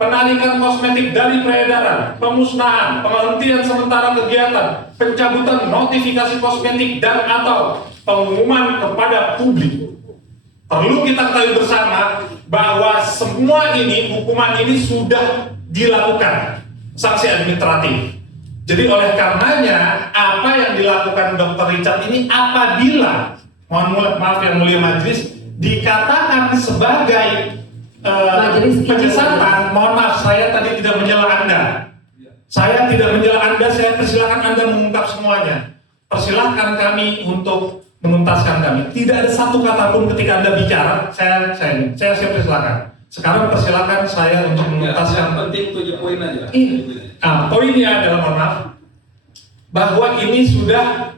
penarikan kosmetik dari peredaran, pemusnahan, penghentian sementara kegiatan, pencabutan notifikasi kosmetik dan atau pengumuman kepada publik. Perlu kita ketahui bersama bahwa semua ini, hukuman ini sudah dilakukan sanksi administratif. Jadi oleh karenanya apa yang dilakukan Dr. Richard ini apabila, maaf yang mulia majelis, dikatakan sebagai penyesatan, mohon maaf saya tadi tidak menyela Anda. Saya tidak menyela Anda, saya persilahkan Anda mengungkap semuanya. Persilahkan kami untuk menuntaskan kami. Tidak ada satu kata pun ketika Anda bicara, saya siap persilahkan. Sekarang persilahkan saya untuk menuntaskan. Yang penting 7 poin aja. Poinnya adalah, mohon maaf, bahwa ini sudah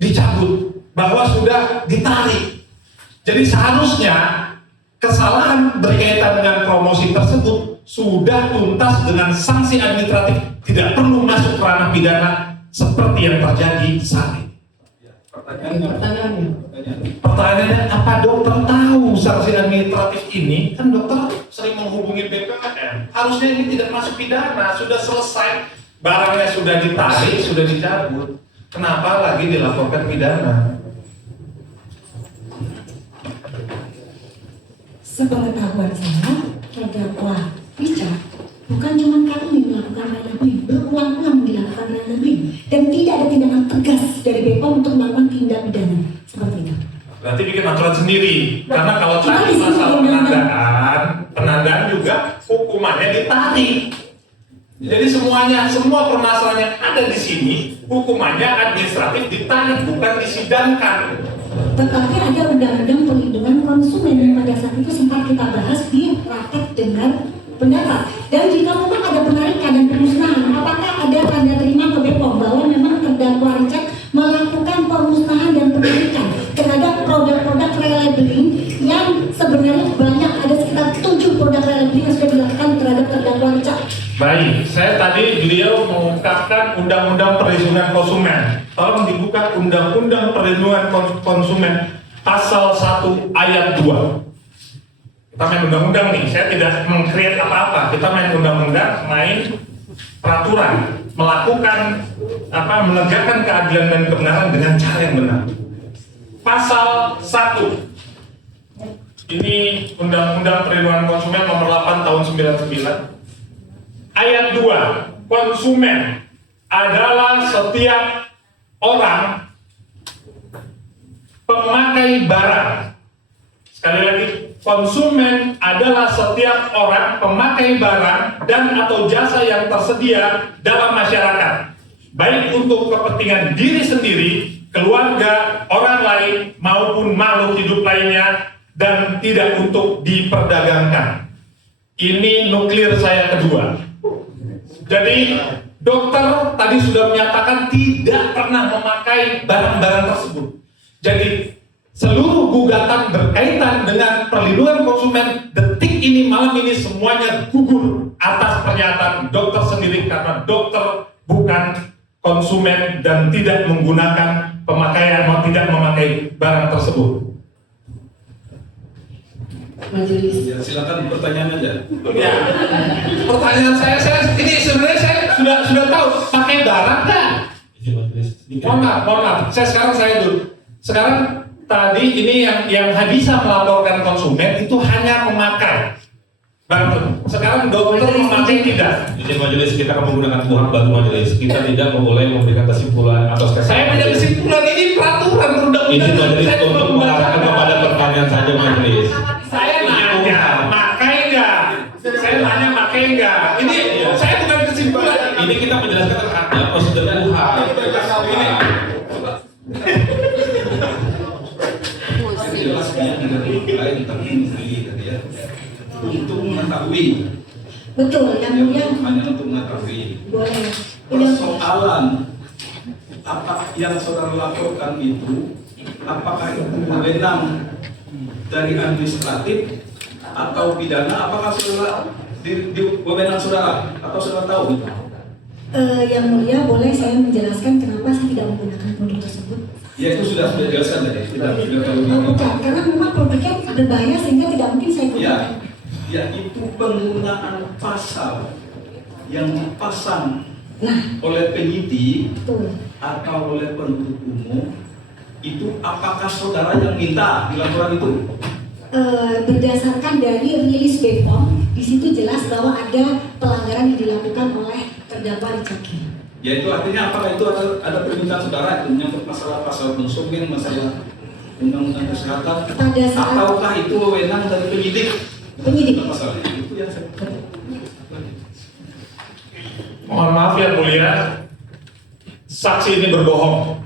dicabut, bahwa sudah ditarik. Jadi seharusnya kesalahan berkaitan dengan promosi tersebut sudah tuntas dengan sanksi administratif, tidak perlu masuk ke ranah pidana seperti yang terjadi saat ini. Pertanyaannya, apa dokter tahu sanksi administratif ini? Kan dokter sering menghubungi BPOM. Harusnya ini tidak masuk pidana, sudah selesai, barangnya sudah ditarik, sudah dicabut. Kenapa lagi dilaporkan pidana? Sepengetahuan saya, terdakwa Richard bukan cuma kali ini melakukan ranabing, berulang-ulang dilakukan ranabing, dan tidak ada tindakan tegas dari BPOM untuk melakukan tindak pidana seperti itu. Berarti bikin aturan sendiri, karena kalau Kita tadi di sini masalah penandaan juga hukumannya ditarik. Jadi semua permasalahannya ada di sini, hukumannya administratif ditarik, bukan disidangkan. Tetapi ada undang-undang perlindungan konsumen yang pada saat itu sempat kita bahas di rapat dengan pendapat. Dan jika memang ada penarikan dan pemusnahan, apakah ada tanda terima ke BPOM bahwa memang terdakwa Richard melakukan pemusnahan dan penarikan terhadap produk-produk relabeling yang sebenarnya banyak, ada sekitar 7 produk relabeling yang sudah dilakukan terhadap terdakwa Richard. Baik, saya tadi beliau mengungkapkan Undang-Undang Perlindungan Konsumen. Tolong dibuka Undang-Undang Perlindungan Konsumen pasal 1 ayat 2. Kita main undang-undang nih, saya tidak meng-create apa-apa. Kita main undang-undang, main peraturan, melakukan menegakkan keadilan dan kebenaran dengan cara yang benar. Pasal 1. Ini Undang-Undang Perlindungan Konsumen nomor 8 tahun 99. Ayat 2, konsumen adalah setiap orang pemakai barang. Sekali lagi, konsumen adalah setiap orang pemakai barang dan atau jasa yang tersedia dalam masyarakat, baik untuk kepentingan diri sendiri, keluarga, orang lain, maupun makhluk hidup lainnya, dan tidak untuk diperdagangkan. Ini nuklir saya kedua. Jadi dokter tadi sudah menyatakan tidak pernah memakai barang-barang tersebut. Jadi seluruh gugatan berkaitan dengan perlindungan konsumen detik ini, malam ini, semuanya gugur atas pernyataan dokter sendiri, karena dokter bukan konsumen dan tidak menggunakan pemakaian atau tidak memakai barang tersebut. Majelis. Ya, silakan pertanyaan aja. Ya, pertanyaan saya ini sebenarnya saya sudah tahu pakai barang kan? Mohon maaf. Saya dulu. Sekarang tadi ini yang bisa melaporkan konsumen itu hanya memakai barang. Sekarang dokter memakai tidak. Izin majelis, kita akan menggunakan kuhap baru majelis. Kita tidak boleh memberikan kesimpulan atau Saya punya kesimpulan, ini peraturan undang-undang. Izin majelis untuk mengarahkan kepada pertanyaan saja majelis. Saya nanya, makai nggak? Saya nanya, makai nggak? Ini saya bukan kesimpulan. Ini kita menjelaskan terhadap prosedur kuhap. Jelasnya tidak lain tadi ya. Untuk mengetahui. Betul, yang mulia. Hanya untuk mengetahui. Boleh. Persoalan apa yang saudara laporkan itu, apakah itu wewenang dari administratif atau pidana, apakah saudara di wewenang saudara atau saudara tahu? Yang mulia, boleh saya menjelaskan kenapa saya tidak menggunakan produk tersebut? Ya itu sudah jelaskan tadi. Sudah tahu. Bukan, karena memang produknya berbahaya sehingga tidak mungkin saya Ya, gunakan. ya itu penggunaan pasal yang dipasang oleh penyidik Betul. atau oleh penuntut umum itu apakah saudara yang minta di laporan itu? Berdasarkan dari rilis BPOM, di situ jelas bahwa ada pelanggaran yang dilakukan oleh terdakwa Richard. Ya itu artinya apakah itu ada permintaan saudara itu menyangkut masalah pasal konsumen, masalah undang-undang kesehatan, Pada saat ataukah itu wewenang dari penyidik? penyidik. Masalah itu yang saya. Mohon maaf yang mulia, saksi ini berbohong.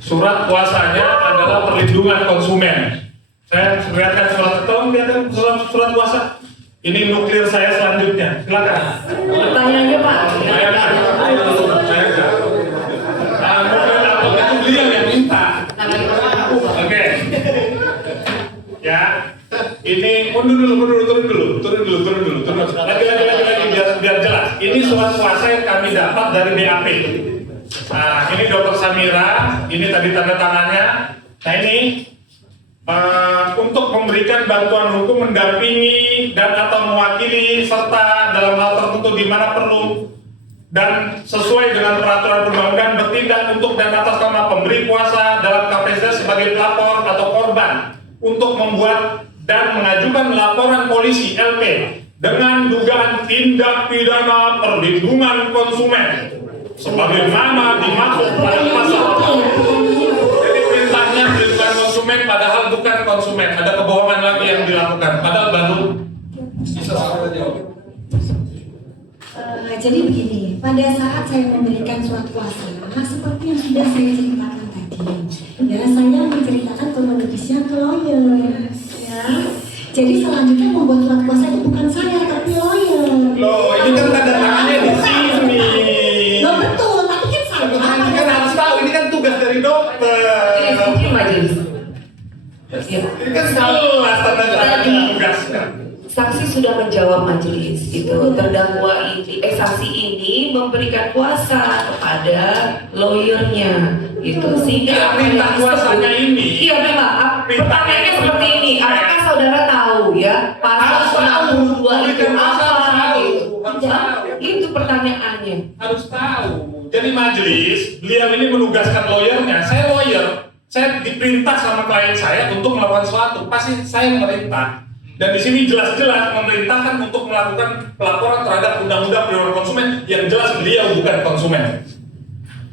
Surat kuasanya adalah perlindungan konsumen. Saya lihatkan tolong lihatkan surat kuasa. Ini nuklir saya selanjutnya. Silakan. Pertanyaannya Pak. Saya nuklir apa itu beliau yang minta. Oke. Ya. Ini turun dulu. Lagi biar jelas. Ini surat kuasa yang kami dapat dari BAP. Nah, ini Dr. Samira, ini tadi tanda tangannya. Nah ini untuk memberikan bantuan hukum, mendampingi dan atau mewakili serta dalam hal tertentu di mana perlu dan sesuai dengan peraturan perundang-undangan bertindak untuk dan atas nama pemberi kuasa dalam kapasitas sebagai pelapor atau korban untuk membuat dan mengajukan laporan polisi LP dengan dugaan tindak pidana perlindungan konsumen sebagaimana dimaksud pada pasal. Jadi perintahnya perlindungan konsumen padahal bukan konsumen, ada kebohongan lagi yang dilakukan padahal baru bisa saudara jawab. Jadi begini, pada saat saya memberikan surat kuasa, seperti yang sudah saya ceritakan tadi, ya saya menceritakan kronologisnya ke lawyer, ya. Jadi selanjutnya membuat surat kuasa itu bukan saya, tapi lawyer. Loh, ini kan tanda tangannya di sini. Loh betul, tapi kan saya. Ini kan harus tahu, ini kan tugas dari dokter. Ini majelis. Ya. Ini kan jelas tanda tangan tugasnya. Saksi sudah menjawab majelis itu, terdakwa ini, saksi ini memberikan kuasa kepada lawyernya gitu, sehingga Ya, perintah kuasanya ini. Iya memang. Pertanyaannya seperti ini, apakah saudara tahu ya pasal 62 itu apa? Gitu. Itu pertanyaannya. Harus tahu. Jadi majelis, beliau ini menugaskan lawyernya. Saya lawyer, saya diperintah sama klien saya untuk melakukan sesuatu. Pasti saya merintah. Dan di sini jelas-jelas memerintahkan untuk melakukan pelaporan terhadap undang-undang perlindungan konsumen yang jelas beliau bukan konsumen.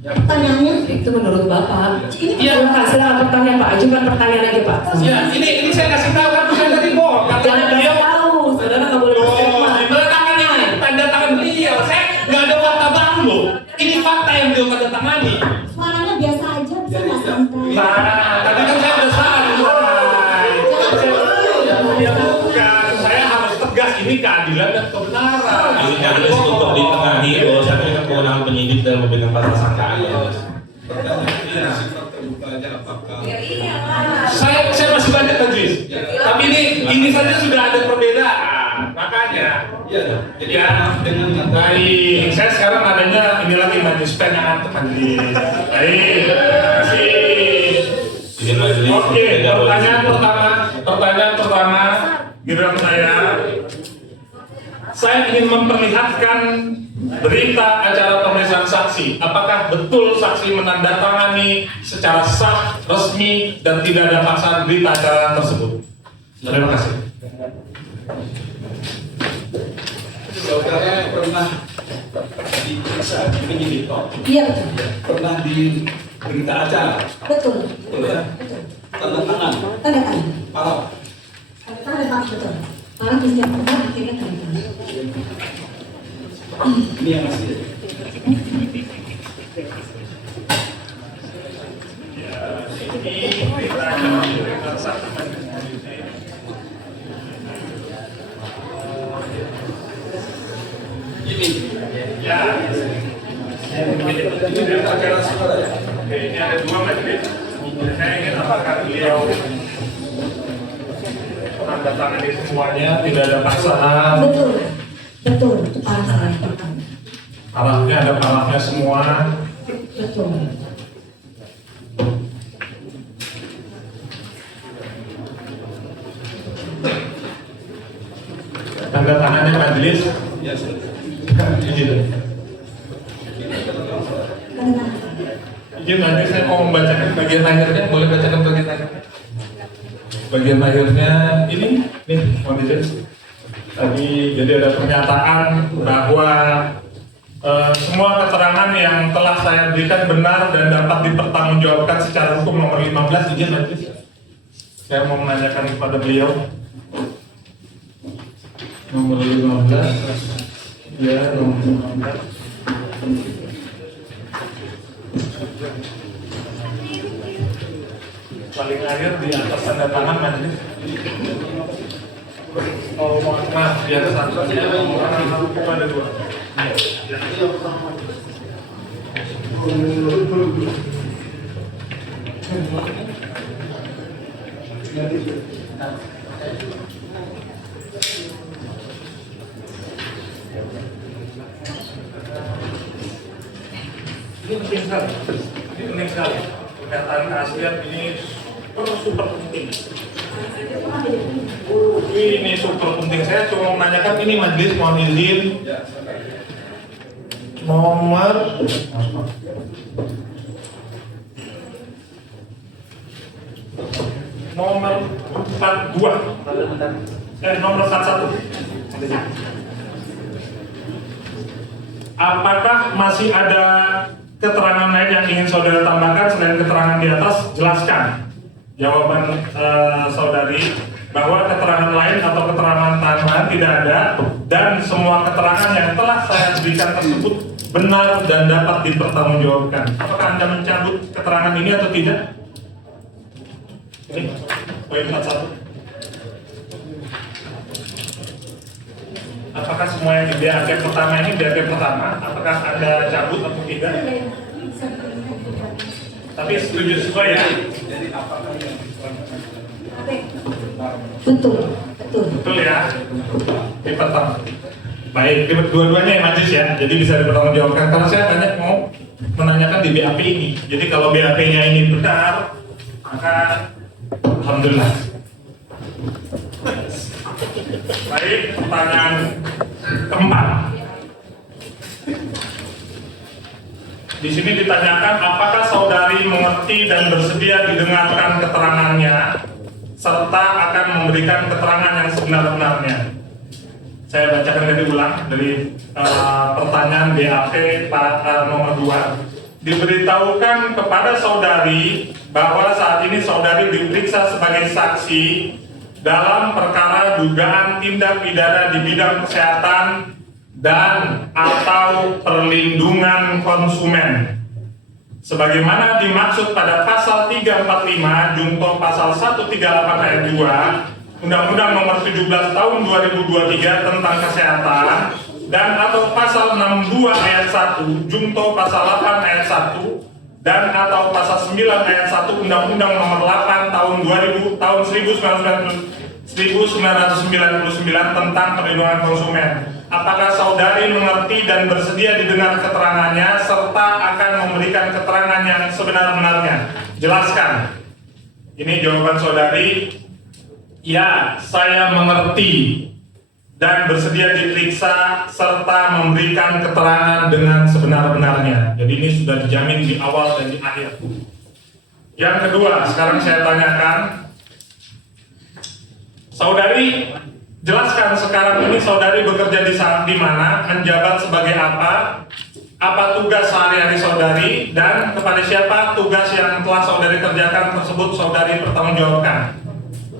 Pertanyaannya Itu menurut Bapak. Iya. Silakan pertanyaan Pak, ajukan pertanyaan lagi Pak. Ya, ini saya kasih tahu kan bukan tadi bohong. Jangan beliau tahu, saudara nggak boleh Oh, di mana tangan ini? Tanda tangan beliau. Saya nggak ada fakta baru loh. Ini fakta yang beliau tanda tangani. suaranya biasa aja, bisa nggak santai? Nah, tadi kan saya udah salah. Ya bukan, saya harus tegas ini keadilan dan kebenaran. Ini majelis untuk ditengahi bahwa saya punya kewenangan penyidik dalam memberikan pasal sangkaan. Pertanyaannya sifat terbukanya apakah? Saya masih banyak majelis. Tapi ini saja sudah ada perbedaan. Makanya, Iya, jadi ya, dengan kata baik. Saya sekarang adanya ini lagi majelis penangan majelis. Baik, terima kasih. Izin majelis. Oke, pertanyaan pertama, giliran saya ingin memperlihatkan berita acara pemeriksaan saksi. Apakah betul saksi menandatangani secara sah, resmi, dan tidak ada paksaan berita acara tersebut? Terima kasih. saudara pernah diperiksa penyidik toh? Iya betul. Pernah di berita acara? Betul. Betul ya? Tanda tangan, Tanda tangan. parah. Tanda tangan betul. Malah di setiap tempat akhirnya tanda tangan. Ini yang masih. Ini. Ya. Ini berita acara saudara ya? Oke, ini ada dua majelis. Saya ingin apakah beliau tanda tangan itu semuanya, tidak ada paksaan. Betul, betul, itu parah saya. Arahnya ada parahnya semua. Betul. Tanda tangannya majelis. Izin. Karena Izin, nanti saya mau membacakan bagian akhirnya. Boleh bacakan bagian akhirnya? Bagian akhirnya ini, nih, mau dicek. Tadi jadi ada pernyataan bahwa semua keterangan yang telah saya berikan benar dan dapat dipertanggungjawabkan secara hukum nomor 15. Izin nanti saya mau menanyakan kepada beliau. Nomor 15. Ya, nomor 15. Paling akhir di atas tanda tangan majelis. Oh, maaf, di atas atasnya ada dua. Ini penting sekali. Ini penting sekali. Pernyataan keaslian ini super penting. Ini super penting. Saya cuma menanyakan ini majelis, mohon izin. Nomor nomor 42. Nomor 41. Apakah masih ada keterangan lain yang ingin saudara tambahkan selain keterangan di atas? Jelaskan. Jawaban saudari bahwa keterangan lain atau keterangan tambahan tidak ada dan semua keterangan yang telah saya berikan tersebut benar dan dapat dipertanggungjawabkan. Apakah Anda mencabut keterangan ini atau tidak? Ini poin 41. Apakah semua yang di BAP pertama ini BAP pertama? Apakah Anda cabut atau tidak? Tapi setuju sesuai ya? betul, betul. Betul ya? Ini pertama. Baik, dua-duanya ya majelis ya, jadi bisa dipertanggungjawabkan. Karena saya banyak mau menanyakan di BAP ini. Jadi kalau BAP-nya ini benar, maka alhamdulillah. Baik, pertanyaan keempat. Di sini ditanyakan apakah saudari mengerti dan bersedia didengarkan keterangannya serta akan memberikan keterangan yang sebenar-benarnya. Saya bacakan dari ulang dari pertanyaan BAP nomor 2. Diberitahukan kepada saudari bahwa saat ini saudari diperiksa sebagai saksi dalam perkara dugaan tindak pidana di bidang kesehatan dan atau perlindungan konsumen. Sebagaimana dimaksud pada pasal 345 junto pasal 138 ayat 2 Undang-Undang Nomor 17 Tahun 2023 tentang Kesehatan dan atau pasal 62 ayat 1 junto pasal 8 ayat 1 dan atau pasal 9 ayat 1 Undang-Undang Nomor 8 Tahun 1999 tentang perlindungan konsumen. Apakah saudari mengerti dan bersedia didengar keterangannya serta akan memberikan keterangan yang sebenar-benarnya? Jelaskan. Ini jawaban saudari. Ya, saya mengerti dan bersedia diperiksa serta memberikan keterangan dengan sebenar-benarnya. Jadi ini sudah dijamin di awal dan di akhir. Yang kedua, sekarang saya tanyakan, saudari jelaskan sekarang ini saudari bekerja di mana, menjabat sebagai apa tugas sehari-hari saudari, dan kepada siapa tugas yang telah saudari kerjakan tersebut saudari pertanggungjawabkan.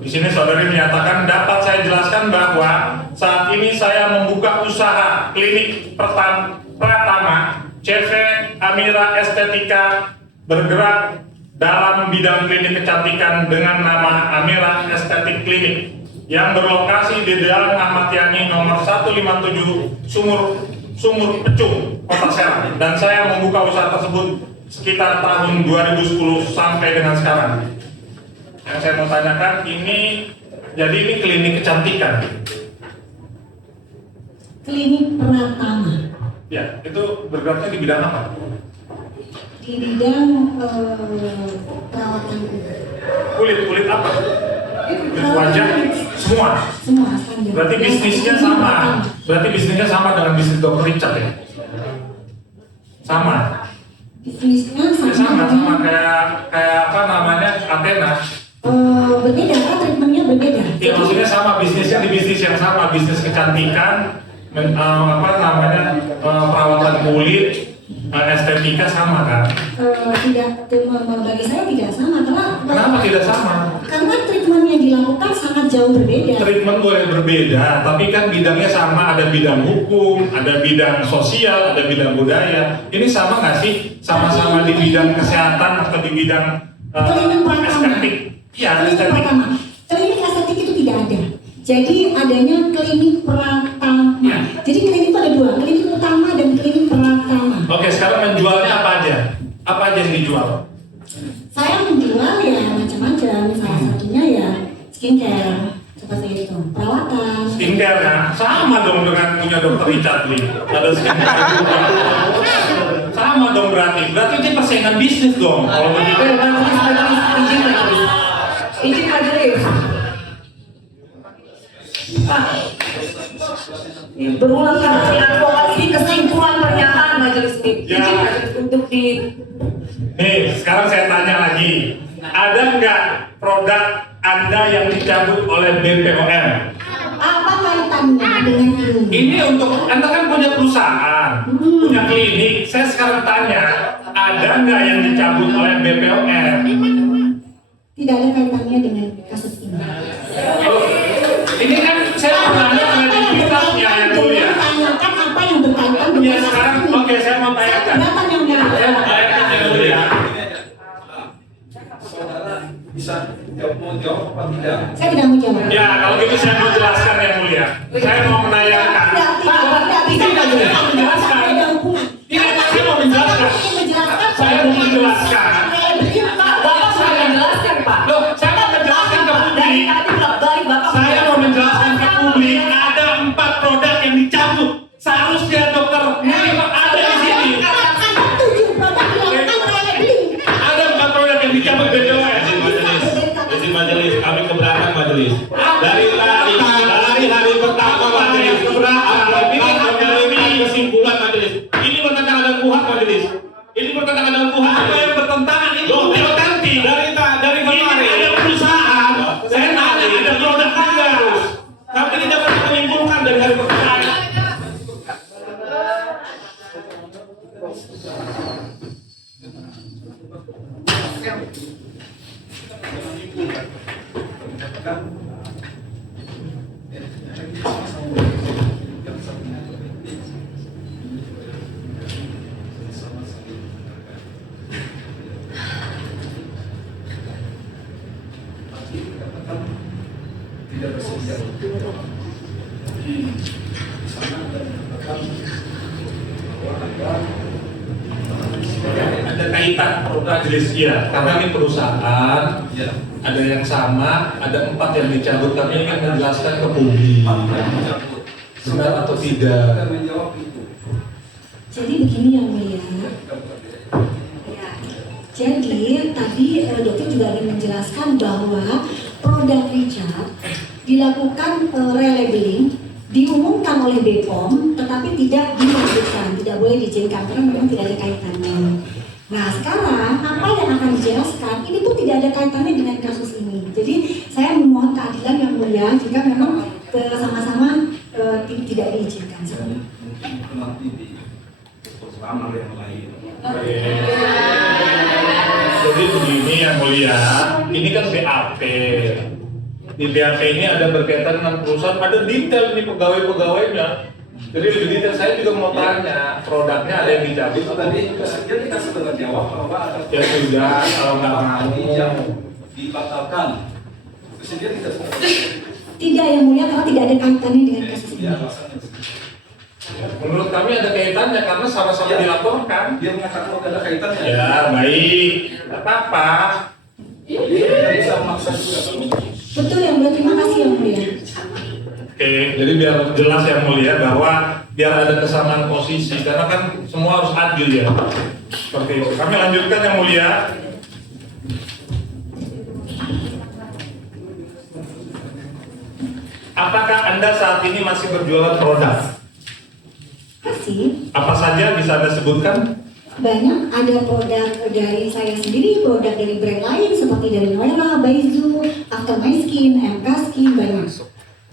Di sini saudari menyatakan dapat saya jelaskan bahwa saat ini saya membuka usaha klinik pertama CV Amira Estetika bergerak dalam bidang klinik kecantikan dengan nama Amira Estetik Klinik yang berlokasi di Jalan Ahmad Yani nomor 157 Sumur Pecung, Kota Serang, dan saya membuka usaha tersebut sekitar tahun 2010 sampai dengan sekarang. Yang saya mau tanyakan, ini Jadi ini klinik kecantikan. Klinik Pratama. Ya, itu bergeraknya di bidang apa? Di bidang perawatan Kulit apa? Kulit wajah, semua. semua standar. Berarti bisnisnya sama. Berarti bisnisnya sama dengan bisnis Dr. Richard ya? Sama. Bisnisnya Ya, sama kayak apa namanya Athena. berbeda kan, treatmentnya berbeda. Ya maksudnya sama, bisnisnya di bisnis yang sama, bisnis kecantikan, perawatan kulit, estetika sama kan? Tidak, bagi saya tidak sama karena Kenapa tidak sama? karena treatment yang dilakukan sangat jauh berbeda. Treatment boleh berbeda, tapi kan bidangnya sama, ada bidang hukum, ada bidang sosial, ada bidang budaya. Ini sama nggak sih? Sama-sama di bidang kesehatan atau di bidang Klinik Pratama. estetik? Iya, Klinik estetik. Pratama. Klinik estetik itu tidak ada. Jadi adanya klinik Pratama. Ya. Jadi klinik itu ada dua, klinik utama dan klinik Pratama. Oke, sekarang menjualnya apa aja? Apa aja yang dijual? Saya menjual ya macam-macam, salah satunya ya skincare, seperti itu, perawatan. Skincare ya? Sama dong dengan punya Dr. Richard nih. Ada skincare juga. Sama dong berarti ini persaingan bisnis dong. Kalau begitu. Izin majelis. Pak, berulang kali advokasi kesimpulan pernyataan majelis ini. Ya. Izin majelis untuk di Nih, sekarang saya tanya lagi. Ada nggak produk Anda yang dicabut oleh BPOM? Apa kaitannya dengan ini? Ini untuk Anda kan punya perusahaan, punya klinik. Saya sekarang tanya, ada nggak yang dicabut oleh BPOM? Tidak ada kaitannya dengan kasus ini. Ini kan saya menanya kredibilitasnya yang mulia. Tanyakan apa yang berkaitan dengan Ya sekarang, oke, saya mau tanyakan. Kelihatan yang Saya mau tanyakan yang mulia. Saudara bisa jawab apa tidak? Saya tidak mau jawab. Ya, kalau gitu saya mau jelaskan yang mulia. Saya mau menanyakan. Tidak menjelaskan. Ada hubungan. Tidak, saya mau menjelaskan. Saya mau menjelaskan. Bapak sudah menjelaskan, Pak. Loh, saya mau menjelaskan ke publik. Saya mau menjelaskan ke publik. Ada 4 produk yang dicabut. Seharusnya dokter ada di sini. Ada 4 produk yang dicabut BPOM. Izin majelis, kami keberatan majelis. Dari hari pertama majelis keberatan. Ini kesimpulan majelis. Ini bertentangan dengan KUHP majelis. Ini bertentangan dengan KUHP. Apa yang bertentangan ini? Otentik. Dari Ini kemarin. ada perusahaan. Saya nanya ada produk enggak? Tapi ini dapat menyimpulkan dari hari pertama. Tidak bersedia. Di sana dikatakan bahwa Ada kaitan majelis ya, karena ini perusahaan. ya, Ada yang sama, ada 4 yang dicabut. Kami ingin menjelaskan ke publik. Benar atau tidak? akan menjawab itu. Jadi begini yang mulia. Ya. Jadi tadi dokter juga ingin menjelaskan bahwa produk Richard dilakukan relabeling, diumumkan oleh BPOM, tetapi tidak dilanjutkan, tidak boleh diizinkan karena memang tidak ada kaitannya. Nah sekarang apa yang akan dijelaskan ini pun tidak ada kaitannya dengan kasus ini. Jadi saya memohon keadilan yang mulia jika memang sama-sama tidak diizinkan. Mungkin nanti di bersama yang lain. Jadi begini yang mulia, ini kan BAP. Di BAP ini ada berkaitan dengan perusahaan, ada detail nih pegawai-pegawainya. Jadi lebih detail, saya juga mau tanya, produknya ada yang dicabut Itu atau tadi tidak? kesekian kita sudah jawab bahwa ada Ya sudah, kalau nggak tadi yang mau. dibatalkan. Kesekian kita sudah Tidak yang mulia karena tidak ada kaitannya dengan kasus ini. ya alasannya. Menurut kami ada kaitannya karena sama-sama Ya. dilaporkan. Dia mengatakan bahwa ada kaitannya. Ya baik, nggak apa-apa. Dia tidak bisa memaksa juga. Betul yang mulia, terima kasih yang jadi biar jelas yang mulia bahwa biar ada kesamaan posisi karena kan semua harus adil ya. Seperti itu. Kami lanjutkan yang mulia. Apakah Anda saat ini masih berjualan produk? Masih Apa saja bisa Anda sebutkan? banyak, ada produk dari saya sendiri, produk dari brand lain seperti dari Noella, Baizu, After My Skin, MK Skin, banyak.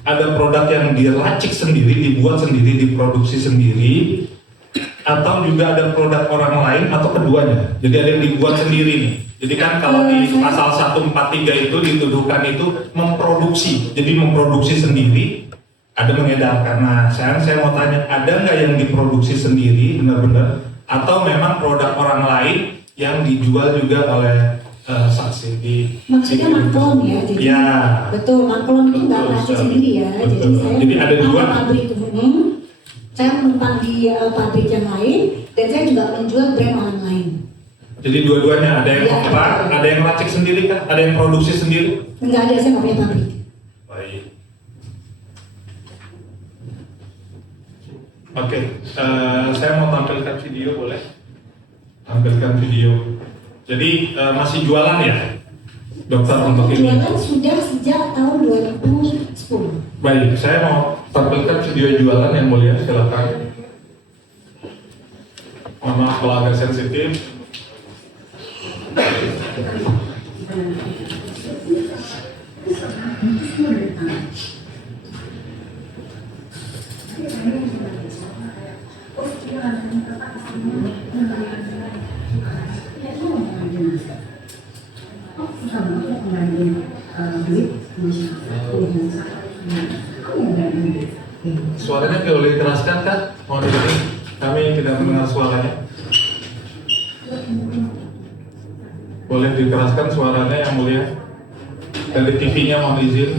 Ada produk yang diracik sendiri, dibuat sendiri, diproduksi sendiri, atau juga ada produk orang lain atau keduanya. Jadi ada yang dibuat sendiri nih. Jadi kan kalau di pasal 143 itu dituduhkan itu memproduksi. Jadi memproduksi sendiri, ada mengedarkan. Nah, saya mau tanya, ada nggak yang diproduksi sendiri benar-benar? Atau memang produk orang lain yang dijual juga oleh saksi di Maksudnya maklon ya, jadi ya. betul, maklon itu nggak Betul, racik betul. sendiri ya. Betul. Jadi saya Jadi ada menumpang dua. ke pabrik saya menumpang di pabrik yang lain, dan saya juga menjual brand orang lain. Jadi dua-duanya ada yang Iya. ada yang racik sendiri kah? Ada yang produksi sendiri? Enggak ada, saya nggak punya pabrik. Baik. Oke, saya mau tampilkan video boleh? Tampilkan video. Jadi masih jualan ya, dokter untuk ini? Jualan sudah sejak tahun 2010. Baik, saya mau tampilkan video jualan yang mulia, silakan. Mohon maaf kalau agak sensitif. Suaranya boleh dikeraskan kan? Mohon izin, kami tidak mendengar suaranya. Boleh dikeraskan suaranya yang mulia? Dari TV-nya mohon izin.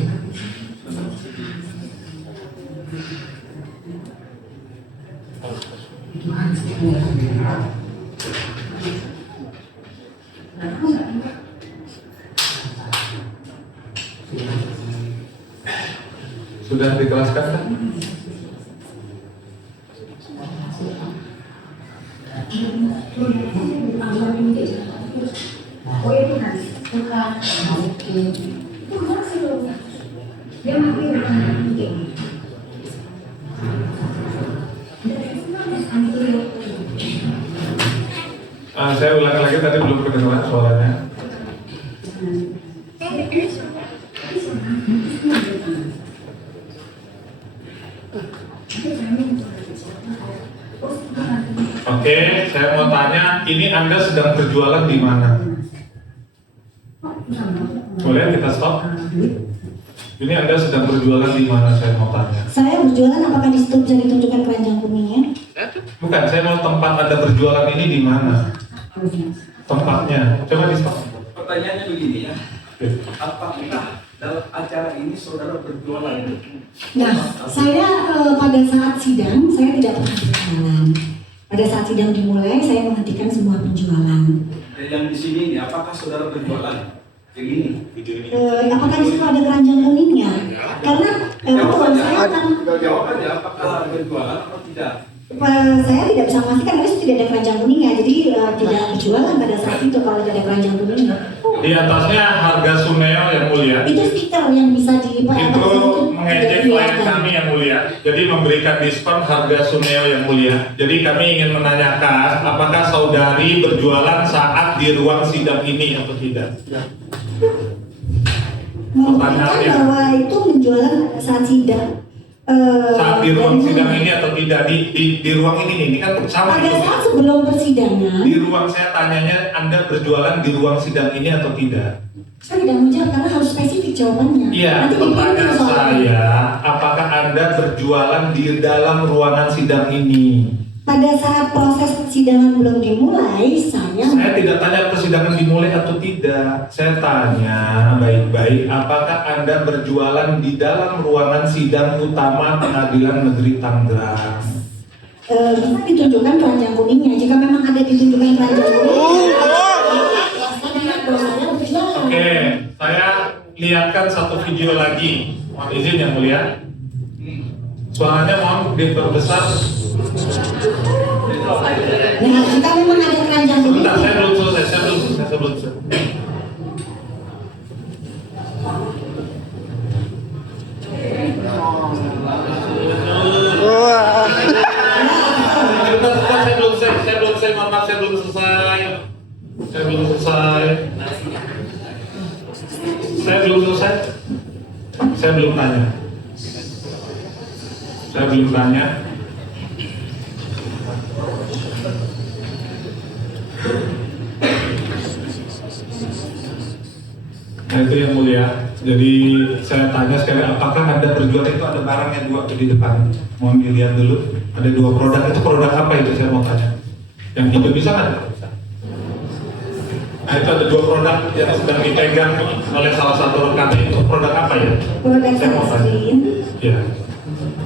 Sudah dikeraskan kan? Saya ulangi lagi, tadi belum kedengaran suaranya. Oke, saya mau tanya, ini Anda sedang berjualan di mana? Boleh kita stop? Ini Anda sedang berjualan di mana, saya mau tanya. Saya berjualan, apakah di situ bisa ditunjukkan keranjang kuningnya? Bukan, saya mau tempat Anda berjualan ini di mana? Tempatnya, coba di stop. Pertanyaannya begini ya, apakah dalam acara ini saudara berjualan? Nah, saya pada saat sidang, saya tidak pernah berjualan. Pada saat sidang dimulai, saya menghentikan semua penjualan. Dan yang di sini ini, apakah saudara berjualan? Yang ini? Apakah di situ ada keranjang kuningnya? Karena betul, saya akan Jawabannya apakah berjualan atau tidak? saya tidak bisa memastikan karena itu tidak ada keranjang kuningnya, jadi tidak berjualan pada saat itu kalau tidak ada keranjang kuningnya. Di atasnya harga Suneo yang mulia. Itu stiker yang bisa Itu mengejek klien kami yang mulia. Jadi memberikan diskon harga Suneo yang mulia. Jadi kami ingin menanyakan apakah saudari berjualan saat di ruang sidang ini atau tidak? Membuktikan bahwa itu menjualan saat sidang. Saat di ruang sidang ini atau tidak? Di ruang ini kan sama Pada itu. saat sebelum persidangan, Di ruang, saya tanyanya Anda berjualan di ruang sidang ini atau tidak? saya tidak menjawab karena harus spesifik jawabannya. Iya, Nanti pertanyaan dipilih soalnya. saya, apakah Anda berjualan di dalam ruangan sidang ini? Pada saat proses persidangan belum dimulai, Saya tidak tanya persidangan dimulai atau tidak. Saya tanya baik-baik, apakah Anda berjualan di dalam ruangan sidang utama Pengadilan Negeri Tangerang? bisa ditunjukkan keranjang kuningnya. Jika memang ada ditunjukkan keranjang kuningnya, saya lihat bahwa saya berjualan. Oke, saya lihatkan satu video lagi. Mohon izin yang mulia. Suaranya mohon diperbesar. Nah, kita memang ada keranjang Sebentar, politik. saya belum selesai. Sebentar, saya belum selesai, mohon maaf, saya belum selesai. Saya belum tanya. Nah itu yang mulia. Jadi saya tanya sekali, apakah Anda berjual itu ada barangnya dua di depan? Mohon dilihat dulu. Ada dua produk. Itu produk apa itu saya mau tanya? Yang hijau bisa nggak? Nah itu ada dua produk yang sedang dipegang oleh salah satu rekan. Itu produk apa ya? Produk Saya mau tanya. sunscreen. Ya.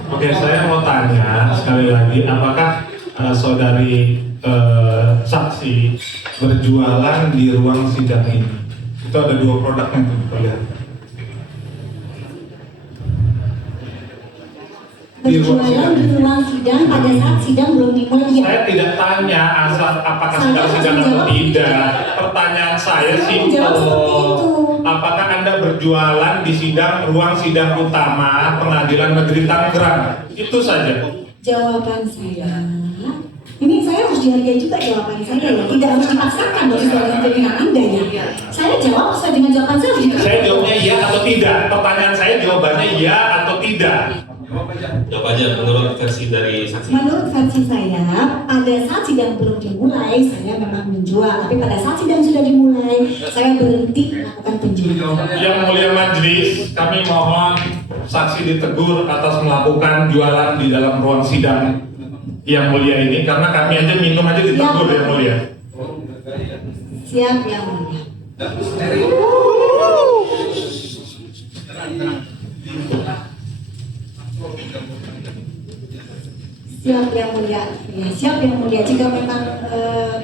Oke, saya mau tanya sekali lagi, apakah saudari saksi berjualan di ruang sidang ini? Itu ada dua produk yang kita lihat. Berjualan di ruang sidang pada saat sidang belum dimulai. Saya tidak tanya asal apakah sedang sidang atau tidak. Pertanyaan saya simpel. Apakah Anda berjualan di ruang sidang utama Pengadilan Negeri Tangerang? Itu saja. Jawaban saya, ini saya harus dihargai juga jawaban saya ya. Tidak harus dipaksakan dong sesuai dengan Anda ya. Saya jawab sesuai dengan jawaban saya. Saya jawabnya iya atau tidak. Pertanyaan saya jawabannya iya atau tidak. Jawab aja menurut versi dari saksi. Menurut versi saya, pada saat sidang belum dimulai, saya memang menjual. Tapi pada saat sidang sudah dimulai, saya berhenti melakukan penjualan. Yang mulia majelis, kami mohon saksi ditegur atas melakukan jualan di dalam ruang sidang yang mulia ini, karena kami aja minum aja ditegur yang mulia. Siap yang mulia. Siap yang mulia, ya, siap yang mulia. Jika memang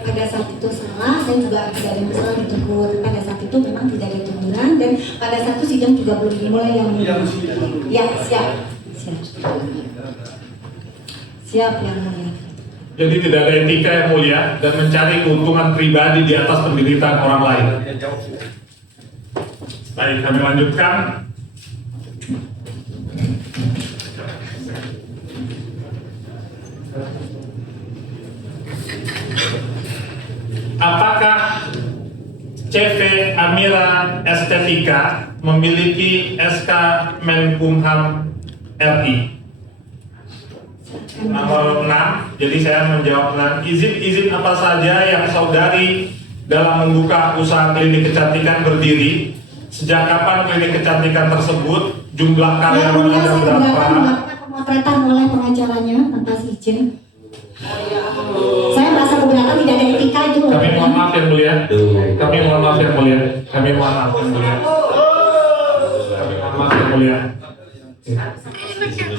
pada saat itu salah, saya juga tidak ada masalah ditegur. Pada saat itu memang tidak ada teguran dan pada saat itu sidang juga belum dimulai yang mulia. Ya, siap. Siap yang mulia. Jadi tidak ada etika yang mulia dan mencari keuntungan pribadi di atas penderitaan orang lain. Baik, kami lanjutkan. Apakah CV Amira Estetika memiliki SK Menkumham RI? Nomor 6, jadi saya menjawab izin apa saja yang saudari dalam membuka usaha klinik kecantikan berdiri, sejak kapan klinik kecantikan tersebut, jumlah karyawan ada berapa? Pemotretan oleh pengacaranya tanpa izin. Saya merasa keberatan, tidak ada etika itu. Kami mohon maaf yang mulia. Kami mohon maaf yang mulia. Kami mohon maaf yang mulia.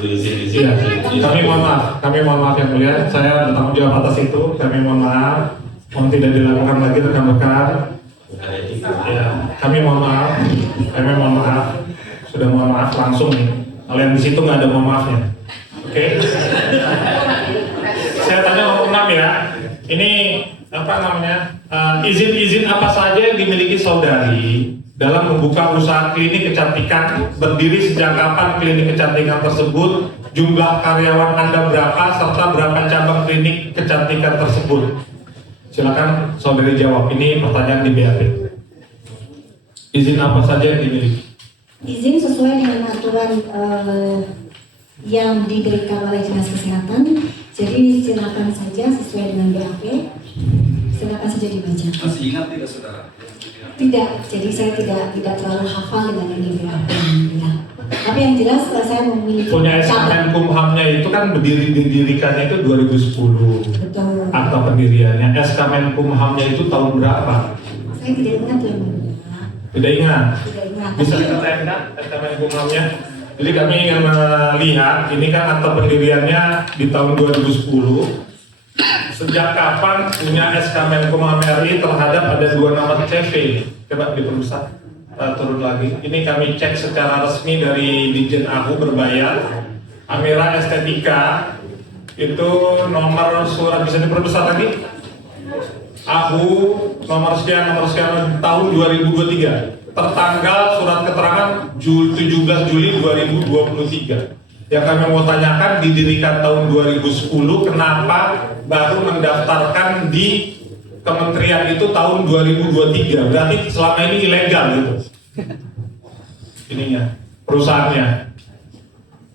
Iya, kami mohon maaf yang mulia. Saya bertanggung jawab atas itu. Kami mohon maaf. Mohon tidak dilakukan lagi rekan-rekan. Ya, kami mohon maaf. Sudah mohon maaf langsung nih. Kalian di situ nggak ada mohon maafnya. Oke? Saya tanya nomor 6 ya. Ini apa namanya? Izin apa saja yang dimiliki saudari dalam membuka usaha klinik kecantikan, berdiri sejak kapan klinik kecantikan tersebut, jumlah karyawan Anda berapa, serta berapa cabang klinik kecantikan tersebut? Silakan saudari jawab. Ini pertanyaan di BAP. Izin apa saja yang dimiliki? Izin sesuai dengan aturan yang diberikan oleh Dinas Kesehatan. Jadi silakan saja sesuai dengan BAP. Silakan saja dibaca. Masih ingat tidak saudara? Tidak, jadi saya tidak terlalu hafal dengan ini BAP. Ya. Tapi yang jelas saya memiliki Punya SK Menkumhamnya itu kan didirikannya itu 2010. Betul. Akta pendiriannya. SK Menkumhamnya itu tahun berapa? Saya tidak ingat ya. Tidak ingat. Tidak ingat. Bisa kita tayangkan SK Menkumhamnya? Jadi kami ingin melihat, ini kan akta pendiriannya di tahun 2010. Sejak kapan punya SK Menkumham RI terhadap ada 2 nama CV? Coba diperbesar, turun lagi. Ini kami cek secara resmi dari Ditjen AHU berbayar. Amira Estetika itu nomor surat bisa diperbesar lagi. AHU nomor sekian tahun 2023. Tertanggal surat keterangan 17 Juli 2023. Yang kami mau tanyakan, didirikan tahun 2010, kenapa baru mendaftarkan di kementerian itu tahun 2023? Berarti selama ini ilegal gitu ininya, perusahaannya.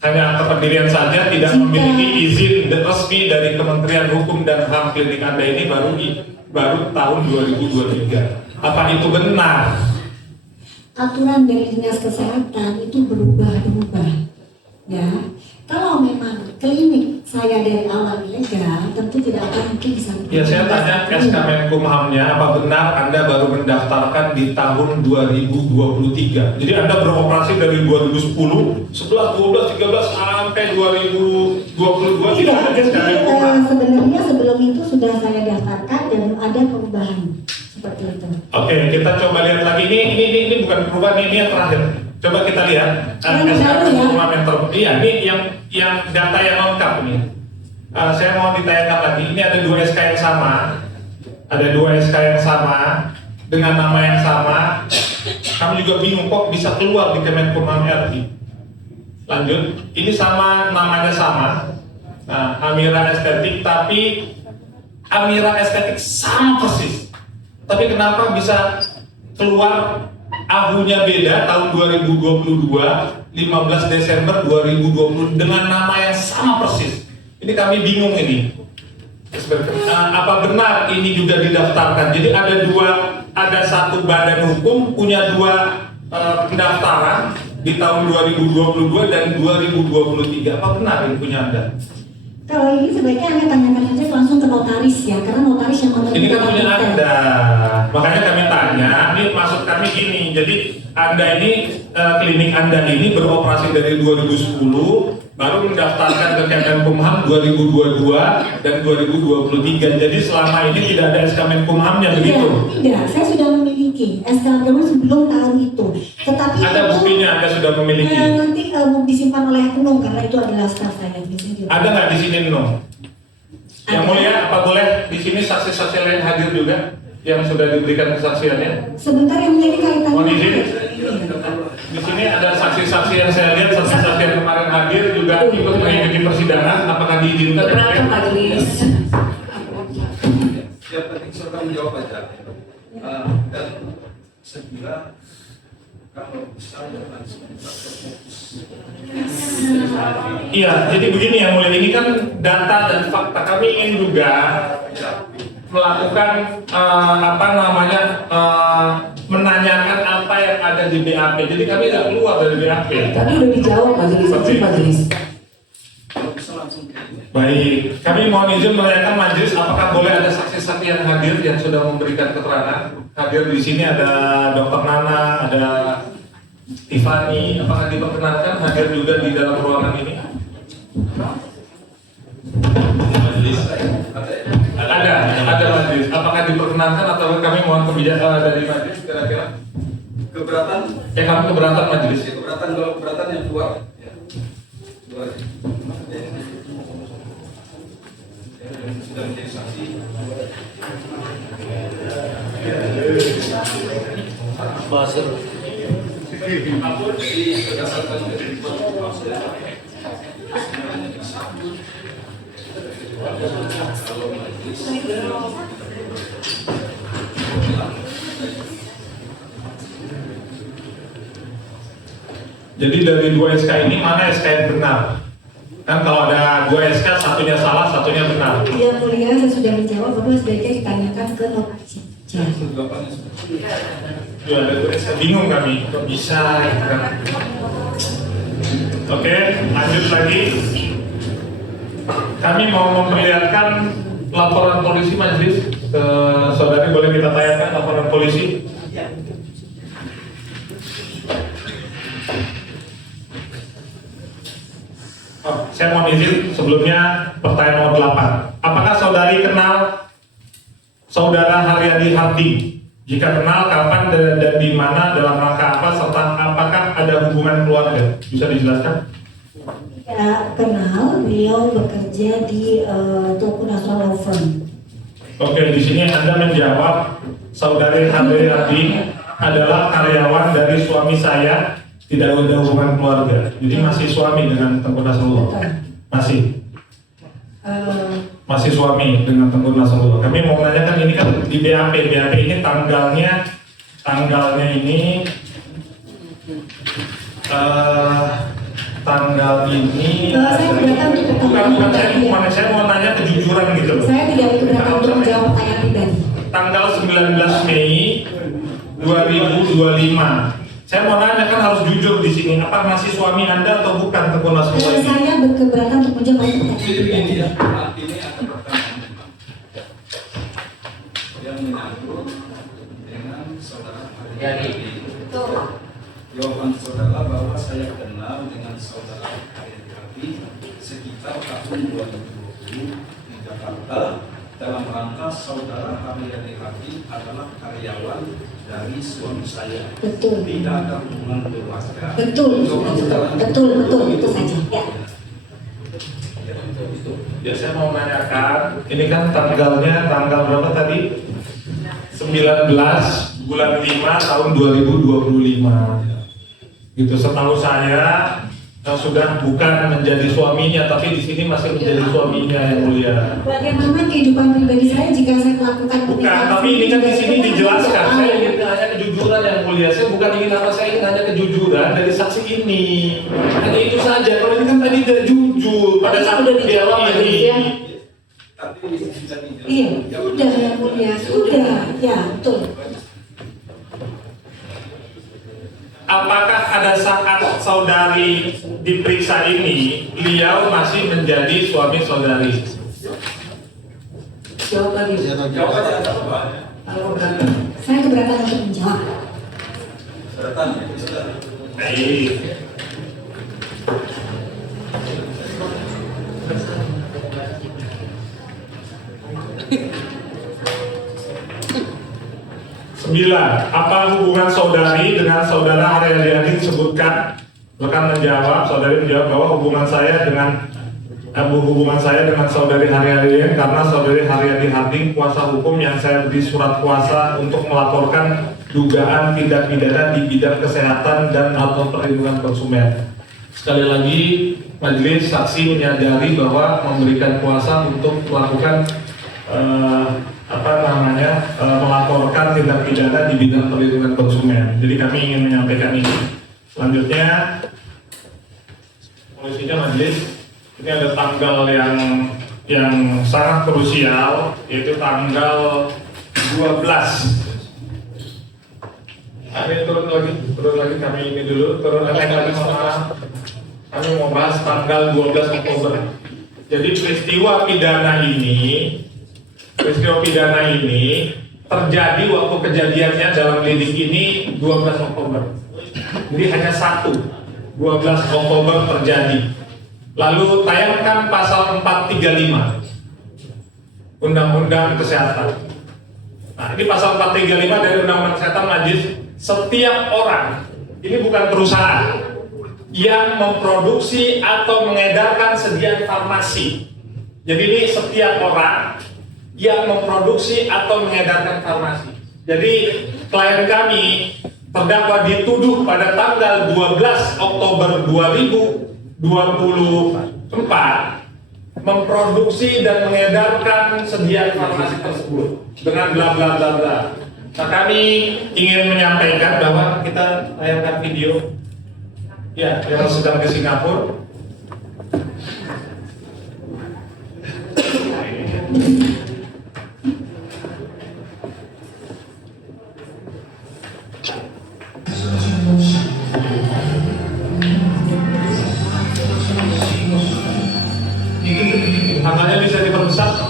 Hanya kependirian saja, tidak memiliki izin resmi dari Kementerian Hukum dan HAM. Klinik Anda ini baru tahun 2023. Apa itu benar? Aturan dari Dinas Kesehatan itu berubah. Ya, kalau memang klinik saya dari awal ilegal, tentu tidak akan mungkin bisa. Ya, saya tanya SK Menkumhamnya, apa benar Anda baru mendaftarkan di tahun 2023? Jadi Anda beroperasi dari 2010, 11, 12, 13 sampai 2022 tidak ada SK Menkumham. Sebenarnya sebelum itu sudah saya daftarkan dan ada perubahan seperti itu. Oke, kita coba lihat lagi. Ini bukan perubahan, ini yang terakhir. Coba kita lihat SK Menkumham yang terbaru. Iya, ini yang data yang lengkap ini. Saya mau ditanyakan lagi. Ini ada 2 SK yang sama. Ada 2 SK yang sama dengan nama yang sama. Kami juga bingung kok bisa keluar di Kemenkumham RI. Lanjut. Ini sama, namanya sama. Nah, Amira Estetik, tapi Amira Estetik sama persis. Tapi kenapa bisa keluar AHU-nya beda tahun 2022, 15 Desember 2020 dengan nama yang sama persis. Ini kami bingung ini. Apa benar ini juga didaftarkan? Jadi ada satu badan hukum punya 2 pendaftaran di tahun 2022 dan 2023. Apa benar ini punya Anda? Kalau ini sebaiknya Anda tanyakan saja langsung ke notaris ya, karena notaris yang menerima. Ini kan punya Anda, makanya kami tanya. Ini maksud kami gini, jadi Anda ini klinik Anda ini beroperasi dari 2010, baru mendaftarkan ke Kemenkumham 2022 dan 2023. Jadi selama ini tidak ada SK Menkumhamnya begitu? Tidak, saya sudah memiliki SK Menkumham sebelum tahun itu. Tetapi ada buktinya Anda sudah memiliki? Nanti disimpan oleh Nung karena itu adalah staf saya. Ada nggak di sini Nung? Yang mulia, apa boleh di sini saksi-saksi lain hadir juga yang sudah diberikan kesaksiannya? Sebentar yang menjadi kaitannya. Mohon izin. Di sini ada saksi-saksi yang saya lihat, saksi-saksi yang kemarin hadir juga ikut mengikuti persidangan. Apakah diizinkan? Beberapa majelis. Yang penting serta menjawab aja. Dan saya kira kalau misalnya langsung fokus. Iya, jadi begini yang mulia, ini kan data dan fakta. Kami ingin juga melakukan menanyakan apa yang ada di BAP. Jadi kami tidak keluar dari BAP. Tadi udah dijawab majelis. Baik, kami mohon izin menanyakan majelis, apakah boleh ada saksi-saksi yang hadir yang sudah memberikan keterangan? Hadir di sini ada Dr. Nana, ada Tiffany. Apakah diperkenankan hadir juga di dalam ruangan ini? Majelis. Ada majelis. Apakah diperkenankan atau kami mohon kebijakan dari majelis kira-kira? Keberatan? Kami keberatan majelis. Keberatan, kalau keberatan yang keluar. Ya. Keluar. Sudah menjadi saksi. Jadi dari 2 SK ini mana SK yang benar? Kan kalau ada 2 SK, satunya salah, satunya benar. Yang mulia, saya sudah menjawab, bahwa sebaiknya ditanyakan ke notaris. Ya, ada 2 SK, bingung kami, kok bisa gitu kan. Oke, lanjut lagi. Kami mau memperlihatkan laporan polisi majelis. Saudari boleh kita tayangkan laporan polisi? Saya mohon izin sebelumnya pertanyaan nomor 8. Apakah saudari kenal saudara Haryadi Harding? Jika kenal, kapan dan di mana, dalam rangka apa, serta apakah ada hubungan keluarga? Bisa dijelaskan? Ya, saya kenal, beliau bekerja di Toko Nasional Law Firm. Oke, di sini Anda menjawab saudari Handayati adalah karyawan dari suami saya, tidak ada hubungan keluarga. Jadi masih suami dengan Tengku Nasrullah. Masih. Masih suami dengan Tengku Nasrullah. Kami mau menanyakan ini kan di BAP ini tanggalnya ini tanggal ini Saya keberatan untuk bukan saya mau nanya kejujuran gitu loh. Saya tidak keberatan untuk menjawab pertanyaan pribadi. Tanggal 19 Mei 2025. Saya mau nanya kan harus jujur di sini. Apa masih suami Anda atau bukan Tengku Nasrullah ini? Saya berkeberatan untuk menjawab pertanyaan pribadi. Ini ada pertanyaan yang menyangkut dengan saudara Haryadi. Jawaban saudara bahwa saya kenal dengan saudara Haryadi sekitar tahun 2020 di Jakarta dalam rangka saudara Haryadi adalah karyawan dari suami saya. Betul. Tidak ada hubungan keluarga. Betul itu saja. Ya. Ya saya mau menanyakan, ini kan tanggalnya tanggal berapa tadi? 19 bulan 5 tahun 2025. Gitu, setahu saya sudah bukan menjadi suaminya, tapi di sini masih menjadi suaminya yang mulia. Bagaimana kehidupan pribadi saya jika saya melakukan Bukan, tapi ini kan di sini dijelaskan. Saya ingin hanya kejujuran yang mulia. Saya bukan ingin apa, saya ingin hanya kejujuran dari saksi ini. Hanya itu saja. Kalau ini kan tadi tidak jujur pada saat dialog ini. Iya, sudah yang mulia, sudah, ya betul. Apakah ada saat saudari diperiksa ini, beliau masih menjadi suami saudari? Jawab lagi. Jawabannya apa? Saya keberatan untuk menjawab. Keberatan ya, sudah. Baik. Sembilan, apa hubungan saudari dengan saudara Haryadi disebutkan? Rekan menjawab, saudari menjawab bahwa hubungan saya dengan saudari Haryadi karena saudari Haryadi Harding kuasa hukum yang saya beri surat kuasa untuk melaporkan dugaan tindak pidana di bidang kesehatan dan atau perlindungan konsumen. Sekali lagi, majelis saksi menyadari bahwa memberikan kuasa untuk melakukan melaporkan tindak pidana di bidang perlindungan konsumen. Jadi kami ingin menyampaikan ini. Selanjutnya, polisinya majelis, ini ada tanggal yang sangat krusial, yaitu tanggal 12. Ini turun lagi kami ini dulu, kami mau bahas tanggal 12 Oktober. Jadi peristiwa pidana ini terjadi waktu kejadiannya dalam lidik ini 12 Oktober. Jadi hanya 12 Oktober terjadi. Lalu tayangkan pasal 435 Undang-Undang Kesehatan. Nah, ini pasal 435 dari Undang-Undang Kesehatan Majelis, setiap orang, ini bukan perusahaan, yang memproduksi atau mengedarkan sediaan farmasi. Jadi ini setiap orang yang memproduksi atau mengedarkan farmasi. Jadi klien kami terdakwa dituduh pada tanggal 12 Oktober 2024 memproduksi dan mengedarkan sediaan farmasi tersebut dengan bla bla bla bla. Nah, kami ingin menyampaikan bahwa kita tayangkan video ya yang sedang ke Singapura. Tanggalnya bisa diperbesar.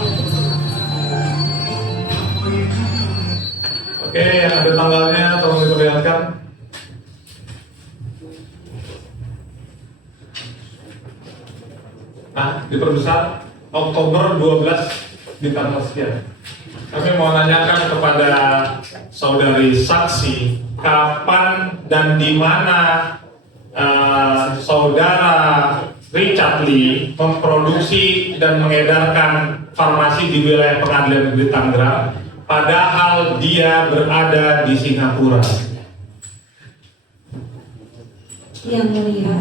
Oke, ada tanggalnya, tolong diperlihatkan. Nah, diperbesar Oktober 12 di tanggal sekian. Kami mau nanyakan kepada saudari saksi, kapan dan di mana saudara Richard Lee memproduksi dan mengedarkan farmasi di wilayah Pengadilan Negeri Tangerang, padahal dia berada di Singapura. Yang mulia.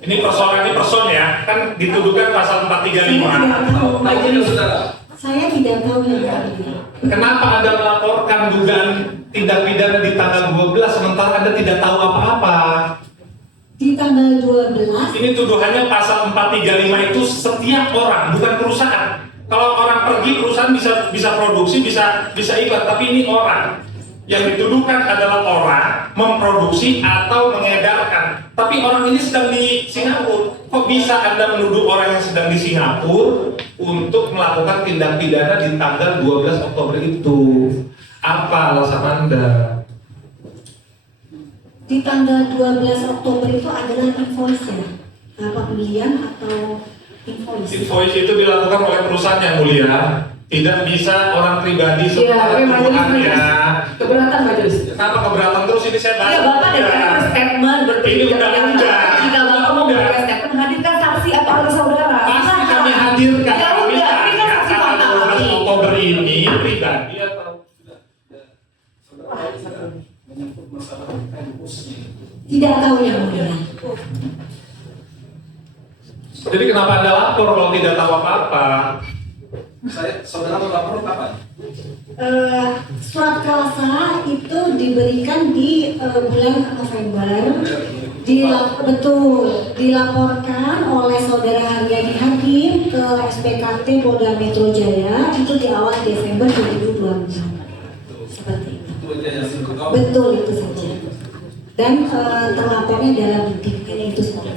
Ini persoalan ya, kan dituduhkan pasal 435. Tahunya saudara. Saya tidak tahu yang mulia. Kenapa Anda melaporkan dugaan tindak pidana di tanggal 12 sementara Anda tidak tahu apa-apa? Di tanggal 12 Ini tuduhannya pasal 435 itu setiap orang, bukan perusahaan. Kalau orang pergi, perusahaan bisa produksi, bisa iklan, tapi ini orang. Yang dituduhkan adalah orang memproduksi atau mengedarkan. Tapi orang ini sedang di Singapura. Kok bisa Anda menuduh orang yang sedang di Singapura untuk melakukan tindak pidana di tanggal 12 Oktober itu? Apa alasan Anda? di tanggal 12 Oktober itu adalah invoice ya, pembelian atau invoice. Invoice itu dilakukan oleh perusahaan yang mulia, tidak bisa orang pribadi sementara tuduhannya. Keberatan majelis. Kenapa keberatan terus ini saya bahas? Iya, Bapak ada statement Ini undang-undang. Jika Bapak mau memberikan statement, hadirkan saksi atau ahli saudara. Pasti kami hadirkan. Ya Kami udah, ini kan saksi tanggal fakta 12 kami. Oktober ini pribadi atau Menyangkut masalah emosi. Tidak tahu yang mulia. jadi kenapa Anda lapor kalau tidak tahu apa-apa? Saudara melapor kapan? Surat kuasa itu diberikan di bulan November. Dilaporkan oleh saudara Haryadi Hakim ke SPKT Polda Metro Jaya itu di awal Desember 2024. Seperti itu. Itu aja yang saya tahu. Betul itu saja. Dan terlapornya dalam ini itu saja.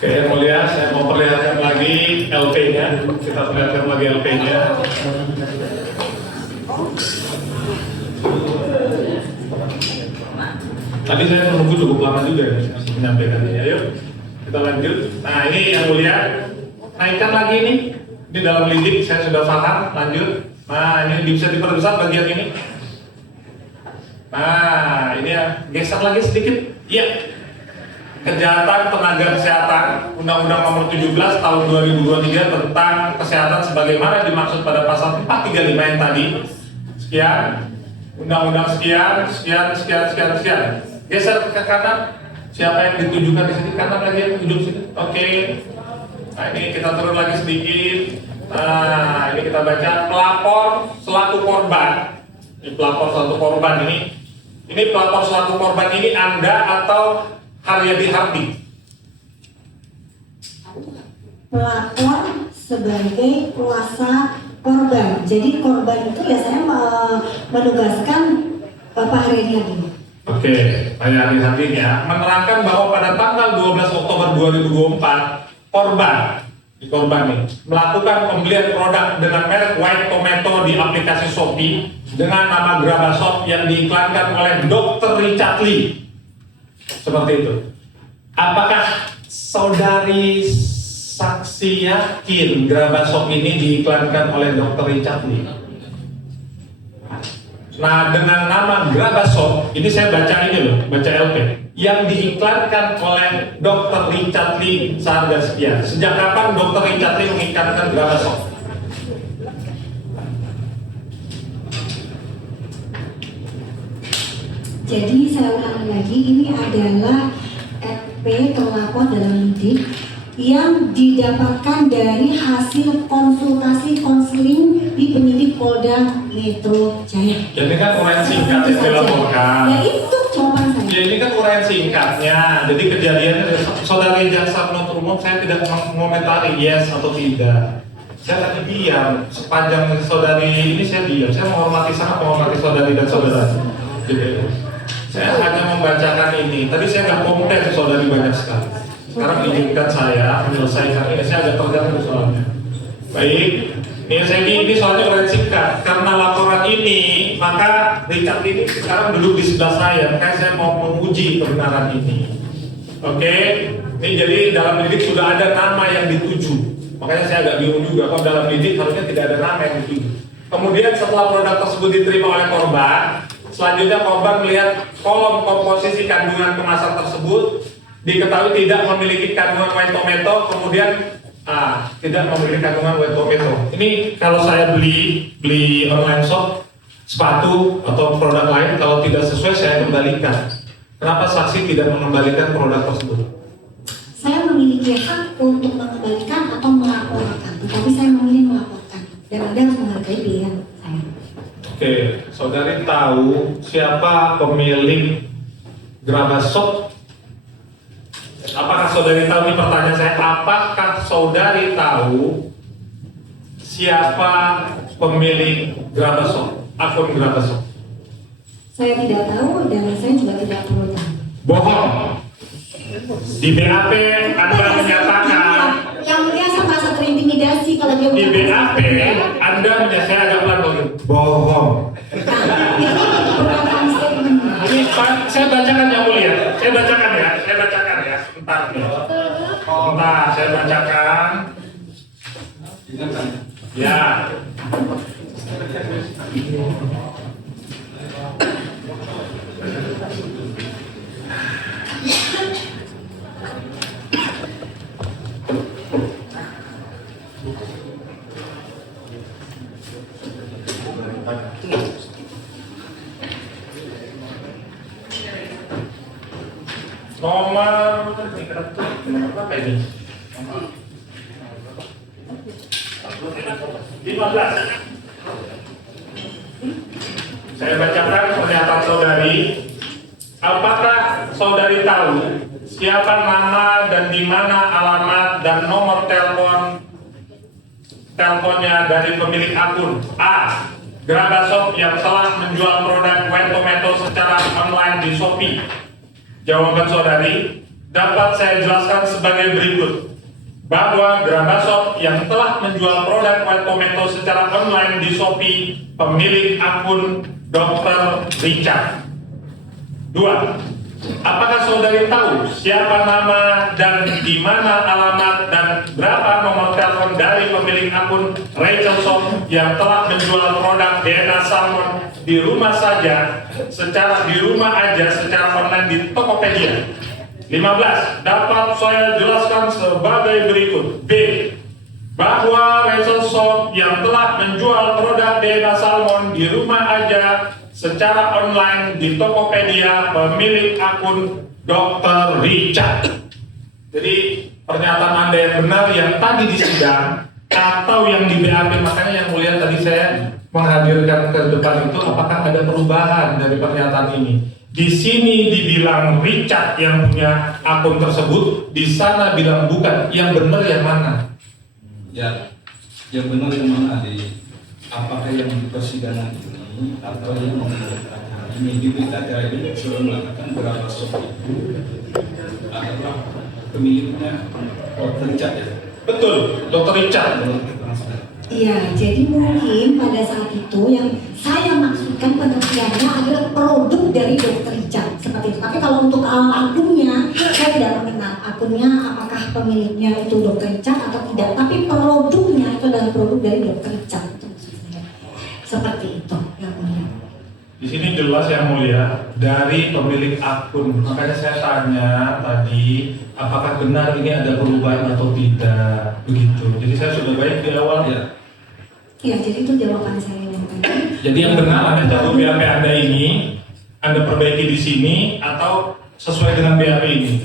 Oke, yang mulia, saya mau perlihatkan lagi LP-nya. Kita perlihatkan lagi LP-nya. Tadi saya menunggu cukup lama juga ya, masih menyampaikannya. Ayo, kita lanjut. Nah, ini yang mulia, naikkan lagi ini. Ini dalam lidik, saya sudah paham. Lanjut. Nah, ini bisa diperbesar bagian ini. Nah, ini ya, geser lagi sedikit. Iya. Kejahatan tenaga kesehatan Undang-Undang Nomor 17 Tahun 2023 tentang kesehatan sebagaimana dimaksud pada pasal 435 yang tadi. Sekian. Undang-undang sekian. Geser ke kanan. Siapa yang ditujukan di sini? Kanan lagi yang ujung sini. Oke. Nah, ini kita turun lagi sedikit. Nah, ini kita baca pelapor selaku korban. Ini pelapor selaku korban ini. Ini pelapor selaku korban ini Anda atau Haryadi Hardi? Pelapor sebagai kuasa korban. Jadi korban itu ya saya menugaskan Bapak Haryadi Hakim. Oke, Haryadi Hakim ya menerangkan bahwa pada tanggal 12 Oktober 2024 korban nih melakukan pembelian produk dengan merek White Tomato di aplikasi Shopee dengan nama Grabashop yang diiklankan oleh Dr. Richard Lee. Seperti itu. Apakah saudari saksi yakin Grabashop ini diiklankan oleh Dr. Richard Lee? Nah, dengan nama Grabashop, ini saya baca ini loh, baca LP, yang diiklankan oleh Dr. Richard Lee seharga sekian. Sejak kapan Dr. Richard Lee mengiklankan Grabashop? Jadi saya ulangi lagi, ini adalah FP terlapor dalam lidik yang didapatkan dari hasil konsultasi konseling di penyidik Polda Metro Jaya. Jadi kan uraian singkat yang dilaporkan. Ya itu jawaban saya. Ya ini kan uraian singkatnya. Jadi kejadiannya saudari jaksa penuntut umum saya tidak mengomentari yes atau tidak. Saya tadi diam sepanjang saudari ini saya diam. Saya sangat menghormati saudari dan saudara. Jadi saya hanya membacakan ini. Tadi saya nggak komplain saudari banyak sekali. Sekarang izinkan saya menyelesaikan ini. Saya agak terganggu soalnya. Baik. Ini soalnya uraian singkat. Karena laporan ini, maka Richard ini sekarang duduk di sebelah saya. Makanya saya mau menguji kebenaran ini. Oke. Ini jadi dalam lidik sudah ada nama yang dituju. Makanya saya agak bingung juga. Kalau dalam lidik harusnya tidak ada nama yang dituju. Kemudian setelah produk tersebut diterima oleh korban, selanjutnya korban melihat kolom komposisi kandungan kemasan tersebut diketahui tidak memiliki kandungan white tomato, kemudian tidak memiliki kandungan white tomato. Ini kalau saya beli online shop sepatu atau produk lain, kalau tidak sesuai saya kembalikan. Kenapa saksi tidak mengembalikan produk tersebut? Saya memiliki hak untuk mengembalikan atau melaporkan, tetapi saya memilih melaporkan dan Anda harus menghargai pilihan saya. Oke, saudari tahu siapa pemilik Grabas Shop? Apakah saudari tahu, ini pertanyaan saya, apakah saudari tahu siapa pemilik Grabas Shop, akun Grabas Shop? Saya tidak tahu dan saya juga tidak perlu tahu. Bohong. Di BAP Anda menyatakan, Yang mulia saya merasa terintimidasi kalau dia di ucapkan BAP seperti itu. Anda saya agak pelan begini. Bohong. Nah, itu merupakan statement. Ini Pak, saya bacakan yang mulia. Saya bacakan ya. Sebentar. Sebentar, saya bacakan. Ya. Nomor berapa ini? 15. Saya bacakan pernyataan saudari. Apakah saudari tahu siapa nama dan di mana alamat dan nomor teleponnya dari pemilik akun? A. Grabas Shop yang telah menjual produk white tomato secara online di Shopee. Jawaban saudari dapat saya jelaskan sebagai berikut, bahwa Grabas Shop yang telah menjual produk white tomato secara online di Shopee pemilik akun Dr. Richard. 2. Apakah saudari tahu siapa nama dan di mana alamat dan berapa nomor telepon dari pemilik akun Rachel Shop yang telah menjual produk DNA salmon di rumah aja secara online di Tokopedia? 15. Dapat saya jelaskan sebagai berikut. B. Bahwa Rachel Shop yang telah menjual produk DNA salmon di rumah aja secara online di Tokopedia pemilik akun Dr. Richard. Jadi pernyataan Anda yang benar yang tadi di sidang atau yang di BAP, makanya yang mulia tadi saya menghadirkan ke depan itu apakah ada perubahan dari pernyataan ini. Di sini dibilang Richard yang punya akun tersebut, di sana bilang bukan. Yang benar yang mana? Ya, yang benar yang mana apakah yang di persidangan ini atau yang membuat acara ini? Di berita acara ini sudah mengatakan Grabas Shop itu adalah pemiliknya Dr. Richard ya? Betul, Dr. Richard. Iya, jadi mungkin pada saat itu yang saya maksudkan pengertiannya adalah produk dari Dr. Richard seperti itu. Tapi kalau untuk akunnya, saya tidak mengenal akunnya apakah pemiliknya itu Dr. Richard atau tidak. Tapi produknya itu adalah produk dari Dr. Richard. Itu maksud saya. Seperti itu yang mulia. Di sini jelas yang mulia dari pemilik akun. Makanya saya tanya tadi, apakah benar ini ada perubahan atau tidak, begitu. Jadi saya sudah baik di awal ya. Ya, jadi itu jawaban saya yang tadi. Jadi yang benar Anda cabut BAP Anda ini, Anda perbaiki di sini atau sesuai dengan BAP ini?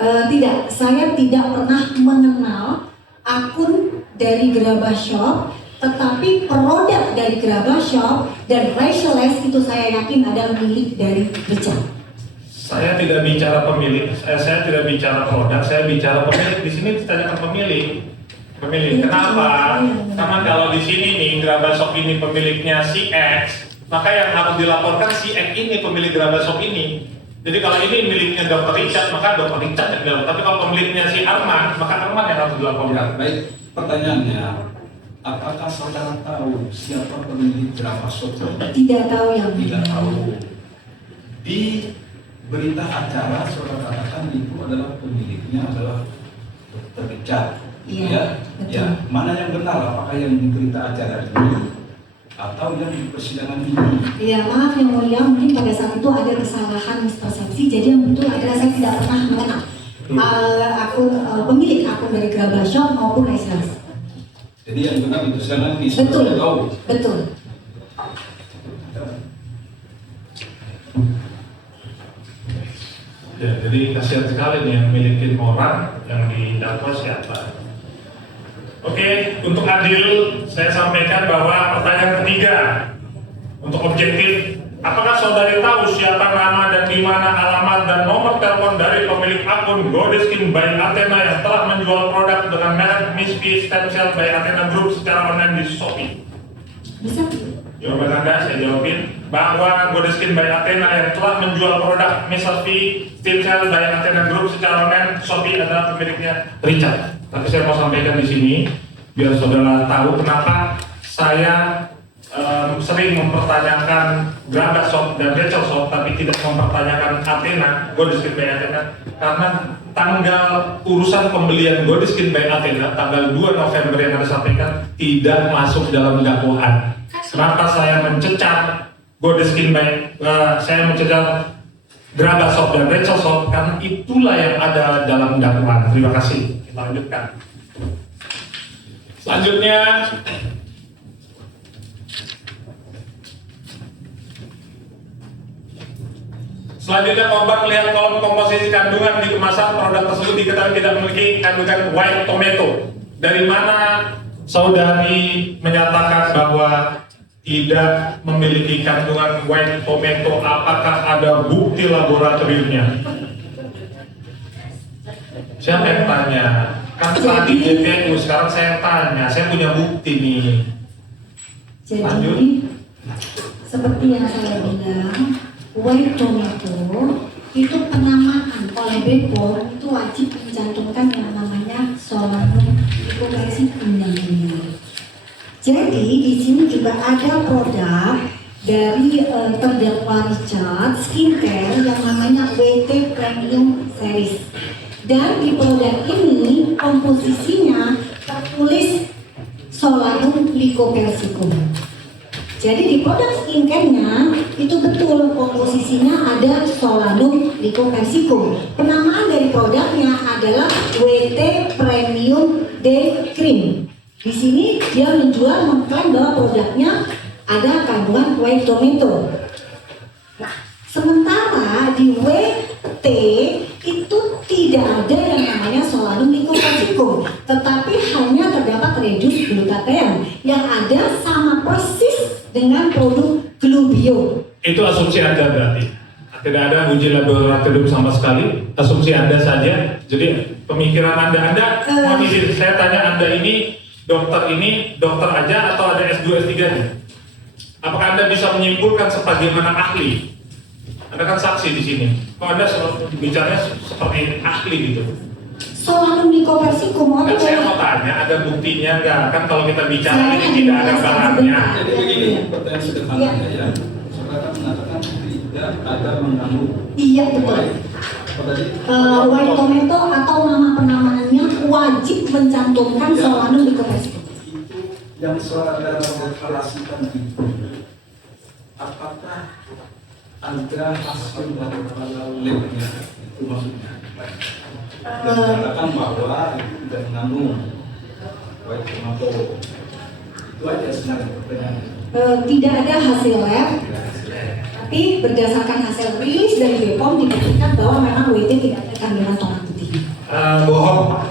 Tidak, saya tidak pernah mengenal akun dari Grabas Shop, tetapi produk dari Grabas Shop dan Racialist itu saya yakin adalah milik dari Richard. Saya tidak bicara pemilik, saya tidak bicara produk, saya bicara pemilik. Di sini ditanyakan pemilik. Kenapa? Karena kalau di sini nih Grabas Shop ini pemiliknya si X, maka yang harus dilaporkan si X ini pemilik Grabas Shop ini. Jadi kalau ini miliknya Dr. Richard, maka Dr. Richard yang dilaporkan. Tapi kalau pemiliknya si Arman, maka Arman yang harus dilaporkan. Baik, pertanyaannya, apakah saudara tahu siapa pemilik Grabas Shop? Tidak tahu yang Tidak tahu. Di berita acara saudara katakan itu adalah pemiliknya adalah Dr. Richard. Iya, betul. Ya. Mana yang benar? Apakah yang di berita acara ini atau yang di persidangan ini? Ya, maaf yang mulia, mungkin pada saat itu ada kesalahan mispersepsi. Jadi yang betul adalah saya tidak pernah mengenal pemilik akun dari Graba Shop maupun Esas. Jadi yang benar itu sekarang ini Betul, sudah tahu. betul. Ya, jadi kasihan sekali nih yang milikin orang yang didakwa siapa. Oke, untuk adil saya sampaikan bahwa pertanyaan ketiga untuk objektif, apakah saudari tahu siapa nama dan di mana alamat dan nomor telepon dari pemilik akun Godeskin by Athena yang telah menjual produk dengan merek Miss P Stem Cell by Athena Group secara online di Shopee? Bisa? Jawaban Anda saya jawabin bahwa Godeskin by Athena yang telah menjual produk Miss P Stem Cell by Athena Group secara online Shopee adalah pemiliknya Richard. Tapi saya mau sampaikan di sini biar saudara tahu kenapa saya sering mempertanyakan Graba Shop dan Rachel Shop tapi tidak mempertanyakan Athena, Godeskin by Athena, karena tanggal urusan pembelian Godeskin by Athena tanggal 2 November yang Anda sampaikan tidak masuk dalam dakwaan. Kenapa saya mencecar Godeskin by saya mencecar Graba Shop dan Rachel Shop, karena itulah yang ada dalam dakwaan. Terima kasih. Kita lanjutkan. Selanjutnya korban melihat kolom komposisi kandungan di kemasan produk tersebut diketahui tidak memiliki kandungan white tomato. Dari mana saudari menyatakan bahwa tidak memiliki kandungan white tomato? Apakah ada bukti laboratoriumnya? Siapa yang tanya? Kan tadi JPU, sekarang saya tanya. Saya punya bukti nih. Lanjut. Jadi, seperti yang saya bilang, white tomato itu penamaan oleh BPOM itu wajib mencantumkan yang namanya solanum glycoside namanya. Jadi di sini juga ada produk dari terdakwa Richard skincare yang namanya WT Premium Series. Dan di produk ini komposisinya tertulis solanum lycopelsicum. Jadi di produk skincare-nya itu betul komposisinya ada solanum lycopelsicum. Penamaan dari produknya adalah WT Premium Day Cream. Di sini dia menjual mengklaim bahwa produknya ada kandungan white tomato. Nah, sementara di WT itu tidak ada yang namanya solanum lycopelsicum, tetapi hanya terdapat reduce glutathione yang ada sama persis dengan produk Glubio. Itu asumsi Anda berarti? Tidak ada uji laboratorium sama sekali, asumsi Anda saja. Jadi pemikiran Anda mohon izin saya tanya, Anda ini dokter aja atau ada S2, S3-nya? Apakah Anda bisa menyimpulkan sebagaimana ahli? Anda kan saksi di sini. Kok Anda bicaranya seperti ahli gitu? Solanum lycopelsicum Kan saya mau tanya, ada buktinya nggak? Kan kalau kita bicara ini tidak ada barangnya. Jadi begini, pertanyaan sederhananya ya. Saudara mengatakan tidak ada mengandung. Iya betul. Apa tadi? White tomato atau nama penamaannya wajib mencantumkan solanum lycopelsicum. Itu yang saudara deklarasikan itu. Apakah ada hasil dari labnya? Itu maksudnya. Dan mengatakan bahwa itu tidak mengandung white tomato. Itu aja sebenarnya pertanyaannya. Tidak ada hasil lab, tapi berdasarkan hasil rilis dari BPOM dibuktikan bahwa memang WT tidak ada kandungan tomat putih. Bohong.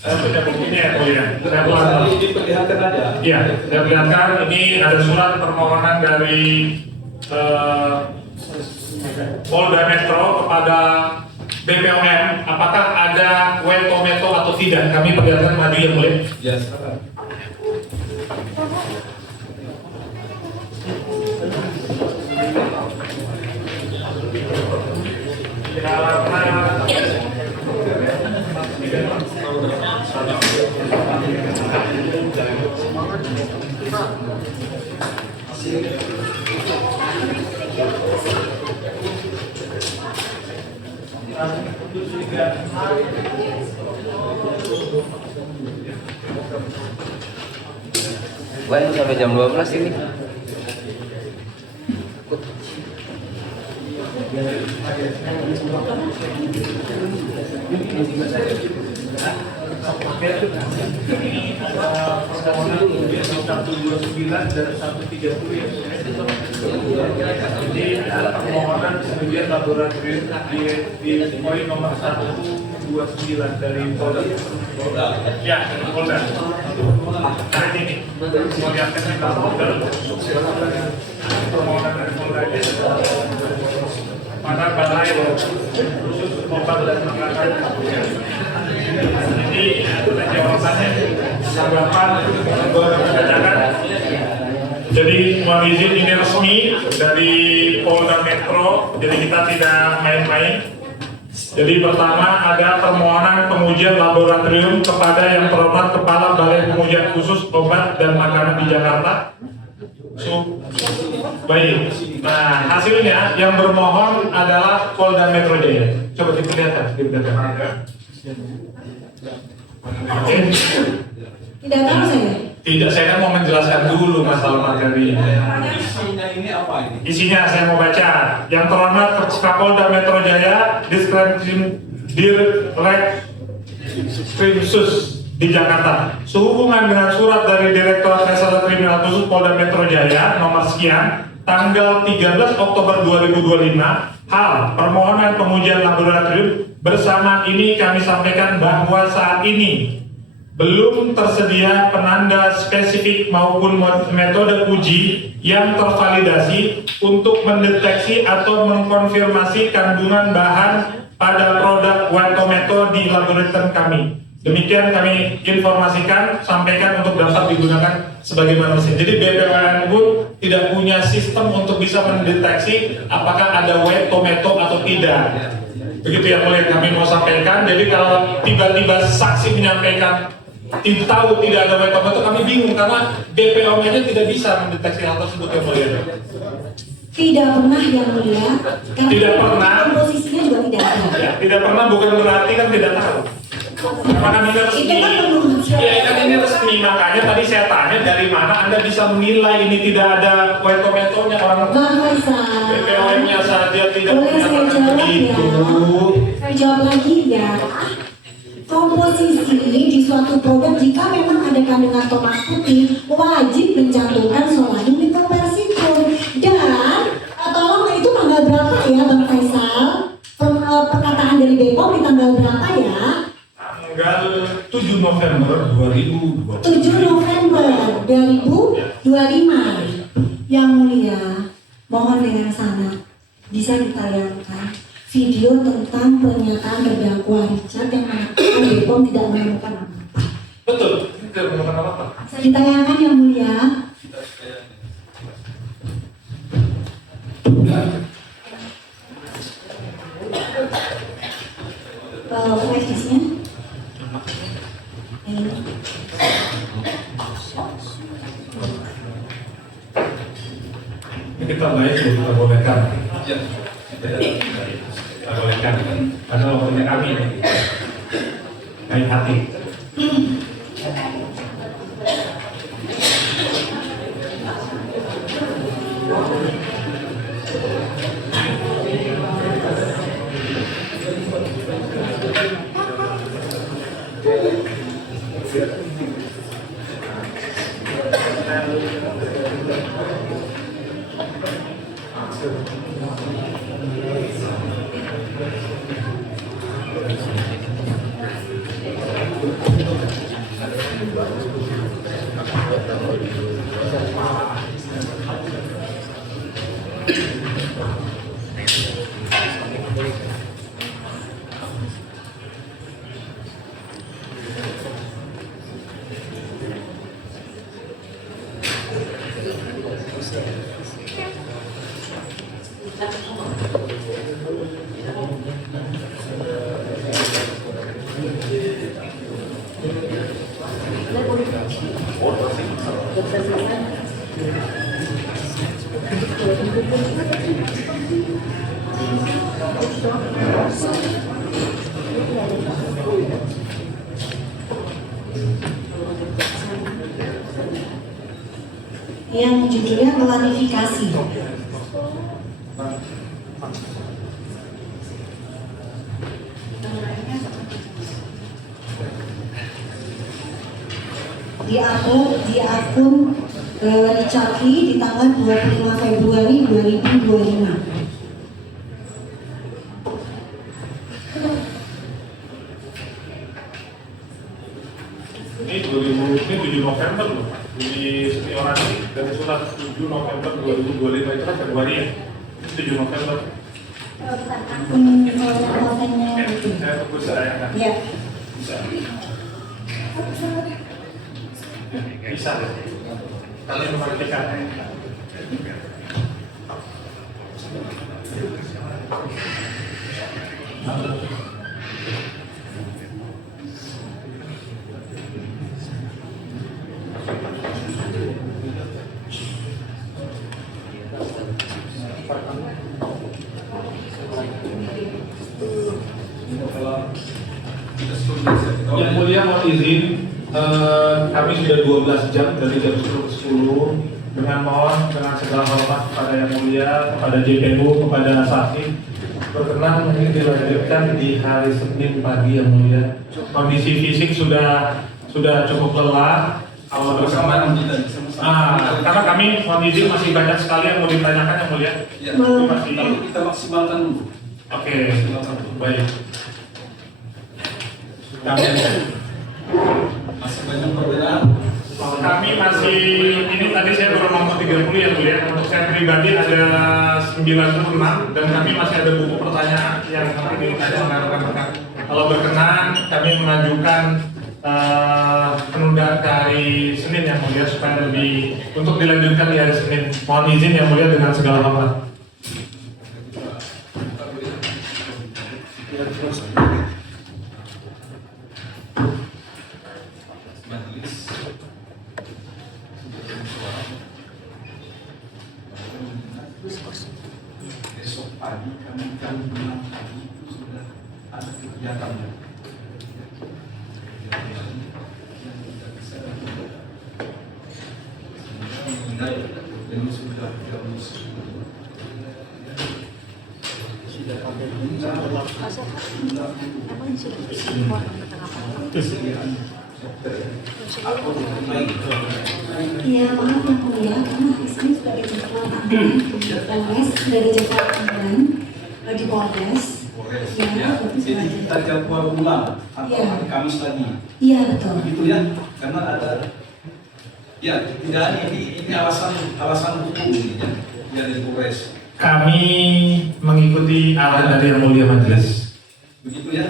Saya punya buktinya ya, Polya. Saya Bisa diperlihatkan aja. Iya, saya perlihatkan ini ada surat permohonan dari Polda Metro kepada BPOM. Apakah ada white tomato atau tidak? Kami perlihatkan maju yang boleh. Ya, silakan. Wah, ini sampai jam 12 ini. Permohonan kemudian 129 dan 130 ya. Jadi permohonan kemudian laboratorium di poin nomor 129 dari Polda. Ya, Polda. Hari ini melihatkan kita Polda. Permohonan dari Polda ini pada balai khusus obat dan makanan. Jadi jawabannya tanggapan bacakan. Jadi mohon izin ini resmi dari Polda Metro. Jadi kita tidak main-main. Jadi pertama ada permohonan pengujian laboratorium kepada yang terhormat Kepala Balai Pengujian Khusus Obat dan Makanan di Jakarta. Baik. Nah, hasilnya yang bermohon adalah Polda Metro Jaya. Coba diperlihatkan. Oke. Tidak tahu saya. Tidak, saya kan mau menjelaskan dulu masalah materi. Isinya ini apa ini? Isinya saya mau baca. Yang terhormat Kapolda Metro Jaya, Direktorat di Jakarta. Sehubungan dengan surat dari Direktorat Reserse Kriminal Khusus Polda Metro Jaya nomor sekian tanggal 13 Oktober 2025, hal permohonan pengujian laboratorium bersama ini kami sampaikan bahwa saat ini belum tersedia penanda spesifik maupun metode uji yang tervalidasi untuk mendeteksi atau mengkonfirmasi kandungan bahan pada produk Wantometo di laboratorium kami. Demikian kami informasikan, sampaikan untuk dapat digunakan sebagaimana mesin. Jadi BPOM pun tidak punya sistem untuk bisa mendeteksi apakah ada wet tomato atau tidak. Begitu yang mulai kami mau sampaikan. Jadi kalau tiba-tiba saksi menyampaikan tahu tidak ada wet tomato, kami bingung karena BPOM-nya tidak bisa mendeteksi hal tersebut yang mulia. Tidak pernah yang mulia. Tidak pernah. Posisinya juga tidak ada. Ya, tidak pernah bukan berarti kan tidak tahu. Apakah ini resmi? Itu kan menurut saya. Ya, kan ini resmi, makanya tadi saya tanya dari mana Anda bisa menilai ini tidak ada wet tomato-nya orang Bang Faisal. BPOM-nya saja tidak Boleh saya menyatakan jawab begitu. ya? Saya jawab lagi ya. Komposisi di suatu produk jika memang ada kandungan tomat putih wajib mencantumkan solanium nitropersicum. Dan tolong itu tanggal berapa ya Bang Faisal? Perkataan dari BPOM di tanggal berapa ya? Tanggal 7 November 2020. 7 November 2025. Yang mulia, mohon dengan sangat bisa ditayangkan video tentang pernyataan terdakwa Richard yang mengatakan BPOM tidak menemukan apa-apa. Betul, tidak menemukan apa-apa. Bisa ditayangkan yang mulia. Flash disknya. Ini. Ini kita baik kita bolehkan. Kita bolehkan. Karena laporannya kami. Baik hati. Yang judulnya klarifikasi. diupload di akun Richard Lee di tanggal 25 Februari 2025. Ini 7 November loh, di senioran ini dari surat 7 November 2025 itu kan Februari ya, 7 November. Akun kontennya itu. Saya tunggu saya. Ya. Bisa deh. Kalian memperhatikan. Yang mulia mohon izin, kami sudah 12 jam dari jam 10 ke 10 dengan mohon dengan segala hormat kepada yang mulia, kepada JPU, kepada saksi berkenan ini dilanjutkan di hari Senin pagi yang mulia. Kondisi fisik sudah cukup lelah. Kalau berkenan, karena kami mohon izin masih banyak sekali yang mau ditanyakan yang mulia. Ya, Itu masih. tapi kita maksimalkan dulu. Oke, baik. Masih banyak perbedaan. Kami masih, ini tadi saya baru nomor 30 ya mulia. Untuk saya pribadi ada 96 dan kami masih ada buku pertanyaan yang nanti ditanya oleh rekan-rekan. Kalau berkenan kami mengajukan penundaan ke hari Senin yang mulia supaya lebih untuk dilanjutkan di hari Senin. Mohon izin yang mulia dengan segala hormat. Majelis besok pagi kami bilang pagi itu sudah ada kegiatan yang tidak bisa mengenai yang sudah Iya, maaf yang mulia, karena di sini sudah dijadwalkan Polres, sudah dijadwalkan di Polres. Ya, jadi kita jadwal ulang atau Iya. hari Kamis lagi. Iya betul. Begitu ya, karena ada ya tidak ini alasan hukum ini ya dari Polres. Kami mengikuti arahan dari yang mulia majelis. Begitu ya.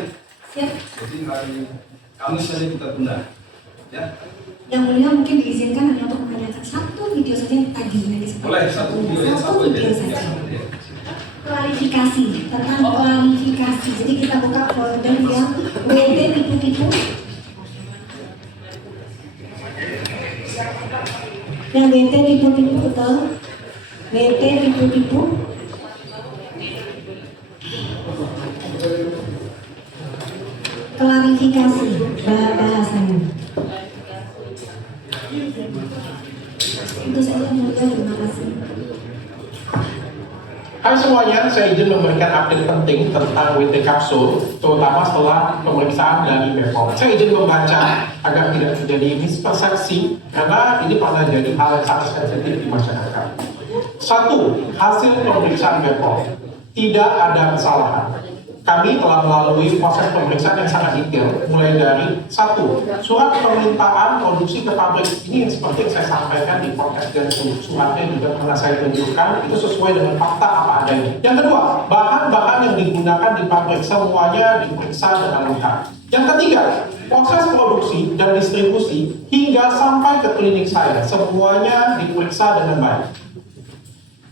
Siap. Jadi hari Kamis saja kita tunda. Ya. Yang mulia mungkin diizinkan hanya untuk menanyakan satu video saja yang tadi yang disebut. Boleh satu video ya, Satu video saja. Klarifikasi tentang klarifikasi. Jadi kita buka folder yang WT tipu-tipu. Yang WT tipu-tipu betul. WT tipu-tipu. Klarifikasi bahasanya. Itu saja mulia, terima kasih. Hai semuanya, saya izin memberikan update penting tentang WT Kapsul, terutama setelah pemeriksaan dari BPOM. Saya izin membaca agar tidak terjadi mispersepsi, karena ini pernah jadi hal yang sangat sensitif di masyarakat. 1. Hasil pemeriksaan BPOM. Tidak ada kesalahan. Kami telah melalui proses pemeriksaan yang sangat detail, mulai dari 1. Surat permintaan produksi ke pabrik ini yang seperti yang saya sampaikan di podcast dan suratnya juga pernah saya tunjukkan, itu sesuai dengan fakta apa adanya. Yang kedua, bahan-bahan yang digunakan di pabrik semuanya diperiksa dengan lengkap. Yang ketiga, proses produksi dan distribusi hingga sampai ke klinik saya, semuanya diperiksa dengan baik.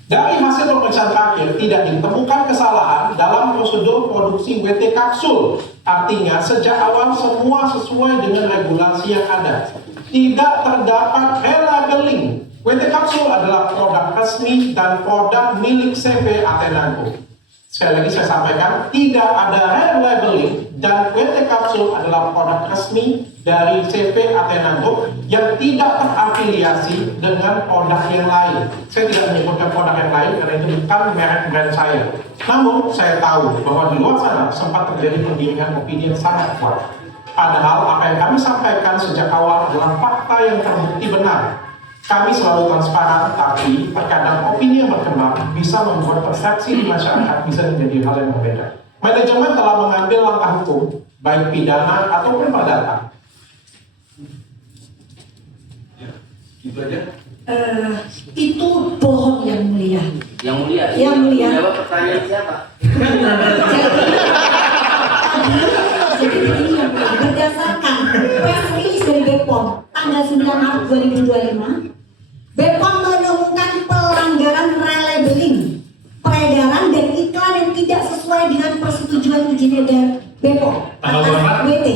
Dari hasil pemeriksaan terakhir, tidak ditemukan kesalahan dalam prosedur produksi WT Kapsul. Artinya, sejak awal semua sesuai dengan regulasi yang ada. Tidak terdapat relabeling. WT Kapsul adalah produk resmi dan produk milik CV Atenanco. Sekali lagi saya sampaikan, tidak ada relabeling dan WT Kapsul adalah produk resmi dari CV Atenanco yang tidak terafiliasi dengan produk yang lain. Saya tidak menyebutkan produk yang lain karena itu bukan merek brand saya. Namun, saya tahu bahwa di luar sana sempat terjadi penggiringan opini yang sangat kuat. Padahal apa yang kami sampaikan sejak awal adalah fakta yang terbukti benar. Kami selalu transparan, tapi terkadang opini yang berkembang bisa membuat persepsi di masyarakat bisa menjadi hal yang berbeda. Manajemen telah mengambil langkah hukum, baik pidana ataupun perdata. Itu aja. Itu bohong yang mulia. Yang mulia. Yang mulia. Jawab pertanyaan siapa? Jadi begini yang mulia, berdasarkan press release dari BPOM tanggal 9 Maret 2025, BPOM menemukan pelanggaran relabeling, peredaran dan iklan yang tidak sesuai dengan persetujuan izin edar BPOM atas WT.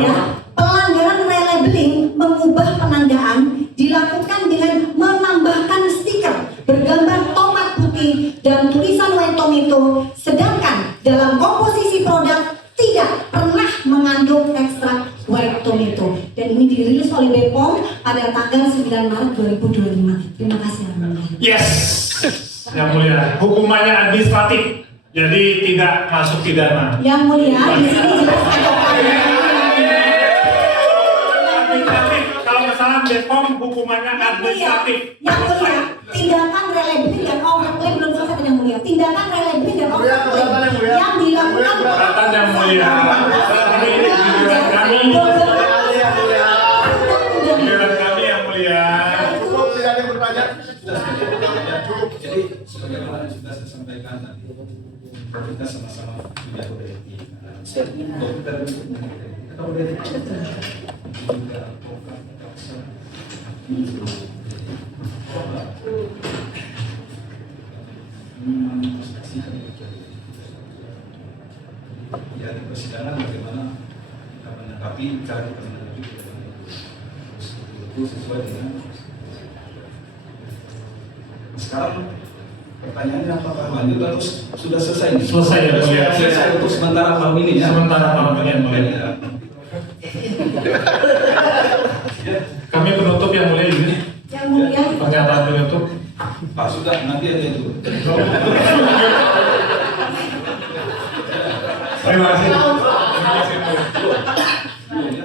Ya, pelanggaran relabeling mengubah penandaan dilakukan dengan menambahkan stiker bergambar tomat putih dan tulisan white tomato, sedangkan dalam komposisi produk tidak pernah mengandung ekstrak white tomato. Dan ini dirilis oleh BPOM pada tanggal 9 Maret 2025. Terima kasih yang mulia. Yes, yang mulia. Hukumannya administratif, jadi tidak masuk pidana. Yang mulia, di sini jelas ada Administratif. Kalau kesalahan BPOM hukumannya administratif. Yang mulia, tindakan relabeling dan overclaim belum selesai yang mulia. Tindakan relabeling dan overclaim yang dilakukan Kata yang mulia. Giliran kami yang mulia. Jadi sebagaimana sudah saya sampaikan tadi, kita sama-sama punya kode etik. Dokter kita kode etik. Juga advokat, jaksa, ya di persidangan bagaimana kita menanggapi cara kita menanggapi itu sesuai dengan. Sekarang pertanyaannya apakah lanjut atau sudah selesai? Selesai ya, mulia. Selesai untuk sementara malam ini ya. Sementara malam ini yang mulia. Kami penutup yang mulia ini. yang mulia. Pernyataan penutup. Pak sudah nanti aja itu. Terima kasih.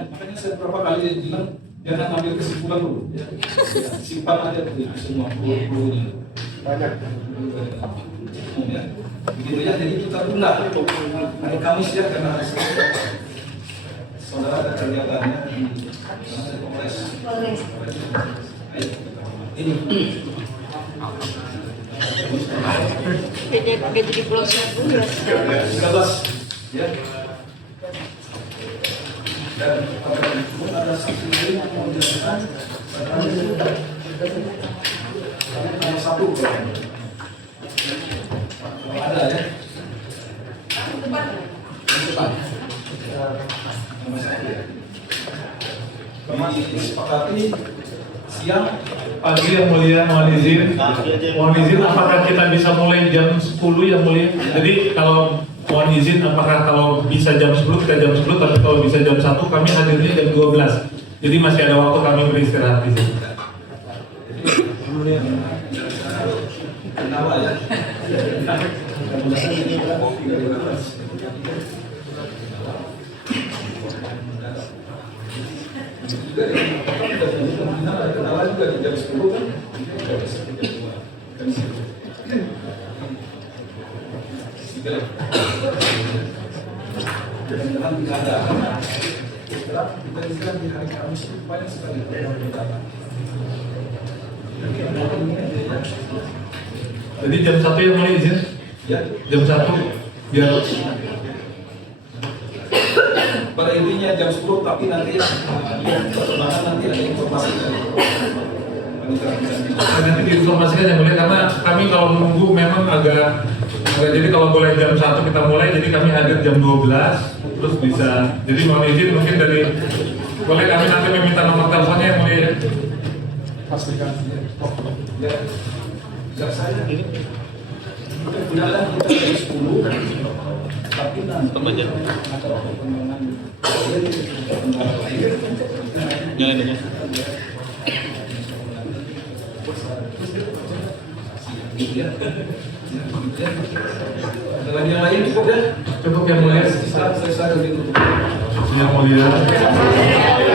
Makanya saya beberapa kali bilang jangan ambil kesimpulan dulu. Simpan aja tuh semua dulu. Banyak. Ya. Begitu ya, jadi kita tunda hari Kamis ya karena saudara ada kegiatannya di Kongres. Ini. Jadi Pulau Seribu 13 ya. Dan ada saksi lain yang mau dilakukan ada satu ada ya kami disepakati siang Pagi yang mulia, mohon izin apakah kita bisa mulai jam 10 yang mulia? Jadi kalau mohon izin apakah kalau bisa jam 10 kita jam 10, tapi kalau bisa jam 1 kami hadirnya jam 12. Jadi masih ada waktu kami beristirahat di sini. kenapa ya? Kenalan juga di jam 10 kan? Jangan tidak ada. Kita istirahat di hari Kamis itu banyak sekali pertemuan. Jadi jam 1 yang mulia izin? Ya, Jam 1 biar pada intinya jam 10 tapi nanti perkembangan nanti ada informasi dari nanti diinformasikan yang mulia, karena kami kalau menunggu memang agak jadi kalau boleh jam 1 kita mulai, jadi kami hadir jam 12 terus bisa. Jadi mohon izin mungkin dari boleh kami nanti meminta nomor teleponnya yang mulia. pastikan ya. Ya saya ini mudah-mudahan kita dari 10 tapi nanti ada perkembangan dengan yang lain cukup ya? Cukup yang mulia. Saya ditutup. Yang mulia.